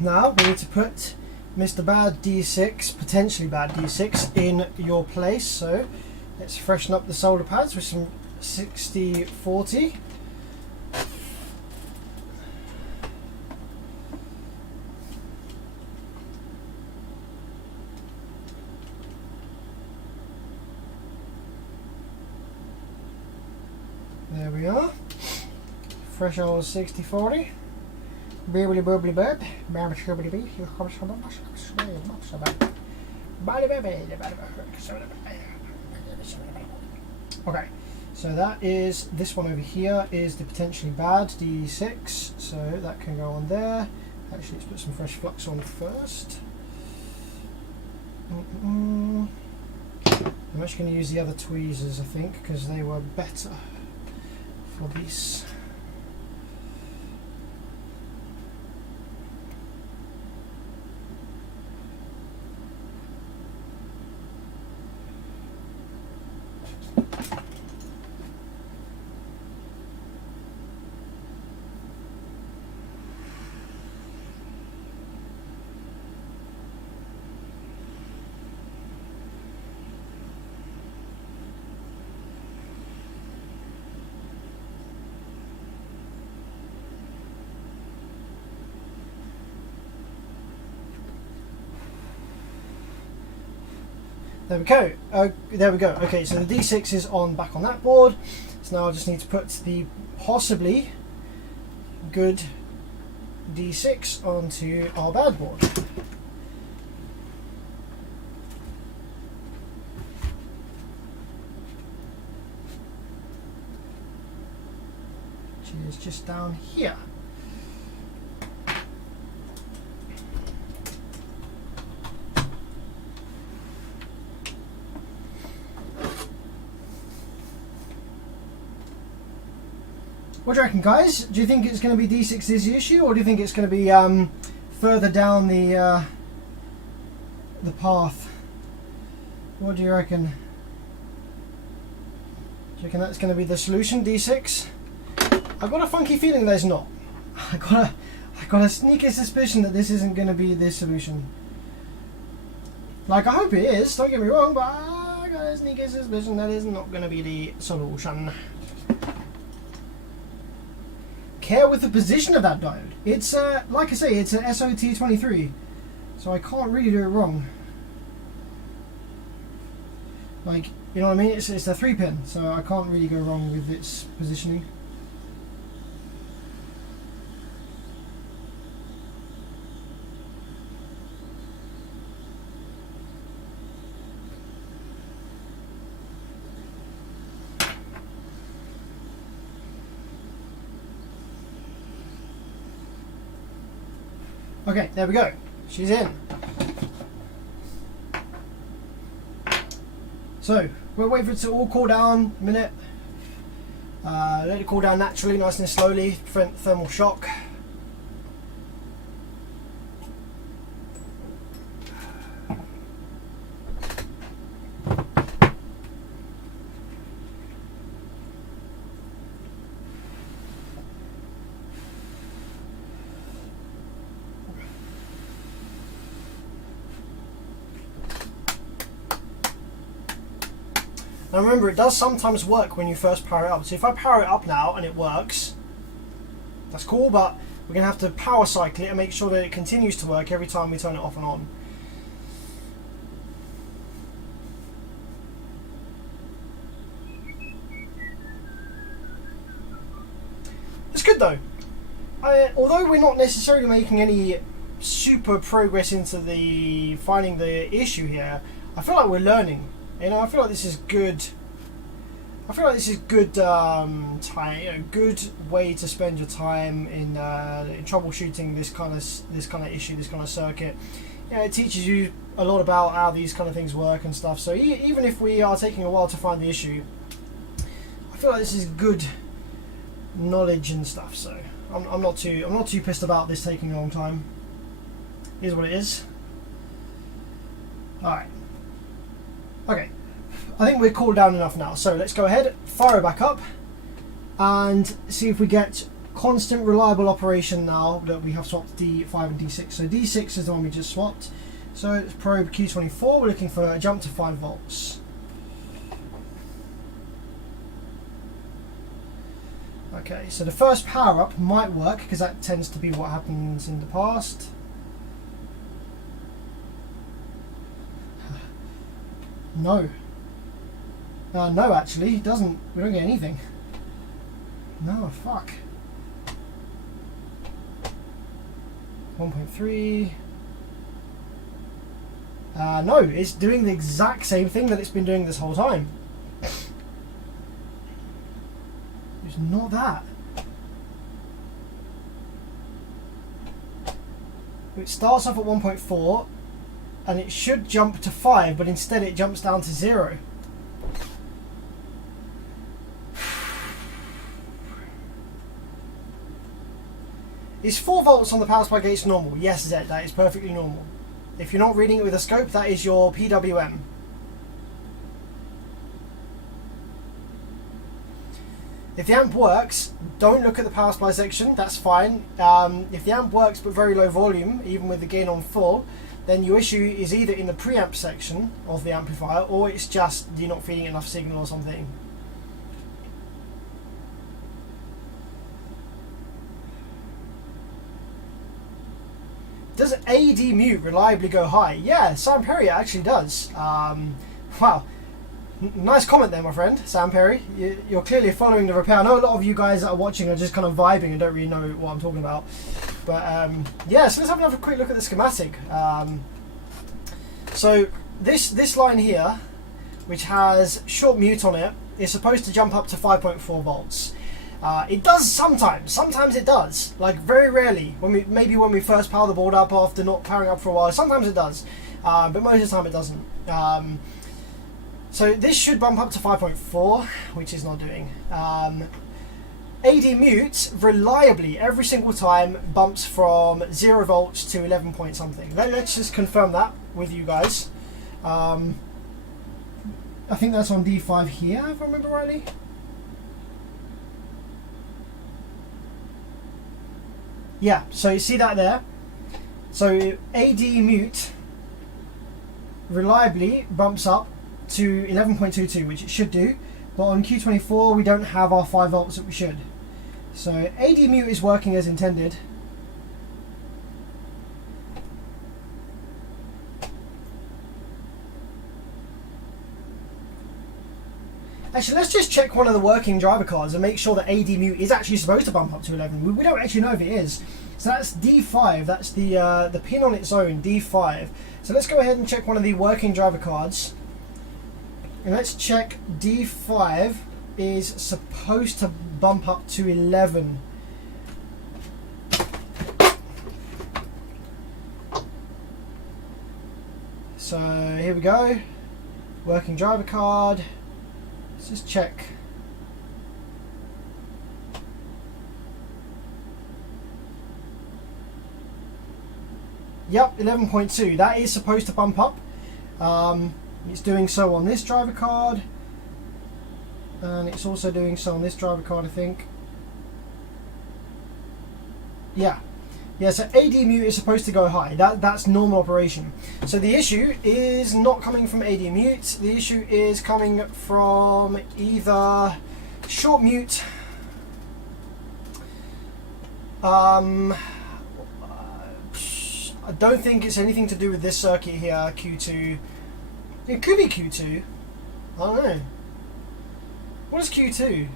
Now we need to put Mr. Bad D6, potentially bad D6, in your place. So let's freshen up the solder pads with some 60/40. There we are. Fresh old 60/40. Bibbly bubbly bub. Okay, so that is this one over here is the potentially bad D6, so that can go on there. Actually, let's put some fresh flux on first. I'm actually going to use the other tweezers, I think, because they were better for this. There we go. There we go. Okay, so the D6 is back on that board. So now I just need to put the possibly good D6 onto our bad board. Which is just down here. What do you reckon, guys? Do you think it's going to be D6 is the issue, or do you think it's going to be further down the path? What do you reckon? Do you reckon that's going to be the solution, D6? I've got a funky feeling there's not. I got a sneaky suspicion that this isn't going to be the solution. Like, I hope it is. Don't get me wrong, but I got a sneaky suspicion that is not going to be the solution. Care with the position of that diode. It's like I say, it's an SOT23, so I can't really do it wrong. Like, you know what I mean? It's a 3-pin, so I can't really go wrong with its positioning. Okay, there we go. She's in. So, we'll wait for it to all cool down a minute. Let it cool down naturally, nice and slowly, prevent thermal shock. Now remember, it does sometimes work when you first power it up. So if I power it up now and it works, that's cool, but we're going to have to power cycle it and make sure that it continues to work every time we turn it off and on. It's good though. Although we're not necessarily making any super progress into finding the issue here, I feel like we're learning. You know, I feel like this is good. I feel like this is good good way to spend your time in troubleshooting this kind of issue, this kind of circuit. Yeah, it teaches you a lot about how these kind of things work and stuff. So even if we are taking a while to find the issue, I feel like this is good knowledge and stuff. So I'm not too pissed about this taking a long time. Here's what it is. All right. Okay, I think we're cooled down enough now, so let's go ahead, fire it back up, and see if we get constant reliable operation now that we have swapped D5 and D6. So D6 is the one we just swapped, so it's probe Q24, we're looking for a jump to 5 volts. Okay, so the first power up might work, because that tends to be what happens in the past. No. No, actually, it doesn't. We don't get anything. No, fuck. 1.3. No, it's doing the exact same thing that it's been doing this whole time. It's not that. It starts off at 1.4. And it should jump to 5, but instead it jumps down to 0. Is 4 volts on the power supply gates normal? Yes, Zed, that is perfectly normal. If you're not reading it with a scope, that is your PWM. If the amp works, don't look at the power supply section, that's fine. If the amp works but very low volume, even with the gain on full, then your issue is either in the preamp section of the amplifier, or it's just you're not feeding enough signal or something. Does AD mute reliably go high? Yeah, Sam Perrier actually does. Wow. Nice comment there, my friend, Sam Perry. You're clearly following the repair. I know a lot of you guys that are watching are just kind of vibing and don't really know what I'm talking about. But yeah, so let's have another quick look at the schematic. So this line here, which has short mute on it, is supposed to jump up to 5.4 volts. It does sometimes. Sometimes it does. Like very rarely. Maybe when we first power the board up after not powering up for a while. Sometimes it does, but most of the time it doesn't. So this should bump up to 5.4, which is not doing. AD mute reliably every single time bumps from 0 volts to 11 point something. Let's just confirm that with you guys. I think that's on D5 here, if I remember rightly. Yeah, so you see that there. So AD mute reliably bumps up to 11.22, which it should do, but on Q24 we don't have our 5 volts that we should. So AD mute is working as intended. Actually, let's just check one of the working driver cards and make sure that AD mute is actually supposed to bump up to 11. We don't actually know if it is. So that's D5, that's the pin on its own, D5. So let's go ahead and check one of the working driver cards. And let's check D5 is supposed to bump up to 11. So here we go. Working driver card. Let's just check. Yep, 11.2. That is supposed to bump up. It's doing so on this driver card, and it's also doing so on this driver card, I think. Yeah, so AD mute is supposed to go high. That's normal operation. So the issue is not coming from AD mute. The issue is coming from either short mute. I don't think it's anything to do with this circuit here, Q2. It could be Q2. I don't know. What is Q2?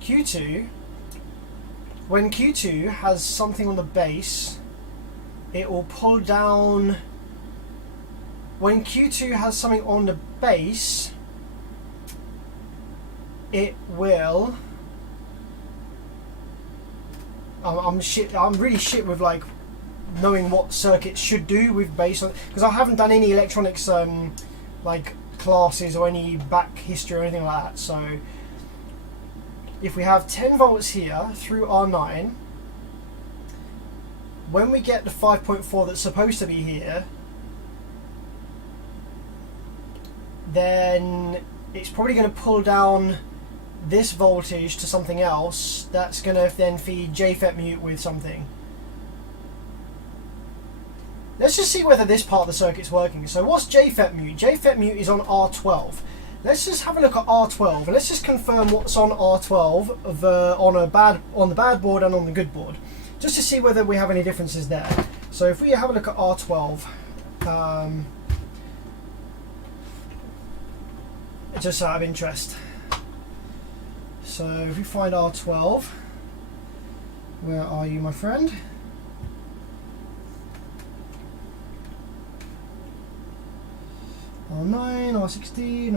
Q2, when Q2 has something on the base, it will pull down. When Q2 has something on the base, it will. I'm really shit with like knowing what circuits should do with base on, because I haven't done any electronics like classes or any back history or anything like that. So if we have 10 volts here through R9, when we get the 5.4 that's supposed to be here, then it's probably going to pull down this voltage to something else that's going to then feed JFET mute with something. Let's just see whether this part of the circuit's working. So what's JFET mute? JFET mute is on R12. Let's just have a look at R12 and let's just confirm what's on R12 on the bad board and on the good board, just to see whether we have any differences there. So if we have a look at R12, just out of interest. So if we find R12, where are you, my friend? R9, R16,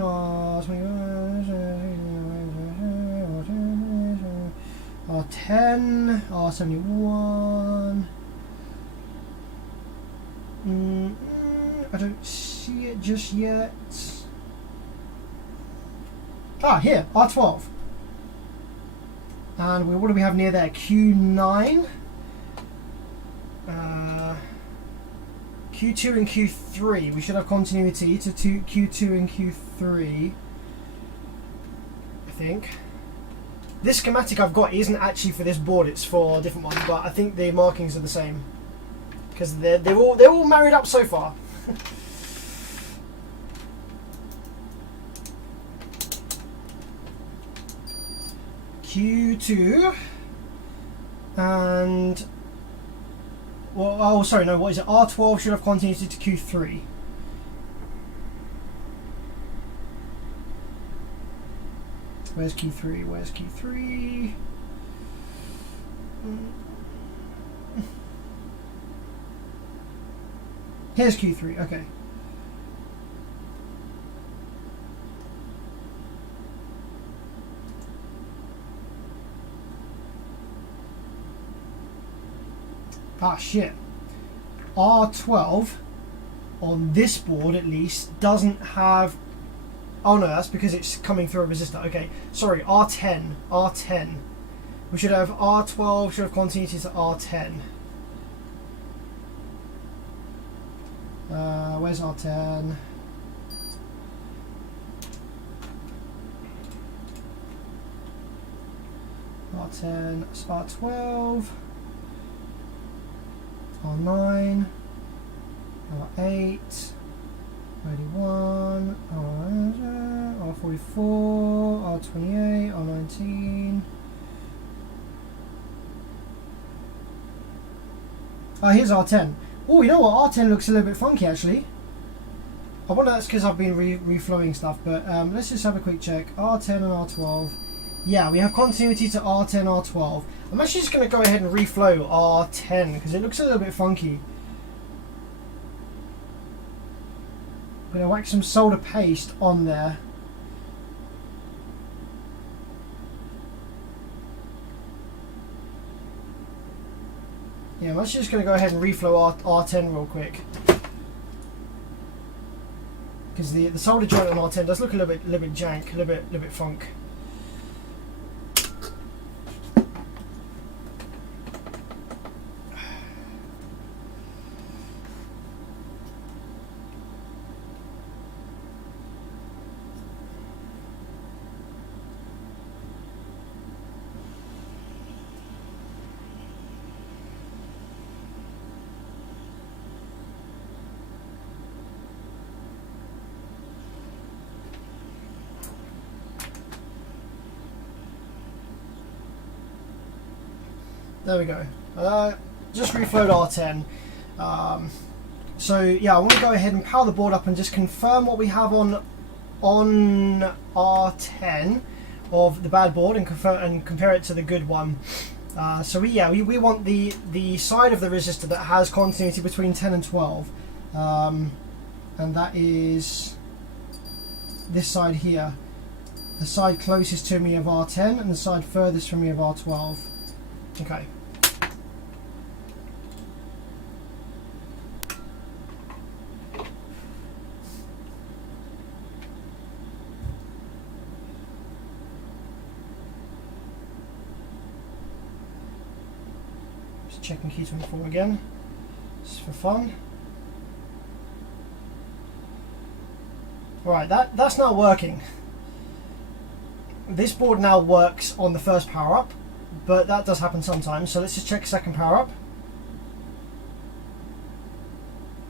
R10, R71. I don't see it just yet. Ah, here, R12. And what do we have near there? Q9. Q2 and Q3. We should have continuity to Q2 and Q3. I think. This schematic I've got isn't actually for this board, it's for a different one, but I think the markings are the same. Because they're all married up so far. Q2 and well, oh sorry, no, what is it? R12 should have continuity to Q3. Where's Q3? Where's Q3? Here's Q3, okay. Ah, shit. R12, on this board at least, doesn't have... Oh no, that's because it's coming through a resistor. Okay, sorry, R10. R10. We should have R12, should have continuity to R10. Where's R10? R10, that's R12, R9, R8, R81, R44, R28, R19. Oh, here's R10. Oh, you know what? R10 looks a little bit funky actually. I wonder that's because I've been reflowing stuff, but let's just have a quick check. R10 and R12. Yeah, we have continuity to R10, R12. I'm actually just going to go ahead and reflow R10 because it looks a little bit funky. I'm going to whack some solder paste on there. Yeah, I'm actually just going to go ahead and reflow R10 real quick. Because the solder joint on R10 does look a little bit jank, a little bit funk. There we go. Just reflowed R10. So yeah, I want to go ahead and power the board up and just confirm what we have on R10 of the bad board and compare it to the good one. So we want the side of the resistor that has continuity between 10 and 12, and that is this side here. The side closest to me of R10 and the side furthest from me of R12. Okay. Just checking Q24 again, just for fun. Right, that's not working. This board now works on the first power up, but that does happen sometimes, so let's just check second power up.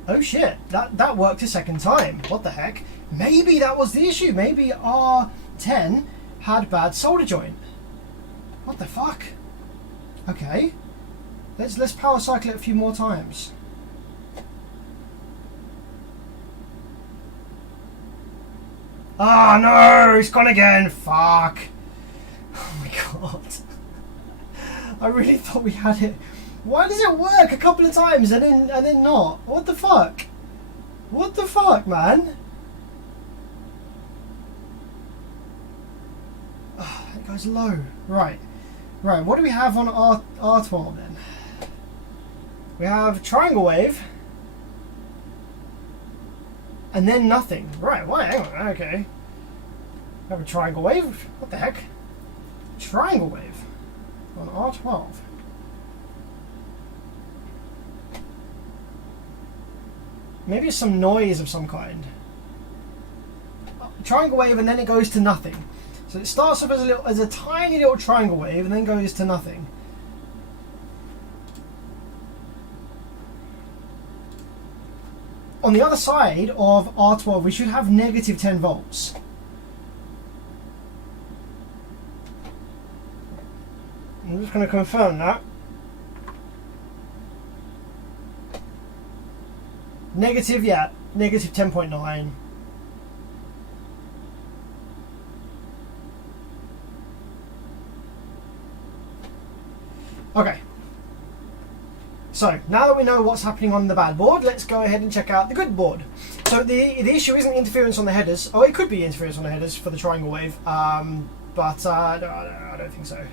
Oh shit, that worked a second time. What the heck? Maybe that was the issue. Maybe R10 had bad solder joint. What the fuck? Okay. Let's power cycle it a few more times. Ah, no, it's gone again. Fuck. Oh my god. I really thought we had it. Why does it work a couple of times and then not? What the fuck? What the fuck, man? Oh, that goes low. Right. Right, what do we have on R12 then? We have triangle wave. And then nothing. Right, why? Hang on, okay. We have a triangle wave. What the heck? Triangle wave on R12. Maybe it's some noise of some kind. Triangle wave and then it goes to nothing. So it starts off as a tiny little triangle wave and then goes to nothing. On the other side of R12 we should have negative 10 volts. I'm just going to confirm that. Negative, yeah, negative 10.9. Okay. So now that we know what's happening on the bad board, let's go ahead and check out the good board. So the issue isn't interference on the headers. Oh, it could be interference on the headers for the triangle wave, but no, I don't think so.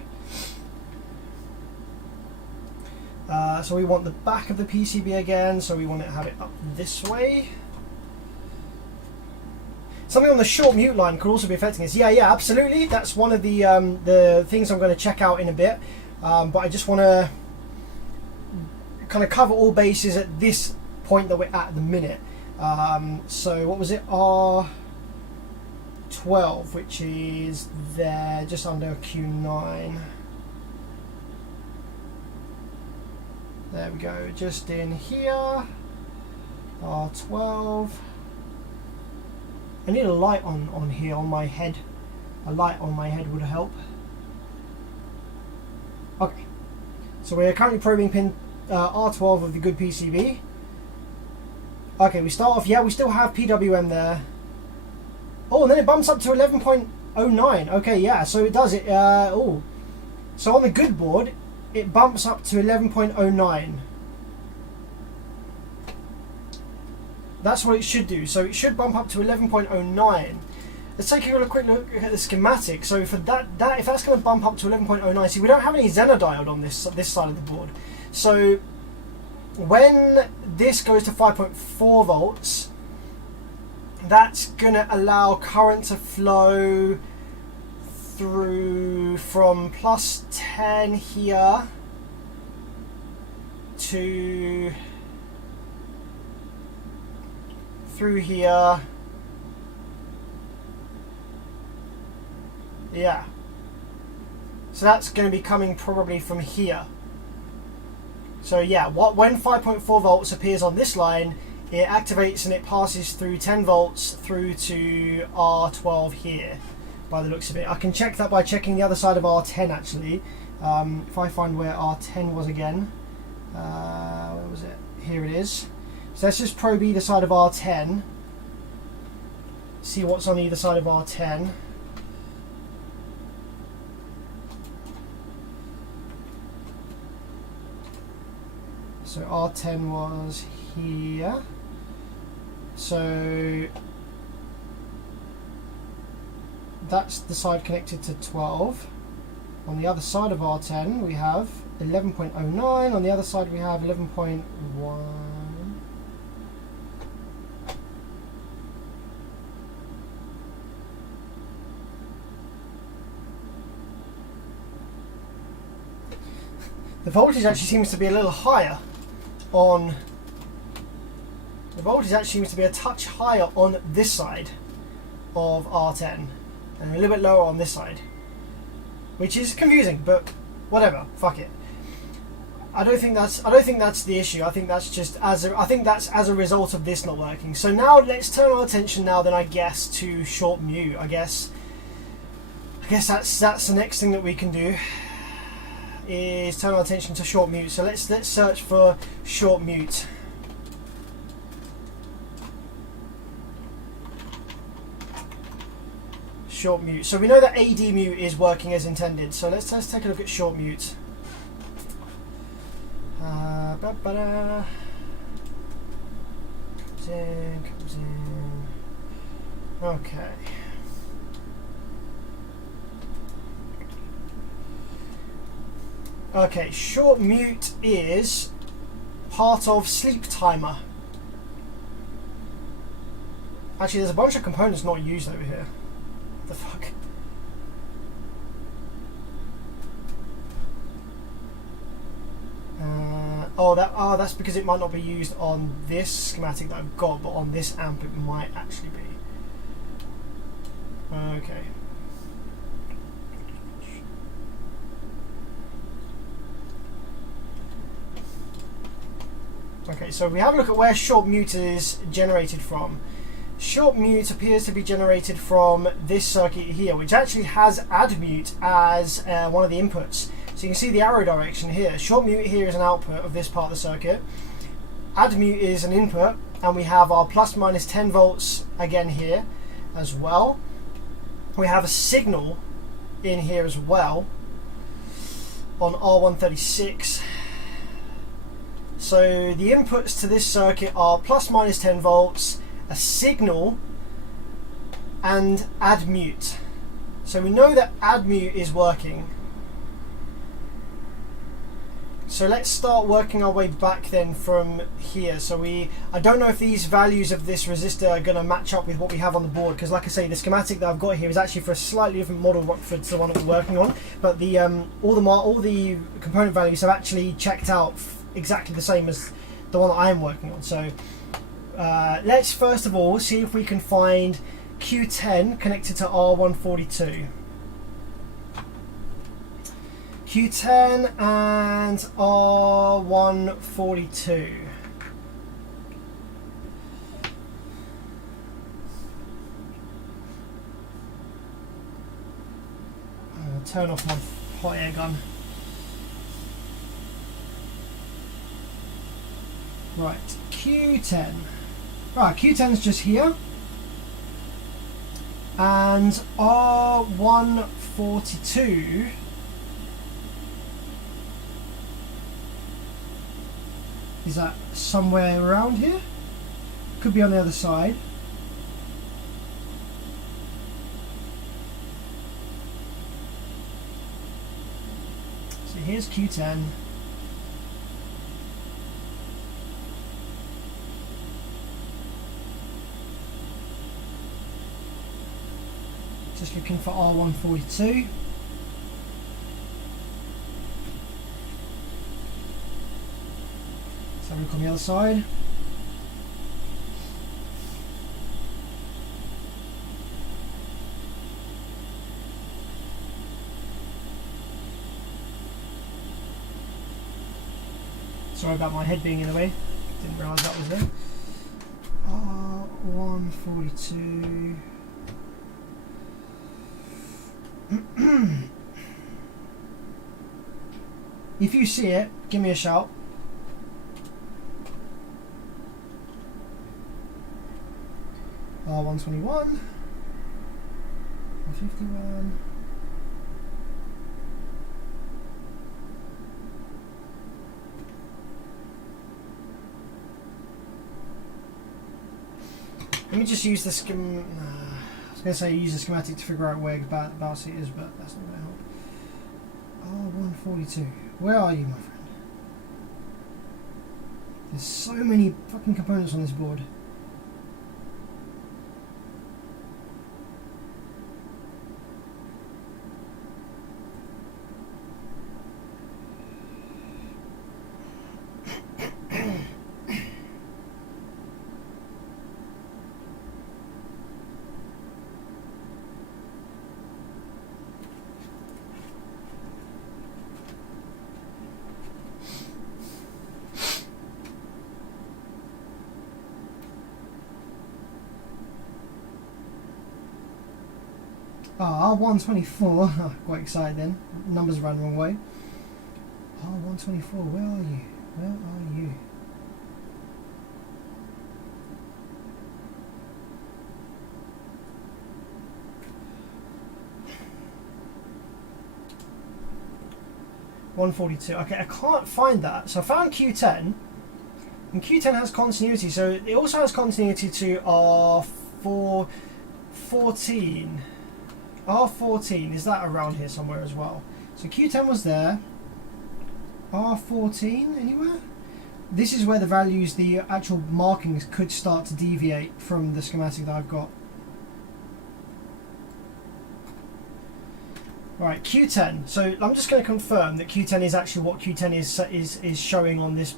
So we want the back of the PCB again, so we want to have it up this way. Something on the short mute line could also be affecting this. Yeah, absolutely. That's one of the things I'm going to check out in a bit. But I just want to kind of cover all bases at this point that we're at the minute. So what was it? R12, which is there just under Q9. There we go, just in here. R12. I need a light on here on my head. A light on my head would help. Okay, so we're currently probing pin R12 of the good PCB. Okay, we start off, yeah, we still have PWM there. Oh, and then it bumps up to 11.09. Okay, yeah, so it does it. Oh, so on the good board, it bumps up to 11.09. That's what it should do. So it should bump up to 11.09. Let's take a quick look at the schematic. So for that if that's going to bump up to 11.09, see, we don't have any Zener diode on this side of the board. So when this goes to 5.4 volts, that's going to allow current to flow through from plus 10 here to through here. Yeah. So that's going to be coming probably from here. So yeah, when 5.4 volts appears on this line, it activates and it passes through 10 volts through to R12 here, by the looks of it. I can check that by checking the other side of R10 actually. If I find where R10 was again. Where was it? Here it is. So let's just probe either side of R10. See what's on either side of R10. So R10 was here. So that's the side connected to 12. On the other side of R10 we have 11.09. On the other side we have 11.1. The voltage actually seems to be a little higher on... The voltage actually seems to be a touch higher on this side of R10 and a little bit lower on this side, which is confusing, but whatever, fuck it. I don't think that's the issue. I think that's just as a result of this not working. So now let's turn our attention now then, I guess, to short mute. I guess that's the next thing that we can do, is turn our attention to short mute. So let's search for short mute. Short mute. So we know that AD mute is working as intended. So let's take a look at short mute. Comes in. Okay. Okay, short mute is part of sleep timer. Actually, there's a bunch of components not used over here. What the fuck? That's because it might not be used on this schematic that I've got, but on this amp it might actually be. Okay. Okay, so we have a look at where short mute is generated from. Short mute appears to be generated from this circuit here, which actually has add mute as one of the inputs. So you can see the arrow direction here. Short mute here is an output of this part of the circuit. Add mute is an input, and we have our plus minus 10 volts again here as well. We have a signal in here as well. on R136. So the inputs to this circuit are plus minus 10 volts, a signal, and add mute. So we know that add mute is working. So let's start working our way back then from here. So I don't know if these values of this resistor are going to match up with what we have on the board, because like I say, the schematic that I've got here is actually for a slightly different model to the one that we're working on, but the all the component values have actually checked out exactly the same as the one that I am working on. So let's first of all see if we can find Q10 connected to R142. Q10 and R142. I'm going to turn off my hot air gun. Right, Q10. Right, Q10's just here. And R142 is that somewhere around here? Could be on the other side. So here's Q10. Just looking for R142. Let's have a look on the other side. Sorry about my head being in the way. Didn't realise that was there. R142. If you see it, give me a shout. R121, 151. Let me just use the I was going to say use the schematic to figure out where Bowsy is, but that's not going to help. R142. Where are you, my friend? There's so many fucking components on this board. R124, oh, quite excited then. Numbers ran the wrong way. R124, where are you? Where are you? R142. Okay, I can't find that. So I found Q10, and Q10 has continuity. So it also has continuity to R14. R14, is that around here somewhere as well? So Q10 was there. R14 anywhere? This is where the values, the actual markings could start to deviate from the schematic that I've got. Right, Q10. So I'm just going to confirm that Q10 is actually what Q10 is showing on this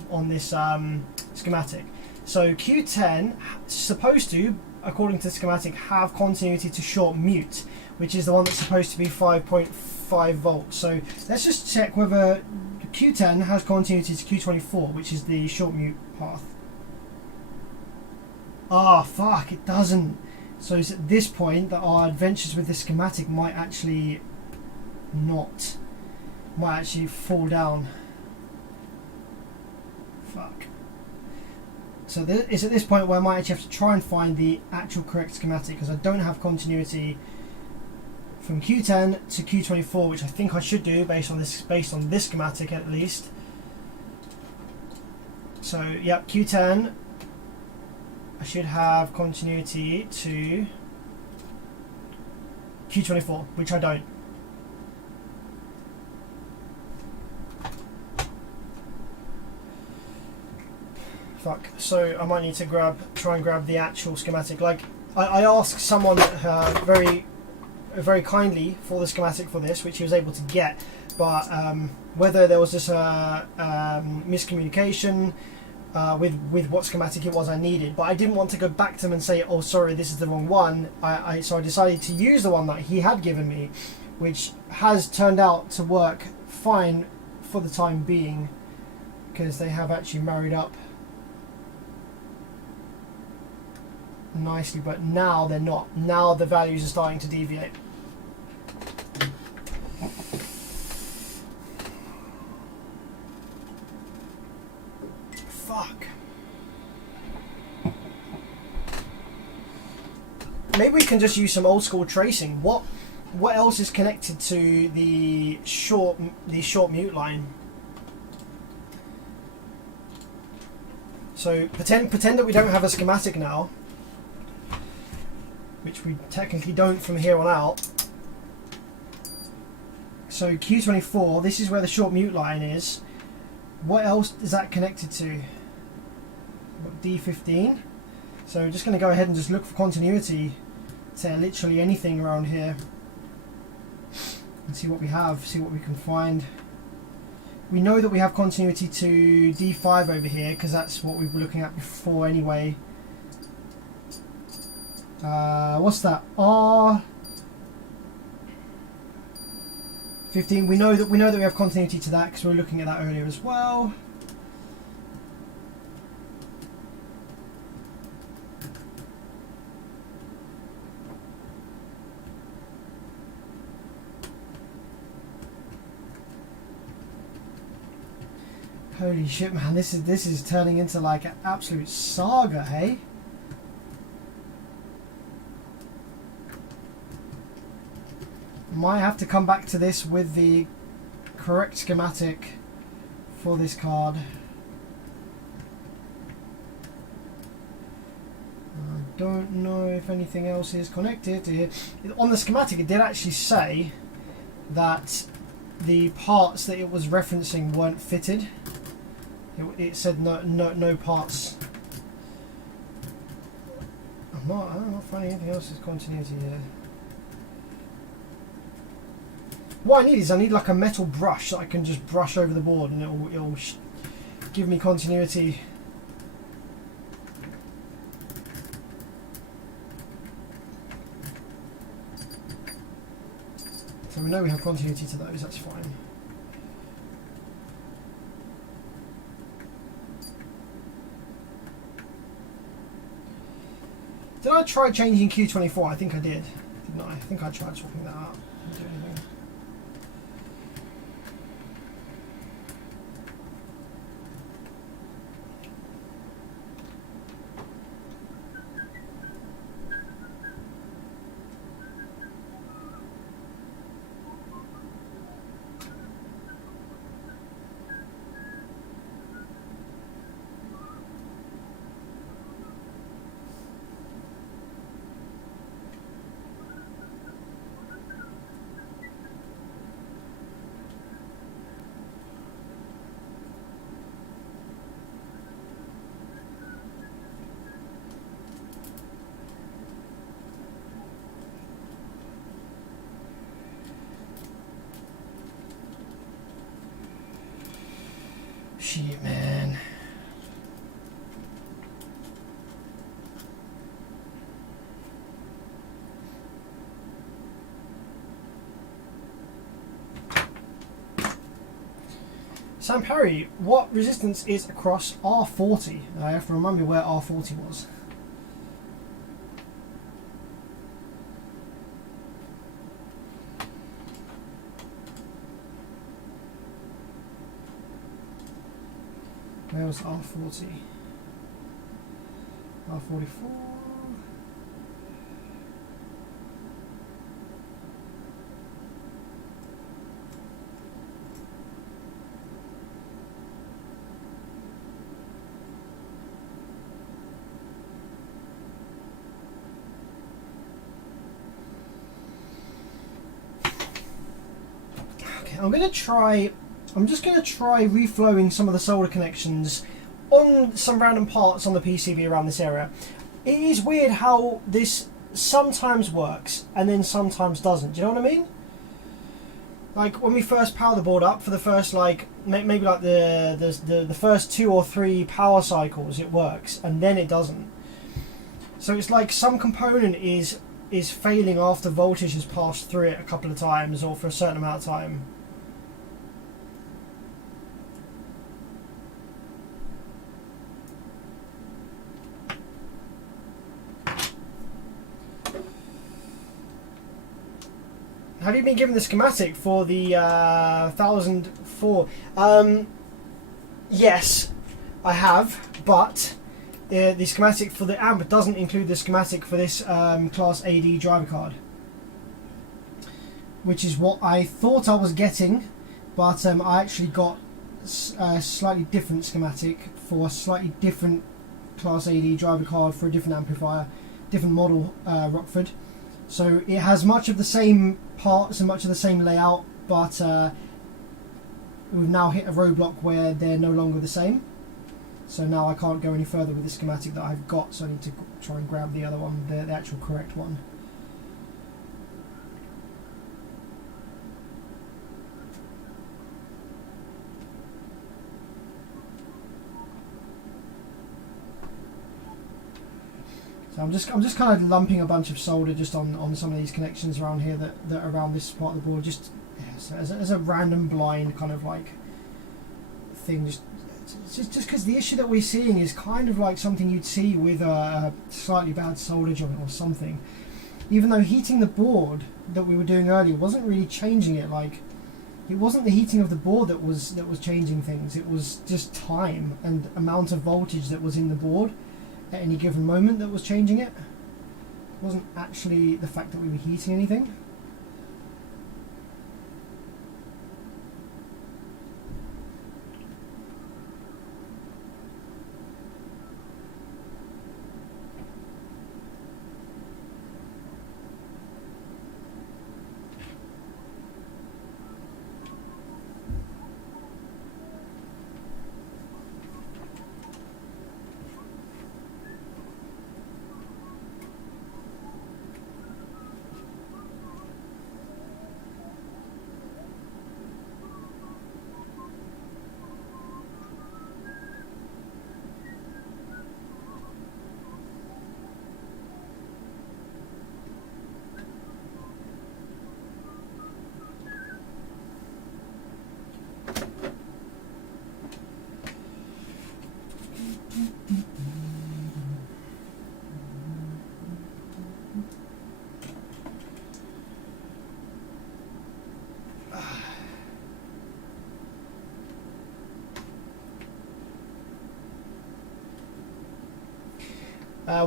schematic. So Q10 is supposed to, according to the schematic, have continuity to short mute, which is the one that's supposed to be 5.5 volts. So let's just check whether Q10 has continuity to Q24, which is the short mute path. Ah, fuck, it doesn't. So it's at this point that our adventures with this schematic might actually fall down. Fuck. So it's at this point where I might actually have to try and find the actual correct schematic, because I don't have continuity from Q10 to Q24, which I think I should do based on this schematic at least. So yep, Q10, I should have continuity to Q24, which I don't. Fuck. So I might need to try and grab the actual schematic. Like I asked someone very kindly for the schematic for this, which he was able to get, but whether there was just a miscommunication with what schematic it was I needed, but I didn't want to go back to him and say, oh sorry, this is the wrong one. So I decided to use the one that he had given me, which has turned out to work fine for the time being, because they have actually married up nicely, but now they're not. Now the values are starting to deviate. Fuck. Maybe we can just use some old school tracing. What else is connected to the short mute line? So pretend that we don't have a schematic now, which we technically don't from here on out. So Q24, this is where the short mute line is. What else is that connected to? D15. So I'm just going to go ahead and just look for continuity to literally anything around here and see what we have, see what we can find. We know that we have continuity to D5 over here because that's what we were looking at before anyway. What's that? R15. We know that we have continuity to that because we were looking at that earlier as well. Holy shit, man! This is turning into like an absolute saga, hey? Might have to come back to this with the correct schematic for this card. I don't know if anything else is connected to here. On the schematic, it did actually say that the parts that it was referencing weren't fitted. It said no parts. I'm not finding anything else as continuity here. What I need like a metal brush that I can just brush over the board and it'll give me continuity. So we know we have continuity to those, that's fine. Did I try changing Q24? I think I did. Didn't I? I think I tried swapping that out. Didn't do anything. Shit, man. Sam Perry, what resistance is across R40? I have to remind me where R40 was. Where was R40? R44. 44. I'm just going to try reflowing some of the solder connections on some random parts on the PCB around this area. It is weird how this sometimes works and then sometimes doesn't. Do you know what I mean? Like when we first power the board up for the first maybe like the first 2 or 3 power cycles it works and then it doesn't. So it's like some component is failing after voltage has passed through it a couple of times or for a certain amount of time. Have you been given the schematic for the 1004? Yes, I have, but the schematic for the amp doesn't include the schematic for this Class AD driver card, which is what I thought I was getting, but I actually got a slightly different schematic for a slightly different Class AD driver card for a different amplifier, different model Rockford. So it has much of the same parts and much of the same layout, but we've now hit a roadblock where they're no longer the same. So now I can't go any further with the schematic that I've got, so I need to try and grab the other one, the actual correct one. So I'm just kind of lumping a bunch of solder just on some of these connections around here that are around this part of the board, just so as a random blind kind of like thing, just because the issue that we're seeing is kind of like something you'd see with a slightly bad solder joint or something. Even though heating the board that we were doing earlier wasn't really changing it, like it wasn't the heating of the board that was changing things. It was just time and amount of voltage that was in the board at any given moment that was changing it. It wasn't actually the fact that we were heating anything.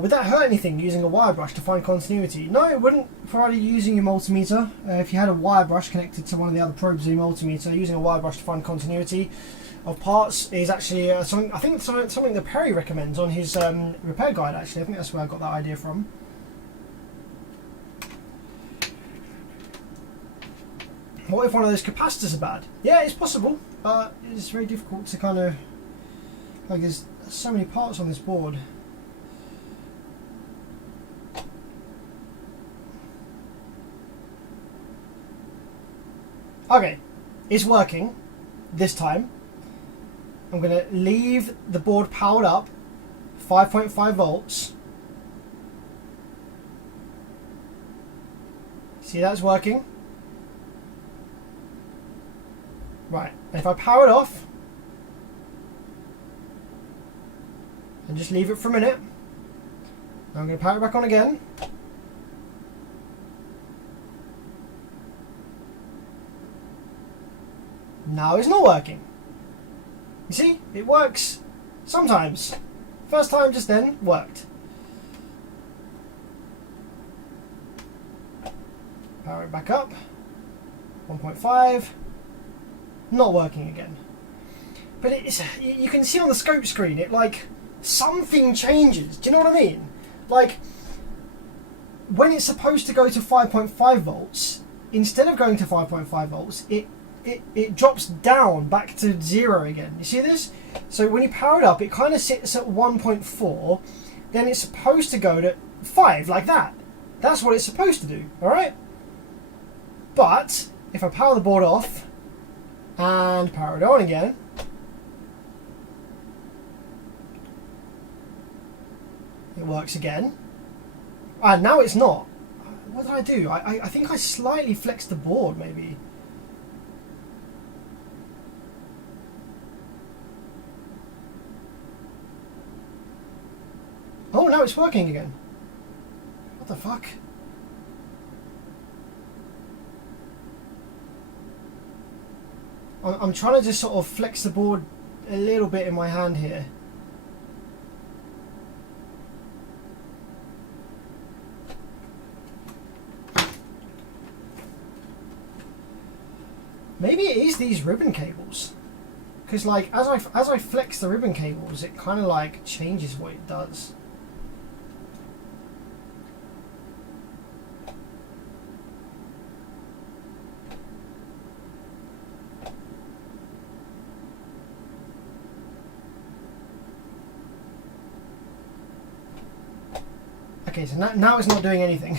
Would that hurt anything using a wire brush to find continuity? No, it wouldn't, provided you're using your multimeter. If you had a wire brush connected to one of the other probes of your multimeter, using a wire brush to find continuity of parts is actually something, I think it's something that Perry recommends on his repair guide. Actually, I think that's where I got that idea from. What if one of those capacitors are bad? Yeah, it's possible. It's very difficult to kind of, like, there's so many parts on this board. Okay, it's working this time. I'm going to leave the board powered up, 5.5 volts. See, that's working. Right, and if I power it off and just leave it for a minute, I'm going to power it back on again. Now it's not working. You see, it works sometimes. First time just then worked. Power it back up. 1.5. Not working again. But it's, you can see on the scope screen, it like something changes. Do you know what I mean? Like when it's supposed to go to 5.5 volts, instead of going to 5.5 volts, it it drops down back to 0 again. You see this? So when you power it up, it kind of sits at 1.4, then it's supposed to go to 5, like that. That's what it's supposed to do, alright? But if I power the board off and power it on again, it works again. And now it's not. What did I do? I think I slightly flexed the board, maybe. Oh, now it's working again. What the fuck? I'm trying to just sort of flex the board a little bit in my hand here. Maybe it is these ribbon cables, because like as I flex the ribbon cables, it kind of like changes what it does. Okay, so now it's not doing anything.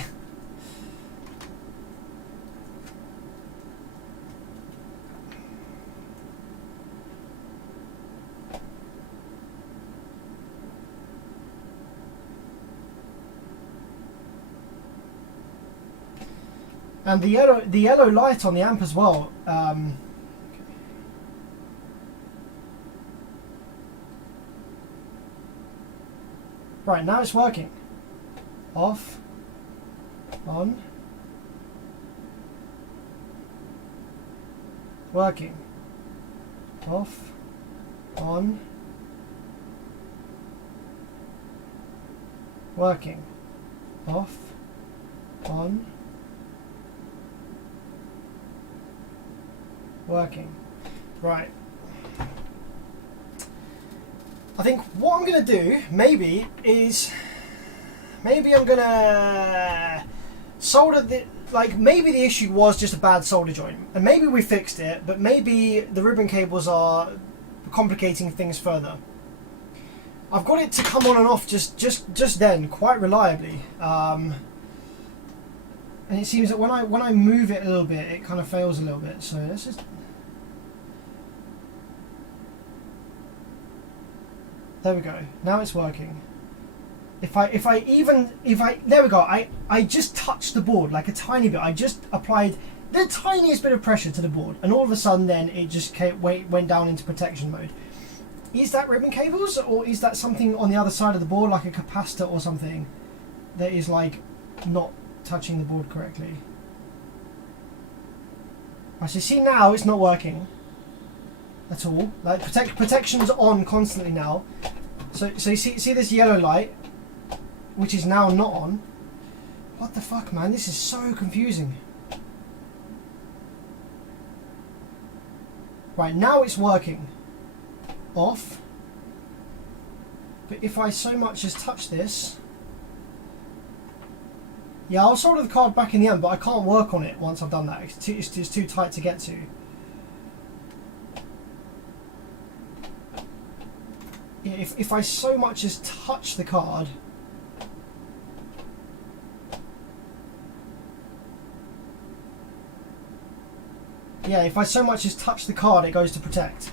And the yellow light on the amp as well. Right, now it's working. Off, on, working. Off, on, working. Off, on, working. Right. I think what I'm going to do, maybe, is... Maybe I'm going to solder the... Like, maybe the issue was just a bad solder joint. And maybe we fixed it, but maybe the ribbon cables are complicating things further. I've got it to come on and off just then, quite reliably. And it seems that when I move it a little bit, it kind of fails a little bit. So let's just... There we go. Now it's working. If I there we go. I just touched the board like a tiny bit. I just applied the tiniest bit of pressure to the board, and all of a sudden then it just went down into protection mode. Is that ribbon cables, or is that something on the other side of the board, like a capacitor or something, that is like not touching the board correctly? Actually, see, now it's not working at all. Like protection's on constantly now. So you see this yellow light, which is now not on. What the fuck, man? This is so confusing. Right, now it's working. Off. But if I so much as touch this... Yeah, I'll solder the card back in the end, but I can't work on it once I've done that. It's too tight to get to. Yeah, if I so much as touch the card... Yeah, if I so much as touch the card, it goes to protect.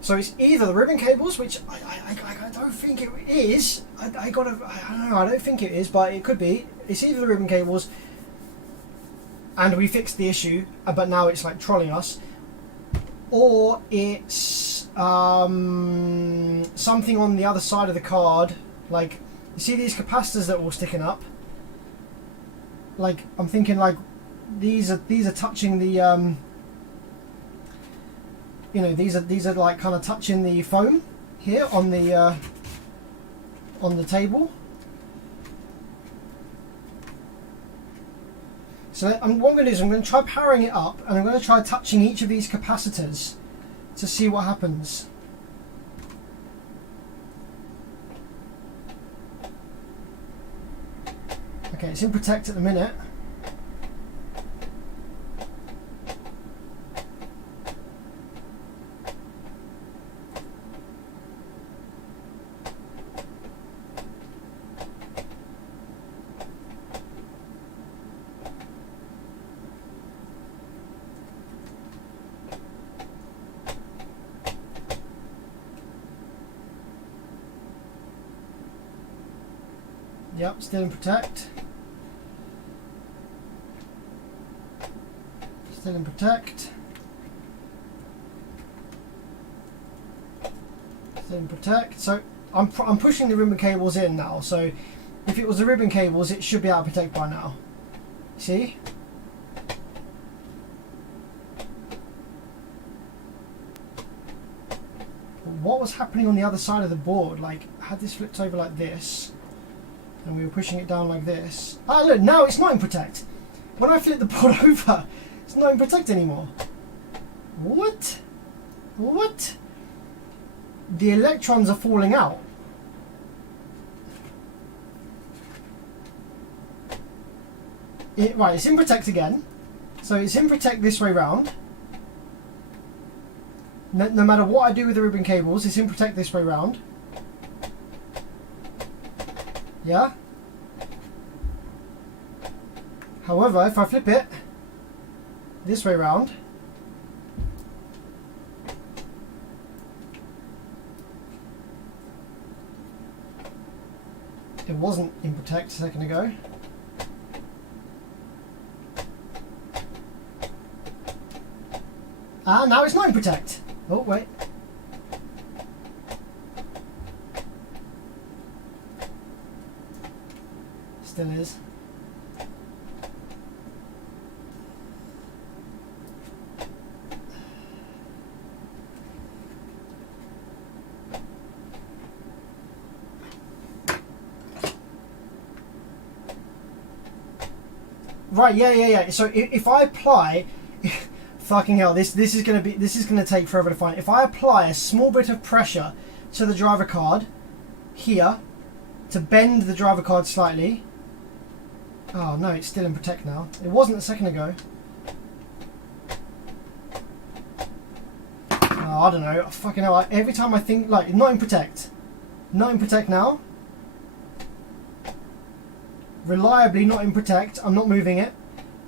So it's either the ribbon cables, which I don't think it is. I don't know, I don't think it is, but it could be. It's either the ribbon cables, and we fixed the issue, but now it's like trolling us, or it's something on the other side of the card. Like, you see these capacitors that are all sticking up? Like, I'm thinking like these are touching the you know, these are like kind of touching the foam here on the table. So what I'm going to do is I'm going to try powering it up, and I'm going to try touching each of these capacitors to see what happens. Okay, it's in protect at the minute. Yep, still in protect. Still in protect. Still in protect. So I'm pushing the ribbon cables in now. So if it was the ribbon cables, it should be out of protect by now. See? What was happening on the other side of the board? Like, had this flipped over like this, and we were pushing it down like this. Ah, look, now it's not in protect. When I flip the board over, it's not in protect anymore. What? What? The electrons are falling out. Right, it's in protect again. So it's in protect this way round. No matter what I do with the ribbon cables, it's in protect this way round. Yeah? However, if I flip it this way round, it wasn't in protect a second ago. Ah, now it's not in protect. Oh, wait. Still is. Right, yeah. So if I apply, fucking hell, this is gonna take forever to find. If I apply a small bit of pressure to the driver card here to bend the driver card slightly. Oh no, it's still in protect now. It wasn't a second ago. Oh, I don't know. Fucking hell, every time I think, like, not in protect. Not in protect now. Reliably not in protect. I'm not moving it.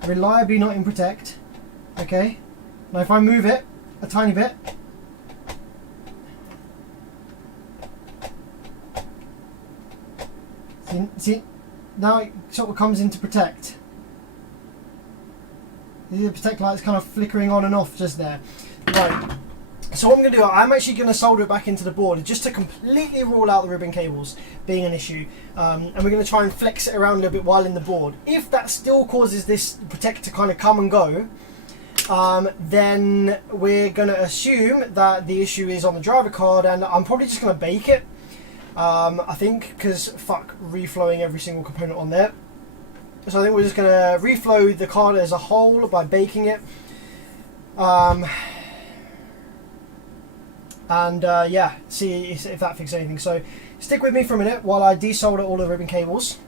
Reliably not in protect. Okay. Now if I move it a tiny bit. See? Now it sort of comes into protect. The protect light's kind of flickering on and off just there. Right. So what I'm going to do, I'm actually going to solder it back into the board just to completely rule out the ribbon cables being an issue. And we're going to try and flex it around a little bit while in the board. If that still causes this protect to kind of come and go, then we're going to assume that the issue is on the driver card, and I'm probably just going to bake it. I think, because fuck reflowing every single component on there. So I think we're just going to reflow the card as a whole by baking it. Yeah, see if that fixes anything. So stick with me for a minute while I desolder all the ribbon cables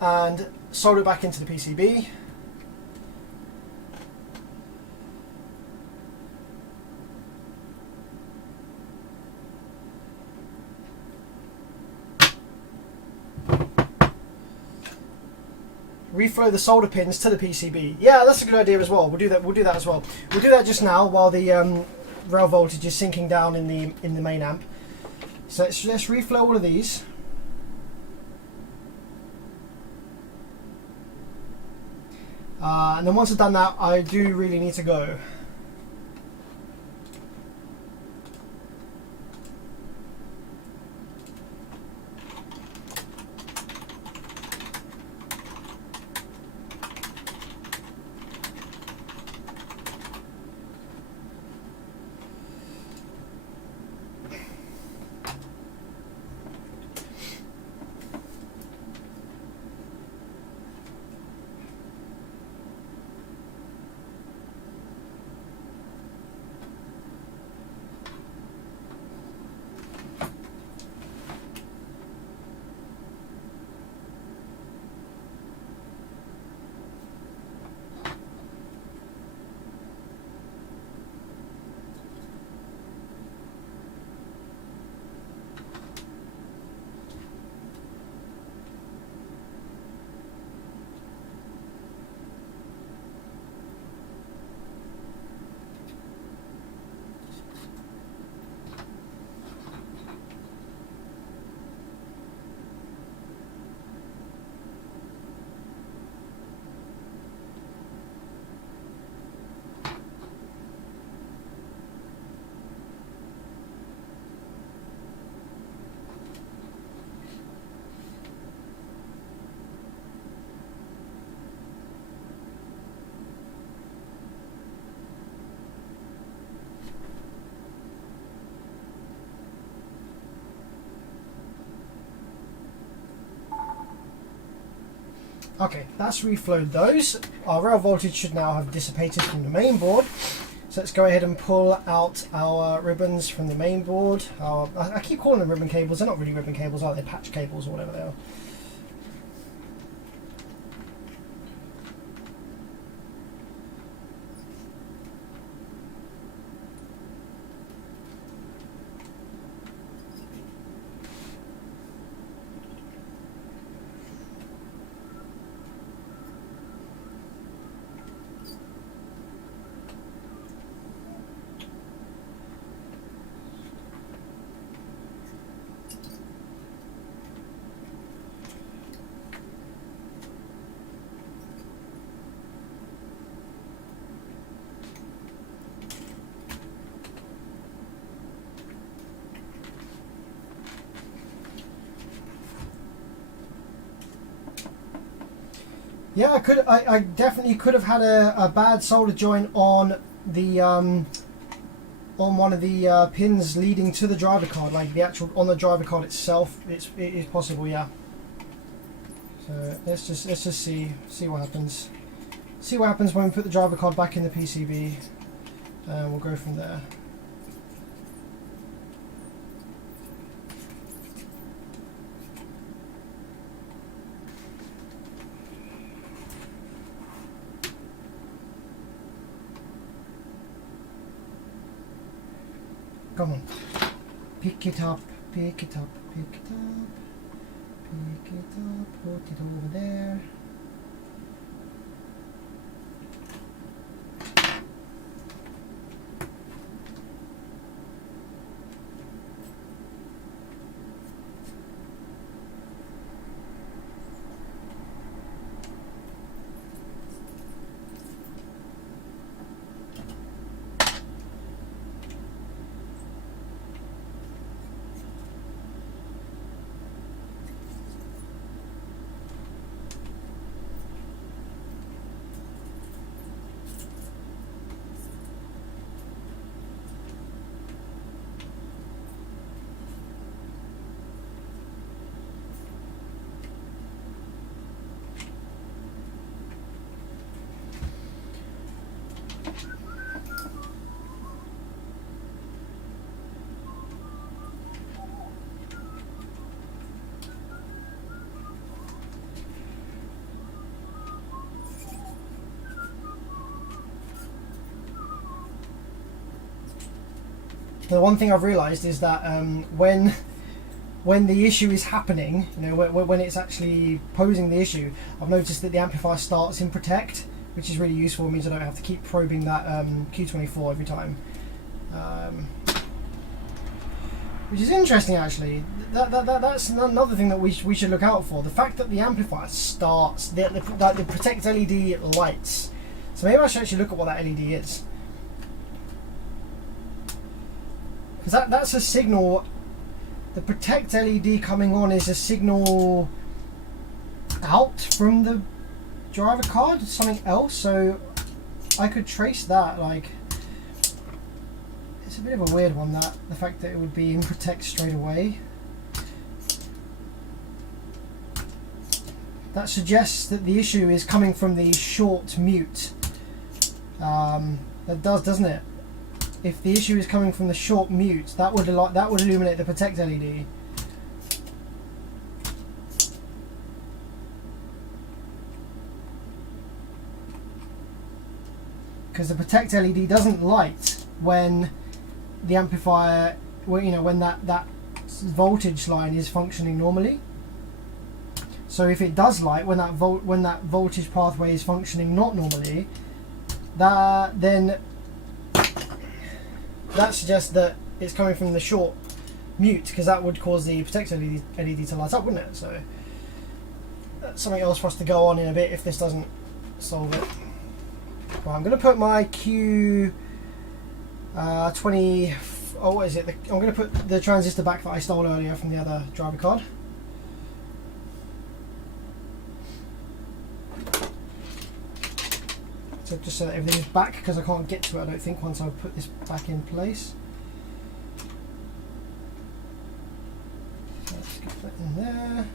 and solder it back into the PCB. Reflow the solder pins to the PCB. Yeah, that's a good idea as well. We'll do that as well. We'll do that just now while the rail voltage is sinking down in the main amp. So let's reflow all of these. And then once I've done that, I do really need to go. Okay, that's reflowed those. Our rail voltage should now have dissipated from the main board. So let's go ahead and pull out our ribbons from the main board. I keep calling them ribbon cables. They're not really ribbon cables, are they? Patch cables or whatever they are. Yeah, I definitely could have had a bad solder joint on the on one of the pins leading to the driver card, like the actual on the driver card itself. It is possible, yeah. So let's just see what happens. See what happens when we put the driver card back in the PCB, and we'll go from there. Come on. Pick it up, pick it up, pick it up, pick it up, put it over there. The one thing I've realised is that when the issue is happening, you know, when it's actually posing the issue, I've noticed that the amplifier starts in protect, which is really useful. It means I don't have to keep probing that Q24 every time, which is interesting actually. That's another thing that we should look out for. The fact that the amplifier starts the protect LED lights. So maybe I should actually look at what that LED is. Because that's a signal. The protect LED coming on is a signal out from the driver card, something else. So I could trace that. Like, it's a bit of a weird one, that the fact that it would be in protect straight away. That suggests that the issue is coming from the short mute. That does, doesn't it? If the issue is coming from the short mute, that would illuminate the protect LED. Because the protect LED doesn't light when the amplifier, when that voltage line is functioning normally. So if it does light when that voltage pathway is functioning not normally, then that suggests that it's coming from the short mute, because that would cause the protect LED to light up, wouldn't it? So that's something else for us to go on in a bit if this doesn't solve it. Right, I'm going to put my Q20. What is it? I'm going to put the transistor back that I stole earlier from the other driver card. So just so that everything is back, because I can't get to it, I don't think, once I put this back in place. So let's get that in there.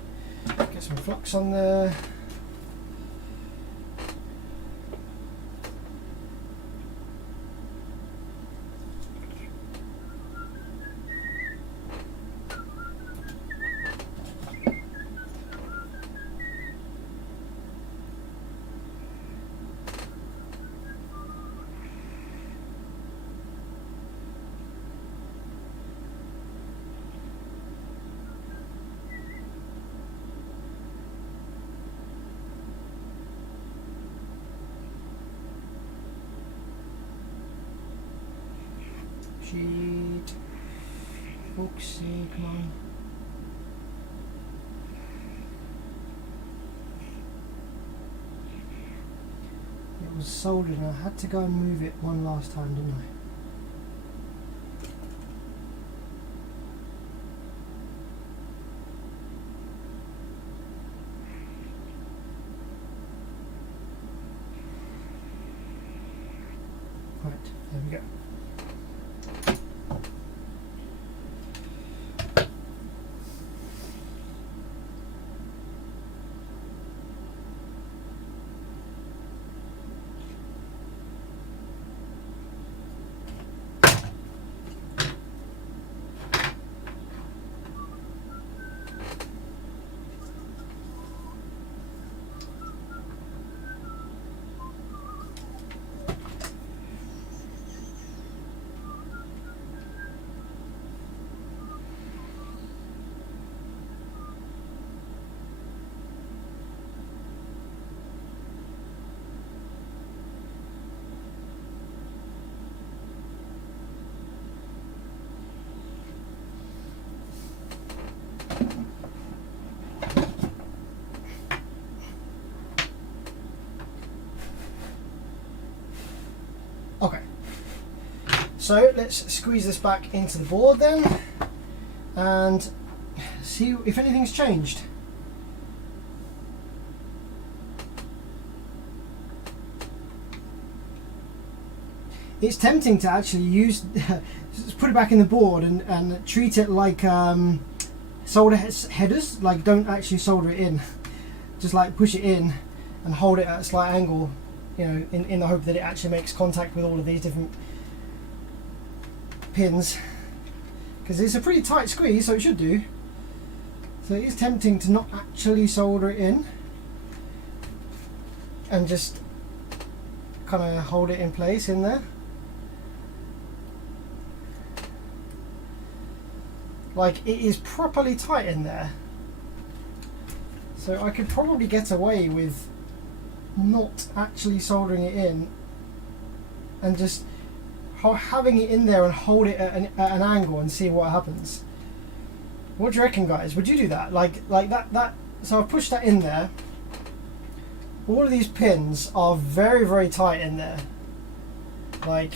Get some flux on there. Sheet. Oopsie, come on. It was soldered and I had to go and move it one last time, didn't I? Right, there we go. Okay, so let's squeeze this back into the board then and see if anything's changed. It's tempting to actually use put it back in the board and treat it like solder headers, like don't actually solder it in, just like push it in and hold it at a slight angle, you know, in the hope that it actually makes contact with all of these different pins, because it's a pretty tight squeeze, so it should do. So it is tempting to not actually solder it in and just kind of hold it in place in there. Like, it is properly tight in there, so I could probably get away with not actually soldering it in and just having it in there and hold it at an angle and see what happens. What do you reckon, guys? Would you do that? Like that? So I've pushed that in there. All of these pins are very, very tight in there. Like,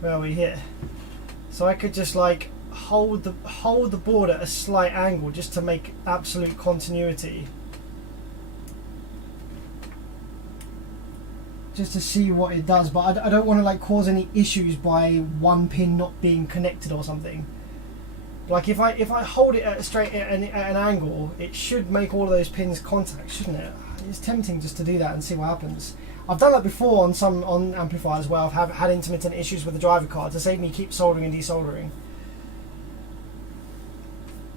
where are we here? So I could just like hold the board at a slight angle just to make absolute continuity, just to see what it does. But I don't want to like cause any issues by one pin not being connected or something. Like if I hold it at an angle, it should make all of those pins contact, shouldn't it? It's tempting just to do that and see what happens. I've done that before on amplifiers where I've had intermittent issues with the driver card to save me keep soldering and desoldering.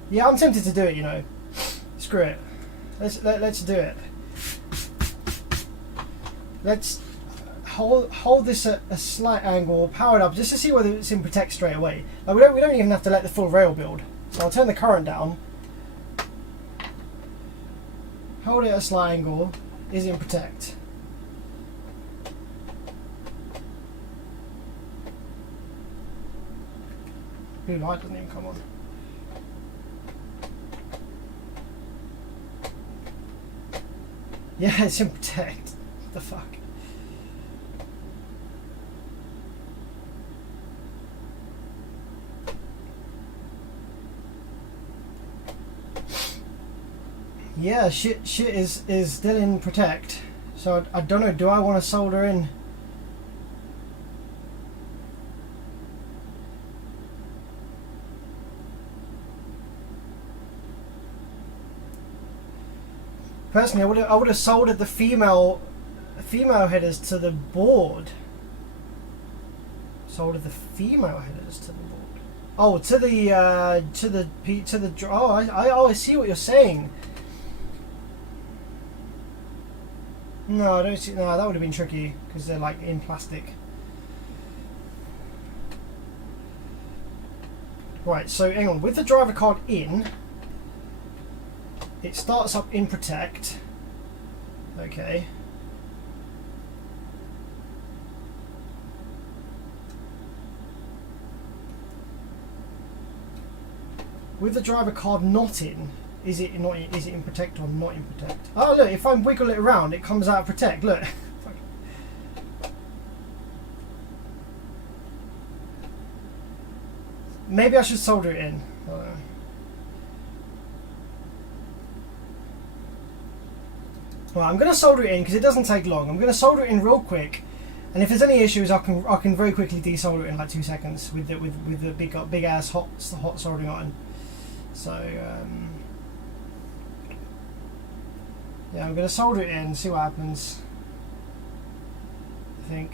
Yeah, I'm tempted to do it, you know. Screw it. Let's do it. Let's hold this at a slight angle, power it up, just to see whether it's in protect straight away. Like we don't even have to let the full rail build. So I'll turn the current down. Hold it at a slight angle. Is in protect. Blue light doesn't even come on. Yeah, it's in protect. What the fuck? Yeah, shit is still in protect. So I don't know, do I want to solder in? Personally, I would have soldered the female headers to the board. Soldered the female headers to the board. Oh, to the I see what you're saying. No, I don't see. No, that would have been tricky because they're like in plastic. Right. So hang on. With the driver card in, it starts up in protect. Okay. With the driver card not in, is it not? Is it in protect or not in protect? Oh look, if I wiggle it around, it comes out of protect. Look. Maybe I should solder it in. Well, I'm going to solder it in because it doesn't take long. I'm going to solder it in real quick, and if there's any issues, I can very quickly desolder it in like 2 seconds with the big ass hot soldering iron. So yeah, I'm going to solder it in, see what happens. I think.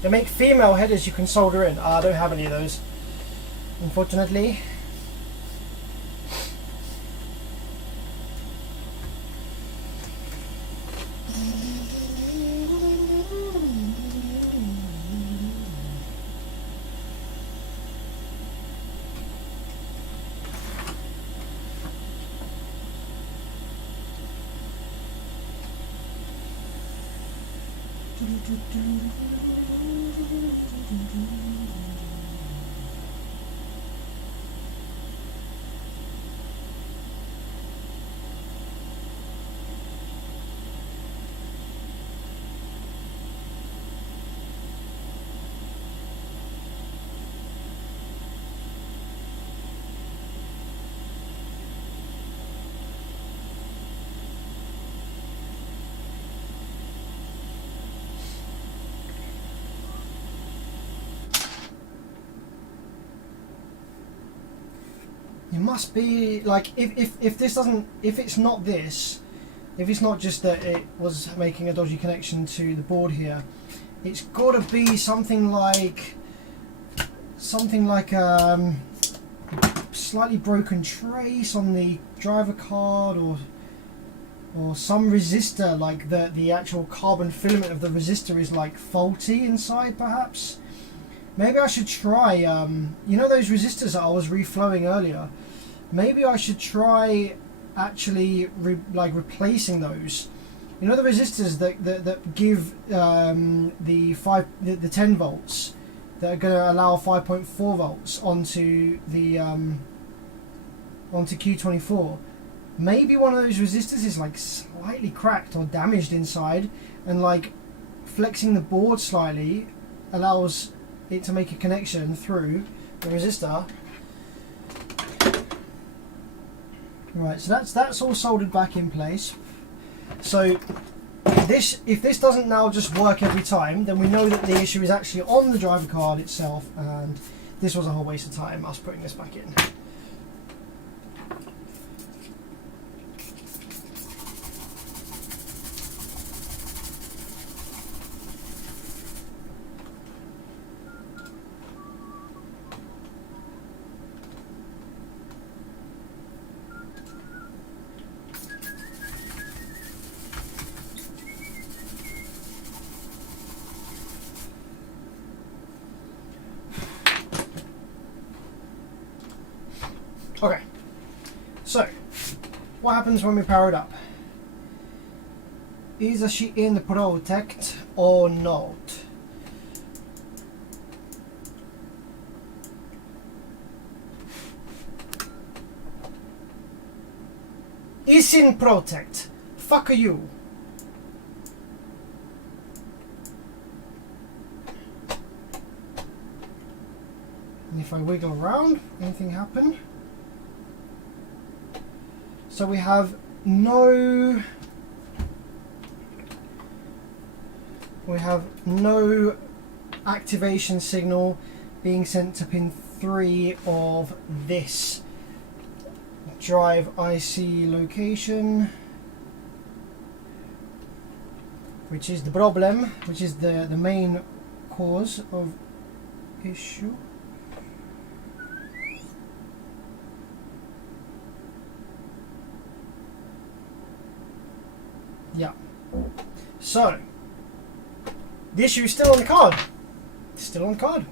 They make female headers you can solder in. I don't have any of those, unfortunately. It must be like if this doesn't, if it's not this, if it's not just that it was making a dodgy connection to the board here, it's got to be something like slightly broken trace on the driver card, or some resistor, like the actual carbon filament of the resistor is like faulty inside, perhaps. Maybe I should try, you know those resistors that I was reflowing earlier? Maybe I should try actually replacing those. You know the resistors that give the 10 volts that are going to allow 5.4 volts onto the onto Q24. Maybe one of those resistors is like slightly cracked or damaged inside, and like flexing the board slightly allows it to make a connection through the resistor. Right, so that's all soldered back in place. So if this doesn't now just work every time, then we know that the issue is actually on the driver card itself, and this was a whole waste of time, us putting this back in. Okay, so what happens when we power it up? Is she in protect or not? Is in protect. Fuck you. And if I wiggle around, anything happen? So we have no activation signal being sent to pin 3 of this drive IC location, which is the problem, which is the main cause of issue. Yeah. So The issue is still on the card. It's still on the card.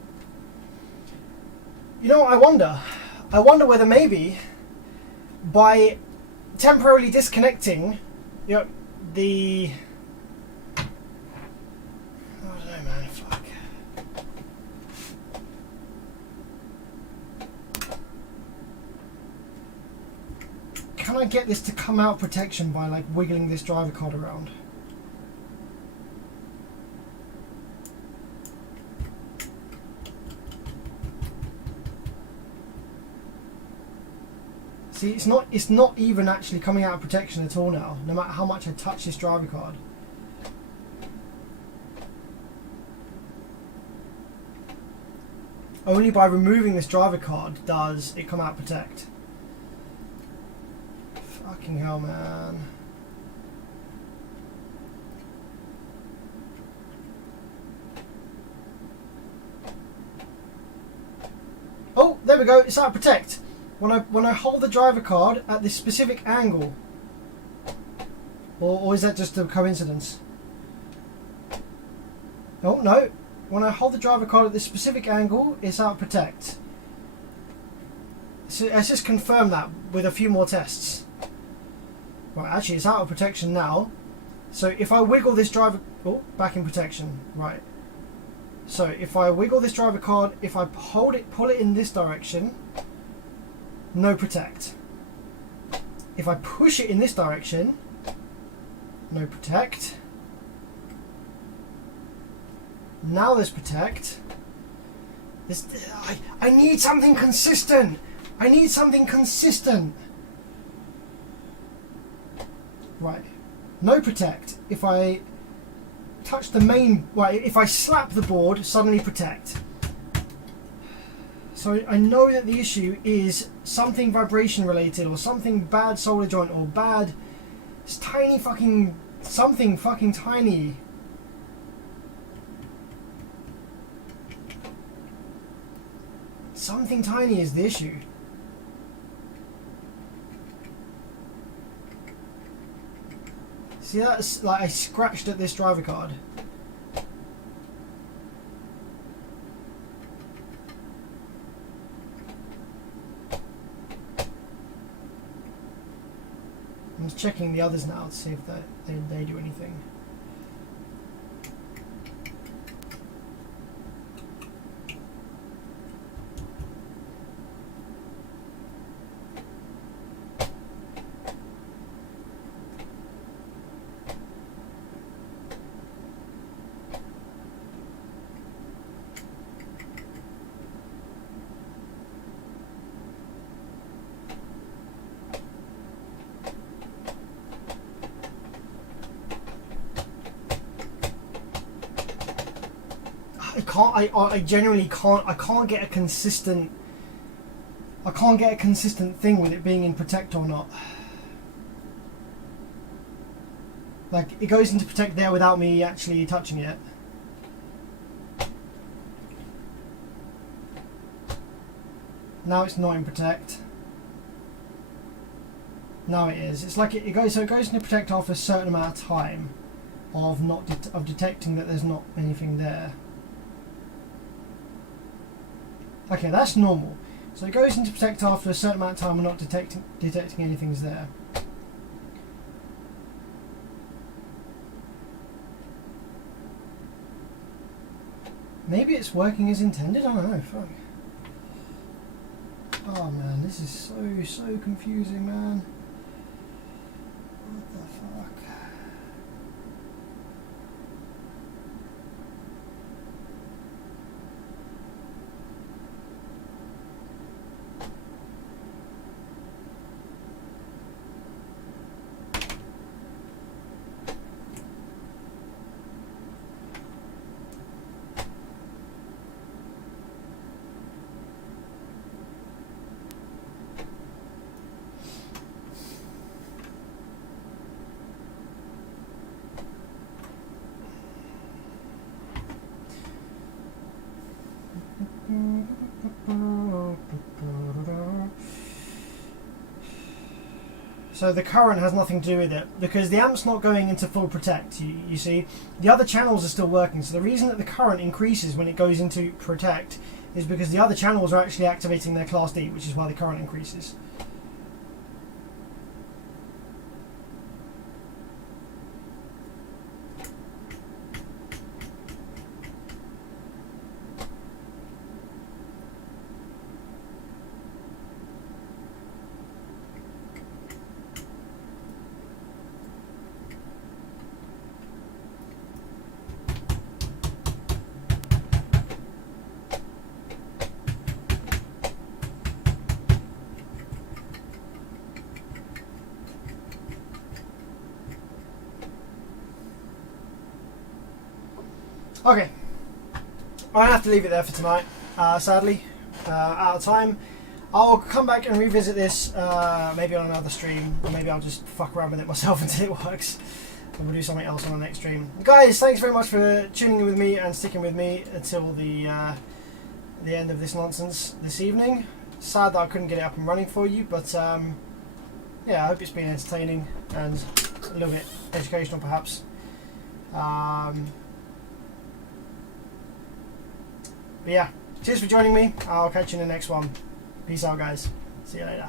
You know what I wonder? I wonder whether maybe by temporarily disconnecting, you know, the... I don't know, man. Fuck. Can I get this to come out protection by like wiggling this driver card around? See, it's not even actually coming out of protection at all now, no matter how much I touch this driver card. Only by removing this driver card does it come out protect. Fucking hell, man. Oh, there we go, it's out of protect. When I hold the driver card at this specific angle, or is that just a coincidence? Oh no, when I hold the driver card at this specific angle, it's out of protect. So let's just confirm that with a few more tests. Right, actually it's out of protection now. So if I wiggle this driver, oh, back in protection, right. So if I wiggle this driver card, if I hold it, pull it in this direction, no protect. If I push it in this direction, no protect. Now there's protect. I need something consistent. I need something consistent. Right. No protect. If I touch the main, right, if I slap the board, suddenly protect. So I know that the issue is something vibration related, or something bad solder joint, or bad tiny fucking something fucking tiny. Something tiny is the issue. See, that's like I scratched at this driver card. I'm just checking the others now to see if they do anything. I genuinely can't. I can't get a consistent. I can't get a consistent thing with it being in protect or not. Like it goes into protect there without me actually touching it. Now it's not in protect. Now it is. It's like it goes. So it goes into protect after a certain amount of time of of detecting that there's not anything there. Okay, that's normal. So it goes into protect after a certain amount of time and not detecting anything's there. Maybe it's working as intended, I don't know, fuck. Oh man, this is so confusing, man. What the fuck? So the current has nothing to do with it because the amp's not going into full protect. You see, the other channels are still working. So the reason that the current increases when it goes into protect is because the other channels are actually activating their class D, which is why the current increases. Okay, I have to leave it there for tonight, sadly, out of time. I'll come back and revisit this maybe on another stream, or maybe I'll just fuck around with it myself until it works, and we'll do something else on the next stream. Guys, thanks very much for tuning in with me and sticking with me until the end of this nonsense this evening. Sad that I couldn't get it up and running for you, but yeah, I hope it's been entertaining and a little bit educational perhaps. But yeah, cheers for joining me. I'll catch you in the next one. Peace out, guys. See you later.